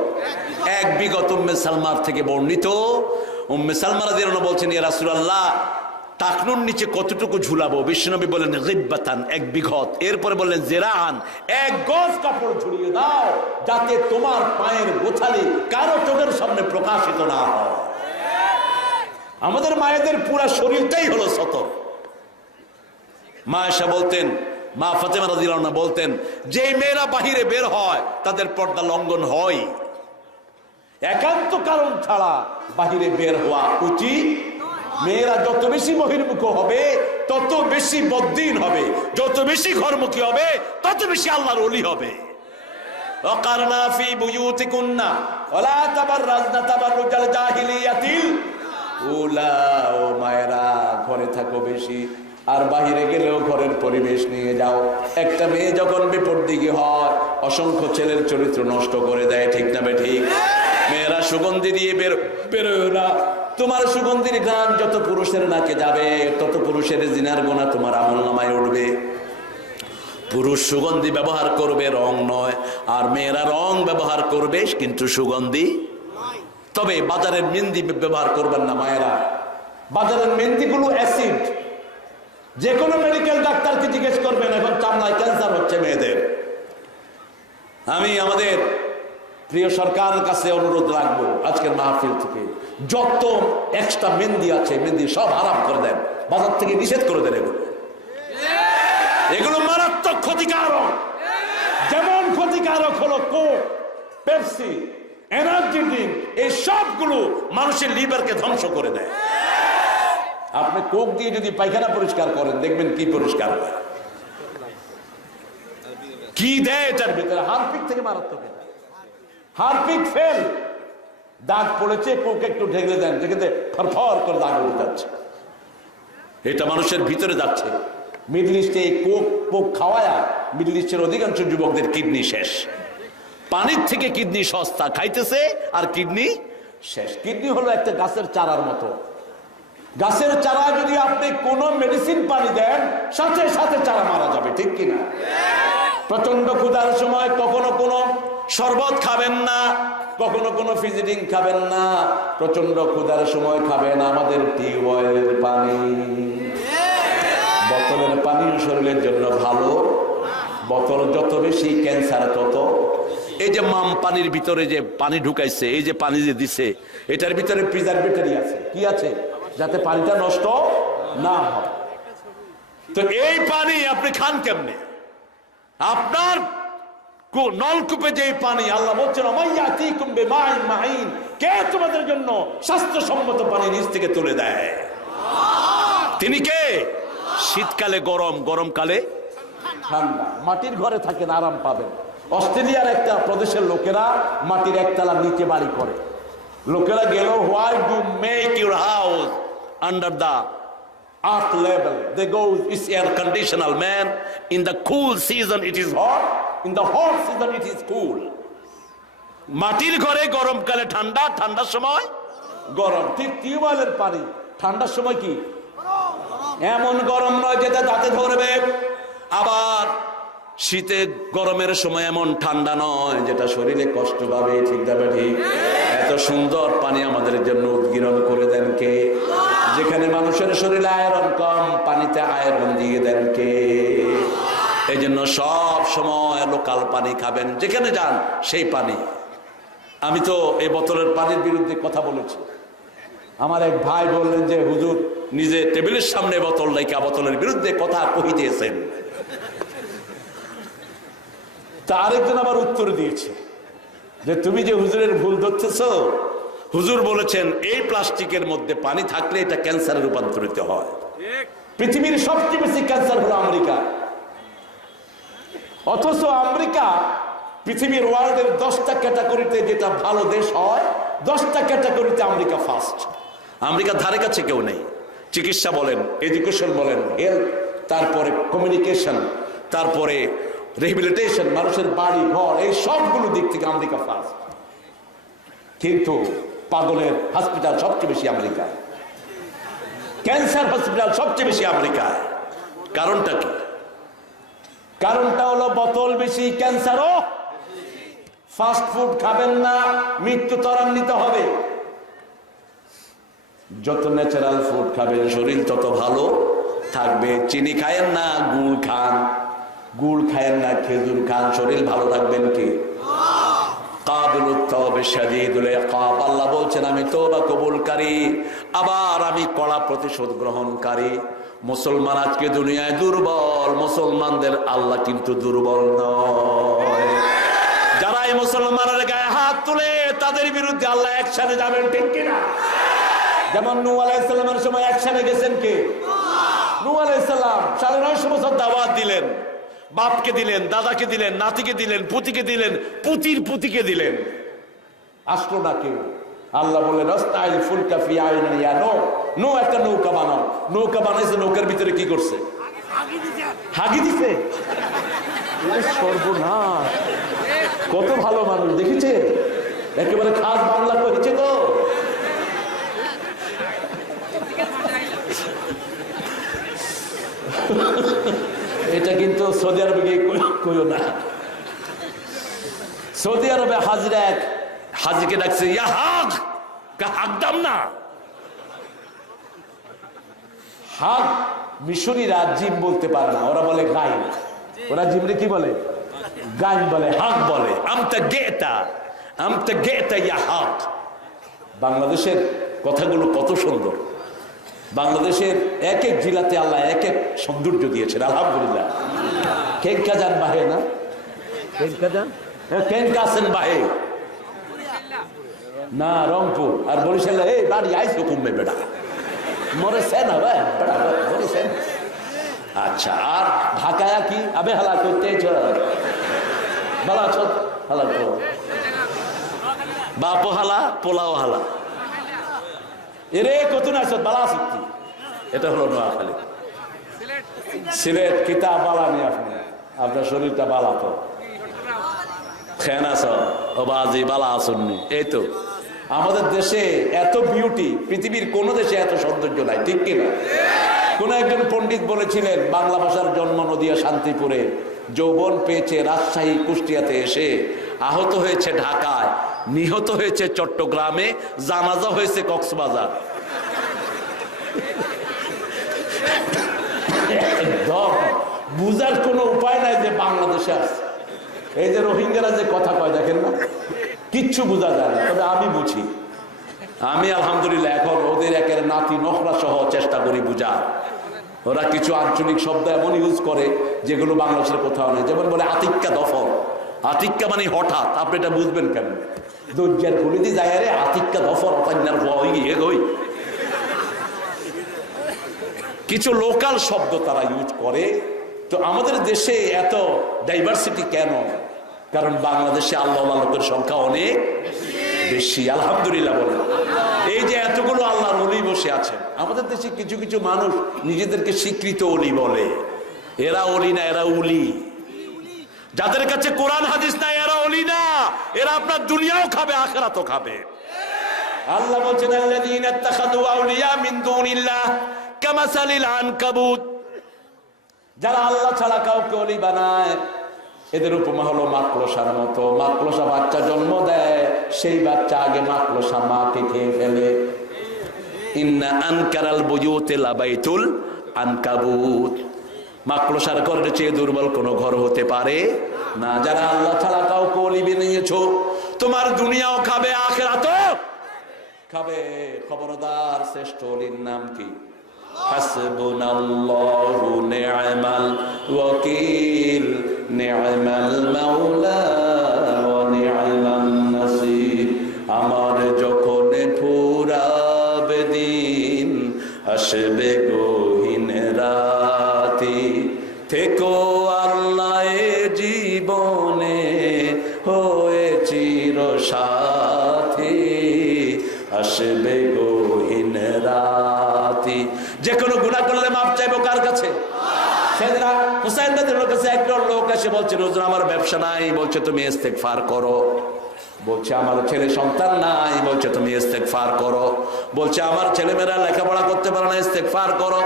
1 বিঘত। উম্মে সালমার থেকে বর্ণিত, উম্মে সালমা রাদিয়াল্লাহু আনহা বলছেন, ইয়া রাসূলুল্লাহ, টাকনুর নিচে কতটুকু ঝুলাবো? বিশ্বনবী বলেন, গিব্বাতান, 1 বিঘত। এরপরে বললেন, জিরাআন, 1 গজ কাপড় ঝুলিয়ে দাও যাতে তোমার পায়ের গোছালি কারো চোখের সামনে প্রকাশিত না হয়। আমাদের মায়েদের পুরা শরীরটাই হলো সতর। মা আয়েশা বলতেন, মা ফাতেমা রাদিয়াল্লাহু আনহা বলতেন, যে মেয়েরা বাহিরে বের হয় তাদের পর্দা লঙ্ঘন হয়। একান্ত কারণ ছাড়া বাহিরে বের হওয়া উচিত। মেয়েরা যত বেশি বহির্মুখ হবে তত বেশি বদ্দিন হবে, যত বেশি ঘরমুখী হবে তত বেশি আল্লাহর ওলি হবে। ওয়াকারনা ফি বুয়ুতিকুন্না ওয়ালা তাবাররাজনা তাবাররুজাল জাহিলিয়াতিল উলা। ও মায়েরা, ঘরে থাকো বেশি, আর বাহিরে গেলেও ঘরের পরিবেশ নিয়ে যাও। একটা মেয়ে যখন বিপদদিগী হয় অসংখ্য ছেলের চরিত্র নষ্ট করে দেয়, ঠিক না ঠিক? মেয়েরা সুগন্ধি দিয়ে বেরোয় না। তোমার সুগন্ধির গান যত পুরুষের নাকে যাবে তত পুরুষের জিনার গোনা তোমার আমলনামায় উঠবে। পুরুষ সুগন্ধি ব্যবহার করবে, রং নয়, আর মেয়েরা রং ব্যবহার করবে কিন্তু সুগন্ধি। তবে বাজারের মেহেন্দি ব্যবহার করবেন না মায়েরা। বাজারের মেহেন্দিগুলো অ্যাসিড। যে কোনো মেডিকেল ডাক্তারকে জিজ্ঞেস করবেন, এখন চামড়ায় ক্যান্সার হচ্ছে মেয়েদের। আমি আমাদের প্রিয় সরকারের কাছে অনুরোধ রাখবো আজকের মাহফিল থেকে, যত এক্সট্রা মেহেন্দি আছে মেহেন্দি সব হারাম করে দেন, বাজার থেকে নিষেধ করে দেন। এগুলো মারাত্মক ক্ষতিকারক। যেমন ক্ষতিকারক হলো কোক, পেপসি, এনার্জি ড্রিঙ্ক, এই সবগুলো মানুষের লিভারকে ধ্বংস করে দেয়। আপনি কোক দিয়ে যদি পায়খানা পরিষ্কার করেন দেখবেন কি পরিষ্কার হয়। কি দেয় এটার ভিতরে? হারপিক থেকে মারাত্মক। হারপিক ফেল, দাগ পড়েছে, কোক একটু ঢেলে দেন, যেখানে ফরফর করে দাগ উঠে যাচ্ছে। এটা মানুষের ভিতরে যাচ্ছে। মিডল ইস্টে কোক খাওয়ায়া মিডল ইস্টের অধিকাংশ যুবকদের কিডনি শেষ। পানির থেকে কিডনি সস্তা, খাইতেছে আর কিডনি শেষ। কিডনি হলো একটা গাছের চারার মতো। গাছের চারা যদি আপনি কোন মেডিসিন পানি দেন, সাথে সাথে চারা মারা যাবে, ঠিক কিনা? প্রচন্ড ক্ষুধার সময় কখনো কোনো শরবত খাবেন না, কখনো কোনো ফিজিডিং খাবেন না। প্রচন্ড ক্ষুধার সময় খাবেন আমাদের টিউবওয়েলের পানি। বোতলের পানি শরীরের জন্য ভালো। বোতল যত বেশি ক্যান্সার তত। এই যে মাম পানির ভিতরে যে পানি ঢুকাইছে, এই যে পানি যে দিছে, এটার ভিতরে প্রিজারভেটরি আছে। কি আছে? যাতে পানিটা নষ্ট না হয়। তো এই পানি আপনি খান কেমনে? আপনার নলকূপে যে পানি, আল্লাহ বলছেন কে তোমাদের জন্য স্বাস্থ্যসম্মত পানি নিচ থেকে তুলে দেয়? তিনি কে? শীতকালে গরম, গরমকালে ঠান্ডা। মাটির ঘরে থাকেন, আরাম পাবেন। অস্ট্রেলিয়ার একটা প্রদেশের লোকেরা মাটির একতলা নিচে বাড়ি করে। লোকেরা গেল, why do make your house under the earth level? They go, it's air conditional man. In the cool season it is hot, in the hot season it is cool. মাটির ঘরে গরমকালে ঠান্ডা, ঠান্ডার সময় গরম। ঠিক টিউবওয়েলের পানি ঠান্ডার সময় কি এমন গরম নয় যেটা দাঁতে ধরবে, আবার শীতে গরমের সময় এমন ঠান্ডা নয় যেটা শরীরে কষ্ট পাবে। ঠিক যাবে? ঠিক। এত সুন্দর পানি আমাদের জন্য উদ্গীরণ করে দেন কে? যেখানে মানুষের শরীরে আয়রন কম, পানিতে আয়রন দিয়ে দেন কে? এই জন্য সব সময় লোকাল পানি খাবেন, যেখানে যান সেই পানি। আমি তো এই বোতলের পানির বিরুদ্ধে কথা বলেছি। আমার এক ভাই বললেন যে হুজুর নিজে টেবিলের সামনে বোতল রাইখা বোতলের বিরুদ্ধে কথা কহিতেছেন। তা আরেকজন আবার উত্তর দিয়েছে যে তুমি যে হুজুরের ভুল ধরতেছ, হুজুর বলেছেন এই প্লাস্টিকের মধ্যে পানি থাকলে এটা ক্যান্সারে রূপান্তরিত হয়। পৃথিবীর সবচেয়ে বেশি ক্যান্সার হলো আমেরিকা, অথচ আমেরিকা পৃথিবীর ওয়ার্ল্ডের 10টা ক্যাটাগরিতে যেটা ভালো দেশ হয়, 10টা ক্যাটাগরিতে আমেরিকা ফার্স্ট। আমেরিকার ধারে কাছে কেউ নেই। চিকিৎসা বলেন, এডুকেশন বলেন, হেলথ, তারপরে কমিউনিকেশন, তারপরে রিহ্যাবিলিটেশন, মানুষের বাড়ি ঘর, এই সবগুলো দিক থেকে আমেরিকা ফার্স্ট। কিন্তু পাগলের হসপিটাল সবচেয়ে বেশি আমেরিকায়, ক্যান্সার হসপিটাল সবচেয়ে বেশি আমেরিকায়। কারণটা কি? কারণটা হলো বোতল বেশি, ক্যান্সারও। ফাস্ট ফুড খাবেন না, মৃত্যু ত্বরান্বিত হবে। যত ন্যাচারাল ফুড খাবেন শরীর তত ভালো থাকবে। চিনি খায়েন না, গুড় খান। গুড় খায়েন না, খেজুর খান, শরীর ভালো থাকবেন কি? আল্লাহ বলছেন আমি তওবা কবুলকারী, আবার আমি কড়া প্রতিশোধ গ্রহণকারী। মুসলমান আজকে দুনিয়ায় দুর্বল, মুসলমানদের আল্লাহ কিন্তু দুর্বল নয়। যারা এই মুসলমানের গায়ে হাত তুলে তাদের বিরুদ্ধে আল্লাহ একসাথে যাবেন, ঠিক কিনা? যেমন নূহ আলাইহিস সালামের সময় একসাথে গেছেন কে? নূহ আলাইহিস সালাম 950 বছর দাওয়াত দিলেন, বাপকে দিলেন, দাদাকে দিলেন, নাতিকে দিলেন, পুতিকে দিলেন, পুতির পুতিকে দিলেন, আসলো না কেউ। আল্লাহ বললেন আস্তাইল ফুলকা ফি আইনিন ইয়া নূহ, নূহ একটা নৌকা বানাও। নৌকা বানাইছে, নৌকার ভিতরে কি করছে? হাগি দিছে। সর্বনাশ! কত ভালো মানুষ দেখেছে, একেবারে খাস বাংলা করেছে তো। এটা কিন্তু সৌদি আরবে কইও না। সৌদি আরবে হাজিরা এক হাজিকে ডাকছে, ইয়া হাগ, হাগ দাম না। হাগ মিশরীরা জিম বলতে পারে না, ওরা বলে গাইন। ওরা জিমরে কি বলে? গাইন বলে, হাগ বলে। আমতা গেতা, আমতা গেতা ইয়া হাগ। বাংলাদেশের কথাগুলো কত সুন্দর। বাংলাদেশের এক এক জেলাতে আল্লাহ এক এক সৌন্দর্য দিয়েছেন, আলহামদুলিল্লাহ। কেনকা যান বাহে না, কেনকা যান, কেনকা আছেন বাহে না, রংপুর আর বরিশাল। এই বাড়ি আইসো কমবে বেড়া, মরেছে না ভাই, মরেছেন। আচ্ছা, আর ঢাকায় কি আবে হালা করতে ভালো আছো? হালা বাপ হালা পোলাও হালা এরে কত না আছো? বালা আছো? এটা হলো নোয়াখালী। সিলেট কিতাব বালা নিয়ে আপনি, আপনার শরীরটা বালা তো খেন আছো ও বাজি বালা আসুননি। এই তো আমাদের দেশে এত বিউটি, পৃথিবীর কোন দেশে এত সৌন্দর্য নাই, ঠিক কিনা? কোন একজন পণ্ডিত বলেছিলেন, বাংলা ভাষার জন্ম নদিয়া শান্তিপুরে, যৌবন পেয়েছে রাজশাহী কুষ্টিয়াতে এসে, আহত হয়েছে ঢাকায়, নিহত হয়েছে চট্টগ্রামে, জানাজা হয়েছে কক্সবাজার। একদম বুঝার কোনো উপায় নাই যে বাংলাদেশে আছে। এই যে রোহিঙ্গারা যে কথা কয় দেখেন না, কিচ্ছু বোঝা যায় না, তবে আমি বুঝি। আমি আলহামদুলিল্লাহ এখন ওদের একের নাতি নখরা সহ চেষ্টা করি বুঝার। ওরা কিছু আঞ্চলিক শব্দ এমন ইউজ করে যেগুলো বাংলাদেশের কোথাও নেই। যেমন বলে আতিক্কা দফর, আতিক্কা মানে হঠাৎ, আপনি এটা বুঝবেন কেন? দরজার খুলে দিয়ে যায় রে আতিক্কা দফর অতান্যার হই। কিছু লোকাল শব্দ তারা ইউজ করে। তো আমাদের দেশে এত ডাইভার্সিটি কেন? কারণ বাংলাদেশে আল্লাহ লোকের সংখ্যা অনেক বেশি, আলহামদুলিল্লাহ বলেন। এই যে এতগুলো আল্লাহর ওলি বসে আছেন, আমাদের দেশে কিছু কিছু মানুষ নিজেদেরকে স্বীকৃত ওলি বলে। এরা ওলি না, এরা উলি। যাদের কাছে কোরআন হাদিস নাই এরা ওলি না, এরা আপনার দুনিয়াও খাবে আখিরাতও খাবে। আল্লাহ বলছেন আল্লাযীনা ইত্তাখাযু আউলিয়া মিন দুনিল্লাহ কামাসালিল আনকাবুত, যারা আল্লাহ ছাড়া কাউকে ওলি বানায় এদের উপমা হলো মাকড়সার মতো। মাকড়সা বাচ্চা জন্ম দেয়, সেই বাচ্চা আগে মাকড়সা মাকে খেয়ে ফেলে। ইন্না আনকারাল বুয়ুতি লাবাইতুল আনকাবুত, মাকড়সার ঘরের চেয়ে দুর্বল কোনো ঘর হতে পারে না। যারা আল্লাহ ছাড়া কাউকে ওলি বানিয়েছো, তোমার দুনিয়াও খাবে আখিরাতও খাবে। খবরদার, শ্রেষ্ঠ ওলির নাম কি? হাসবুনাল্লাহু নি'মাল ওয়াকিল, নি'মাল মাওলা ওয়া নি'মান নাসির। আমার যখন ফুরাবে দিন, আসবে গহীন রাতি, থেকো আল্লাহ জীবনে হয়ে চির সাথী, আসবে গহীন রাতি। যে কোনো গুনাহ করলে মাপ চাইবো কার কাছে? সেদিনা হুসাইন রাদিয়াল্লাহু কাছে একজন লোক এসে বলছে, হুজুর আমার ব্যবসা নাই। বলছে তুমি ইস্তেগফার করো। বলছে আমার ছেলে সন্তান নাই। বলছে তুমি ইস্তেগফার করো। বলছে আমার ছেলেমেয়েরা লেখাপড়া করতে পারে না, ইস্তেগফার করো।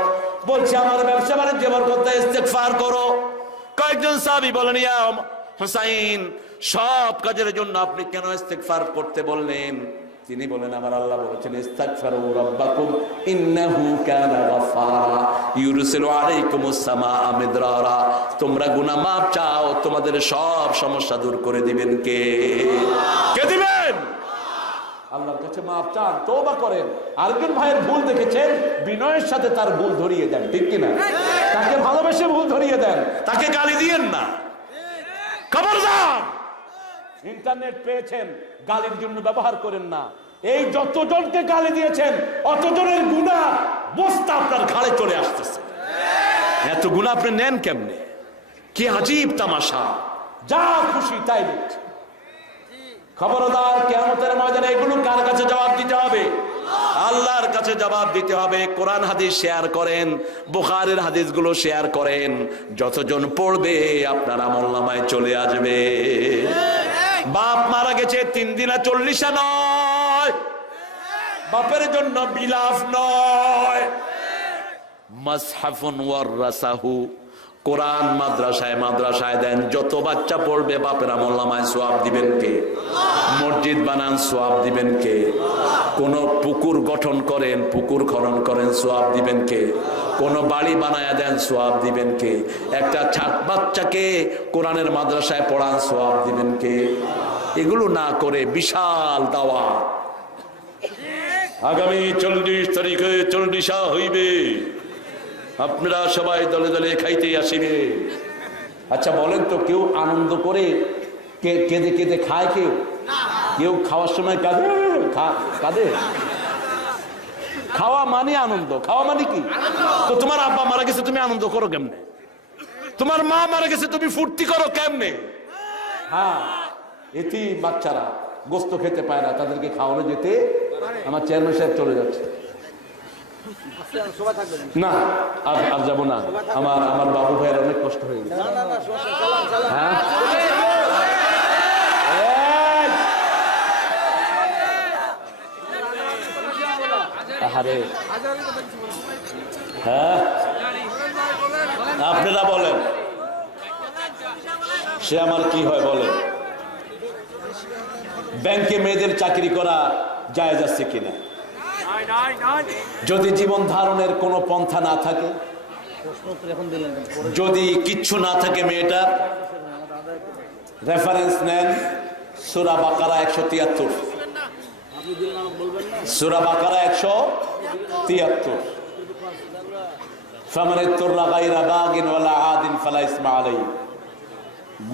বলছে আমার ব্যবসা বাণিজ্য করতে, ইস্তেগফার করো। কয়েকজন সাহাবী বলেন, ইয়া হুসাইন, সব কাজের জন্য আপনি কেন ইস্তেগফার করতে বললেন? তিনি বলেন, আমার আল্লাহ বলেছেন ইস্তাগফিরু রাব্বাকুম ইন্নাহু কানা গাফফারা ইউরসিলু আলাইকুমুস সামাআ মিদরারা। তোমরা গুনাহ মাপ চাও, তোমাদের সব সমস্যা দূর করে দিবেন কে? কে দিবেন? আল্লাহর কাছে মাপ চান, তওবা করেন। আরেকজন ভাইয়ের ভুল দেখেছেন, বিনয়ের সাথে তার ভুল ধরিয়ে দেন, ঠিক কি না? তাকে ভালোবেসে ভুল ধরিয়ে দেন, তাকে গালি দিয়েন না। খবরদার, ইন্টারনেট পেয়েছেন, গালির জন্য ব্যবহার করেন না। এই যতজনকে গালি দিয়েছেন অতজনের গুনাহ বস্তা আপনার ঘাড়ে চলে আসতেছে। এত গুনাহ আপনি নেন কেমনে? কি আজীব তামাশা! যা খুশি তাই লিখছে। খবরদার, কিয়ামতের ময়দানে এগুলো কার কাছে জবাব দিতে হবে? আল্লাহর কাছে জবাব দিতে হবে। কোরআন হাদিস শেয়ার করেন, বুখারীর হাদিসগুলো শেয়ার করেন। যতজন পড়বে আপনার আমলনামায় চলে আসবে। বাপ মারা গেছে 3 দিনা 40 নয়, বাপের জন্য বিলাপ নয়। মাসহাফুন ওয়ারাসাহু, কোরআন মাদ্রাসায় দেন, যত বাচ্চা পড়বে বাপের আমলনামায় সওয়াব দিবেন কে? মসজিদ বানান, সওয়াব দিবেন কে? কোন পুকুর গঠন করেন, পুকুর খনন করেন, সওয়াব দিবেন কে? কোন বাড়ি বানায়া দেন, সওয়াব দিবেন কে? একটা বাচ্চাকে কোরআনের মাদ্রাসায় পড়ান, সওয়াব দিবেন কে? এগুলো না করে বিশাল দাওয়াত। আগামী 40 তারিখে 40 হইবে, আপনারা সবাই দলে দলে খাইতে আসিবে। আচ্ছা বলেন তো, কেউ আনন্দ করে কেঁদে কেঁদে খায়? কেউ খাওয়ার সময় কাঁদে? খাওয়া মানে আনন্দ। খাওয়া মানে কি? তো তোমার আব্বা মারা গেছে, তুমি আনন্দ করো কেমনে? তোমার মা মারা গেছে, তুমি ফুর্তি করো কেমনে? হ্যাঁ, এটি বাচ্চারা গোস্ত খেতে পায় না, তাদেরকে খাওয়ানো যেতে। আমার চেয়ারম্যান সাহেব চলে যাচ্ছে। না, আর যাবো না। আমার বাবু ভাইয়ের অনেক কষ্ট হয়ে গেছে। হ্যাঁ, হ্যাঁ, আপনারা বলেন, সে আমার কি হয় বলেন? ব্যাংকে মেয়েদের চাকরি করা জায়েজ আছে কিনা? যদি জীবন ধারণের কোনো পন্থা না থাকে, যদি কিচ্ছু না থাকে, মেয়েটার রেফারেন্স নেন সূরা বাকারা 173, সূরা বাকারা 173।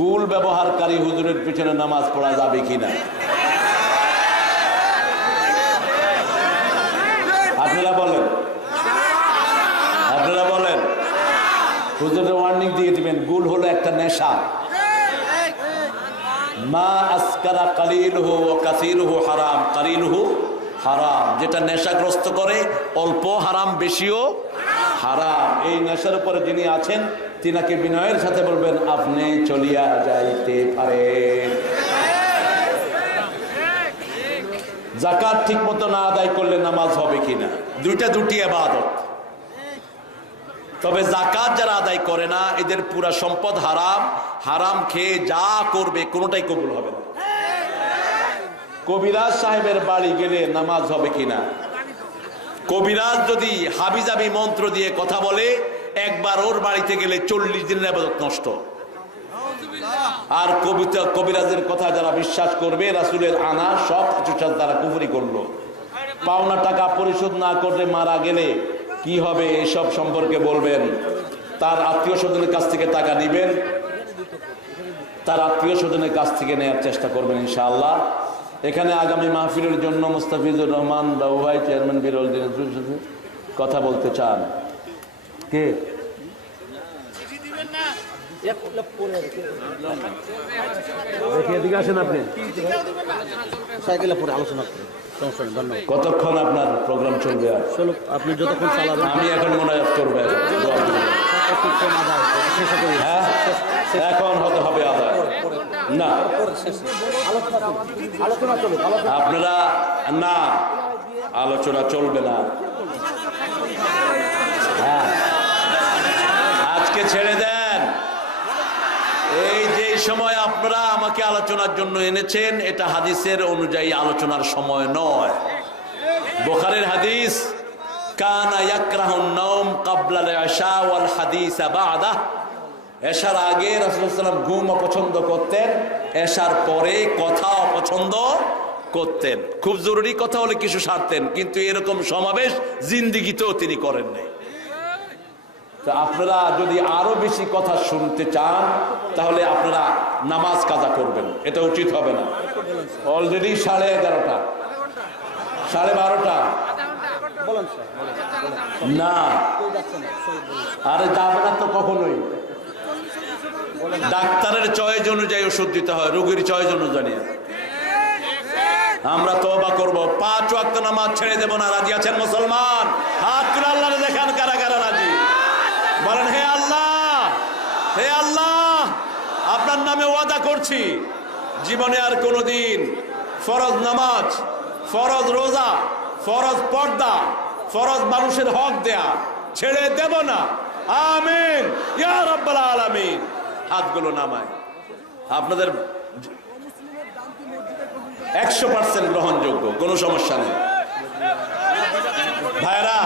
গুল ব্যবহারকারী হুজুরের পিছনে নামাজ পড়া যাবে কিনা? আপনারা বলেন, আপনারা বলেন। হুজুরের ওয়ার্নিং দিয়ে দিবেন, গুল হলো একটা নেশা। মা আসকারা কালিলুহু ওয়া কাসীরুহু হারাম, কালিলুহু হারাম। যেটা নেশাগ্রস্ত করে, অল্প হারাম, বেশিও হারাম। এই নেশার উপরে যিনি আছেন, তিনাকে বিনয়ের সাথে বলবেন, আপনি চলিয়া যাইতে পারেন। যাকাত ঠিক মতো না আদায় করলে নামাজ হবে কিনা? দুটি ইবাদত। তবে যাকাত যারা আদায় করে না, এদের পুরা সম্পদ হারাম। হারাম খেয়ে যা করবে কোনোটাই কবুল হবে না। কবিরাজ সাহেবের বাড়ি গেলে নামাজ হবে কিনা? কবিরাজ যদি হাবিজাবি মন্ত্র দিয়ে কথা বলে, একবার ওর বাড়িতে গেলে 40 দিনের ইবাদত নষ্ট। আর কবিরাজের কথা যারা বিশ্বাস করবে, রাসূলের আনা সব কিছুর সাথে তারা কুফরি করলো। পাওনা টাকা পরিশোধ না করলে মারা গেলে কি হবে, এসব সম্পর্কে বলবেন। তার আত্মীয় স্বজনের কাছ থেকে টাকা নিবেন, তার আত্মীয় স্বজনের কাছ থেকে নেওয়ার চেষ্টা করবেন ইনশাআল্লাহ। এখানে আগামী মাহফিলের জন্য মুস্তাফিজুর রহমান বাবু ভাই, চেয়ারম্যান বিরল দিনের সাথে কথা বলতে চান। কে? এদিকে আসেন আপনি। কতক্ষণ আপনার প্রোগ্রাম চলবে? আপনি যতক্ষণ চালাবেন। আমি এখন মোনাজাত করবো। হ্যাঁ, এখন হতে হবে আদায় না। আপনারা না, আলোচনা চলবে না। হ্যাঁ, আজকে ছেড়ে দেন। এই যে সময় আপনারা আমাকে আলোচনার জন্য এনেছেন, এটা হাদিসের অনুযায়ী আলোচনার সময় নয়। বুখারীর হাদিস, কানা ইয়াকরাহুন নাওম ক্বাবলা আল-ইশা ওয়াল হাদিস বা'দা। এশার আগে রাসূলুল্লাহ সাল্লাল্লাহু আলাইহি ওয়াসাল্লাম ঘুম অপছন্দ করতেন, এশার পরে কথা অপছন্দ করতেন। খুব জরুরি কথা হলে কিছু সারতেন, কিন্তু এরকম সমাবেশ জিন্দেগিতেও তিনি করেন নাই। তো আপনারা যদি আরো বেশি কথা শুনতে চান, তাহলে আপনারা নামাজ কাজা করবেন। এটা উচিত হবে না। অলরেডি 11:30, 12:30 না। আরে যাবে না তো কখনোই। ডাক্তারের চয়েস অনুযায়ী ওষুধ দিতে হয়, রোগীর চয়েস অনুযায়ী। আমরা তওবা করব, 5 ওয়াক্ত নামাজ ছেড়ে দেব না। রাজি আছেন মুসলমান? হাত তুলে আল্লাহরে দেখান কারা কারা রাজি। বলেন, হে আল্লাহ, হে আল্লাহ, আপনার নামে ওয়াদা করছি, জীবনে আর কোনোদিন ফরজ নামাজ, ফরজ রোজা, ফরজ পর্দা, ফরজ মানুষের হক দেয়া ছেড়ে দেব না। আমিন ইয়া রাব্বাল আলামিন। হাতগুলো নামায়। আপনাদের 100% গ্রহণযোগ্য, কোনো সমস্যা নেই। ভাইরা,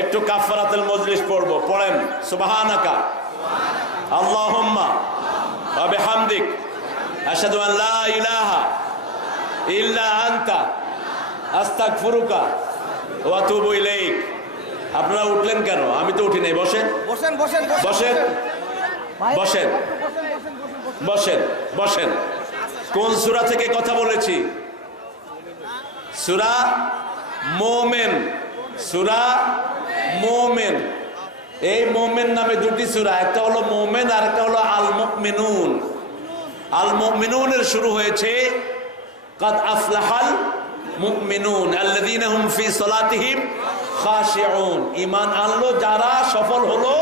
একটু কাফারাতুল মজলিস পড়বো। পড়েন, সুবহানাকা আল্লাহুম্মা ওয়া বিহামদিক আশহাদু আন লা ইলাহা ইল্লা আনতা আস্তাগফিরুকা ওয়া আতুবু ইলাইক। আপনারা উঠলেন কেন? আমি তো উঠি নাই। বসেন বসেন বসেন বসেন বসেন বসেন বসেন। কোন সূরা থেকে কথা বলেছি? সূরা মুমিন, সূরা মুমিন। এই মুমিন নামে দুটি সূরা, একটা হলো মুমিন আর একটা হলো আল মুমিনুন। আল মুমিনুনের শুরু হয়েছে কাদ আফলাহাল মুমিনুন আল্লাযীনা হুম ফি সালাতিহিম খাশিউন। ঈমান আনলো যারা, সফল হলো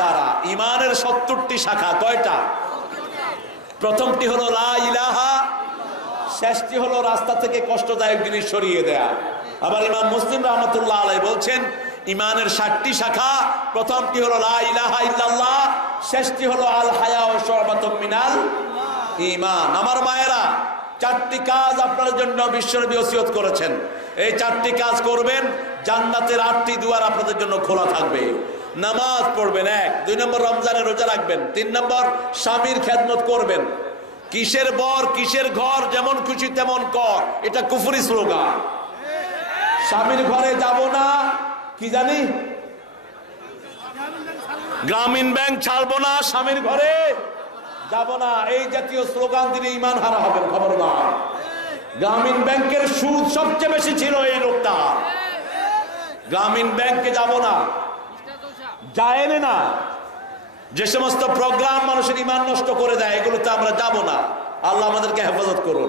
তারা। ঈমানের 70টি শাখা। কয়টা? প্রথমটি হলো লা ইলাহা, শেষটি হলো রাস্তা থেকে কষ্টদায়ক জিনিস সরিয়ে দেয়া। আবার ইমাম মুসলিম রাহমাতুল্লাহ আলাইহি বলছেন ঈমানের 60টি শাখা। প্রথমটি হলো লা ইলাহা ইল্লাল্লাহ, শেষটি হলো আল হায়া ওয়া শু'বাতুম মিনাল ঈমান। আমার মায়েরা, 4টি কাজ আপনার জন্য বিশ্বনবী ওসিয়ত করেছেন। এই 4টি কাজ করবেন, জান্নাতের 8টি দুয়ার আপনাদের জন্য খোলা থাকবে। নামাজ পড়বেন 1, 2 নম্বর রমজানের রোজা রাখবেন, 3 নম্বর স্বামীর খেদমত করবেন। কিসের বর কিসের ঘর, যেমন খুশি তেমন কর, এটা কুফরি স্লোগান। স্বামীর ঘরে যাব না, কি জানি, গ্রামীণ ব্যাংক ছাড়বো না, স্বামীর ঘরে যাব না, এই জাতীয় স্লোগান দিলে ঈমান হারা হবেন, খবরদার। গ্রামীণ ব্যাংকের সুদ সবচেয়ে বেশি ছিল এই লোকটা। গ্রামীণ ব্যাংকে যাব না, যায় না। যে সমস্ত প্রোগ্রাম মানুষের ঈমান নষ্ট করে দেয়, এগুলোতে আমরা যাব না। আল্লাহ আমাদেরকে হেফাজত করুন।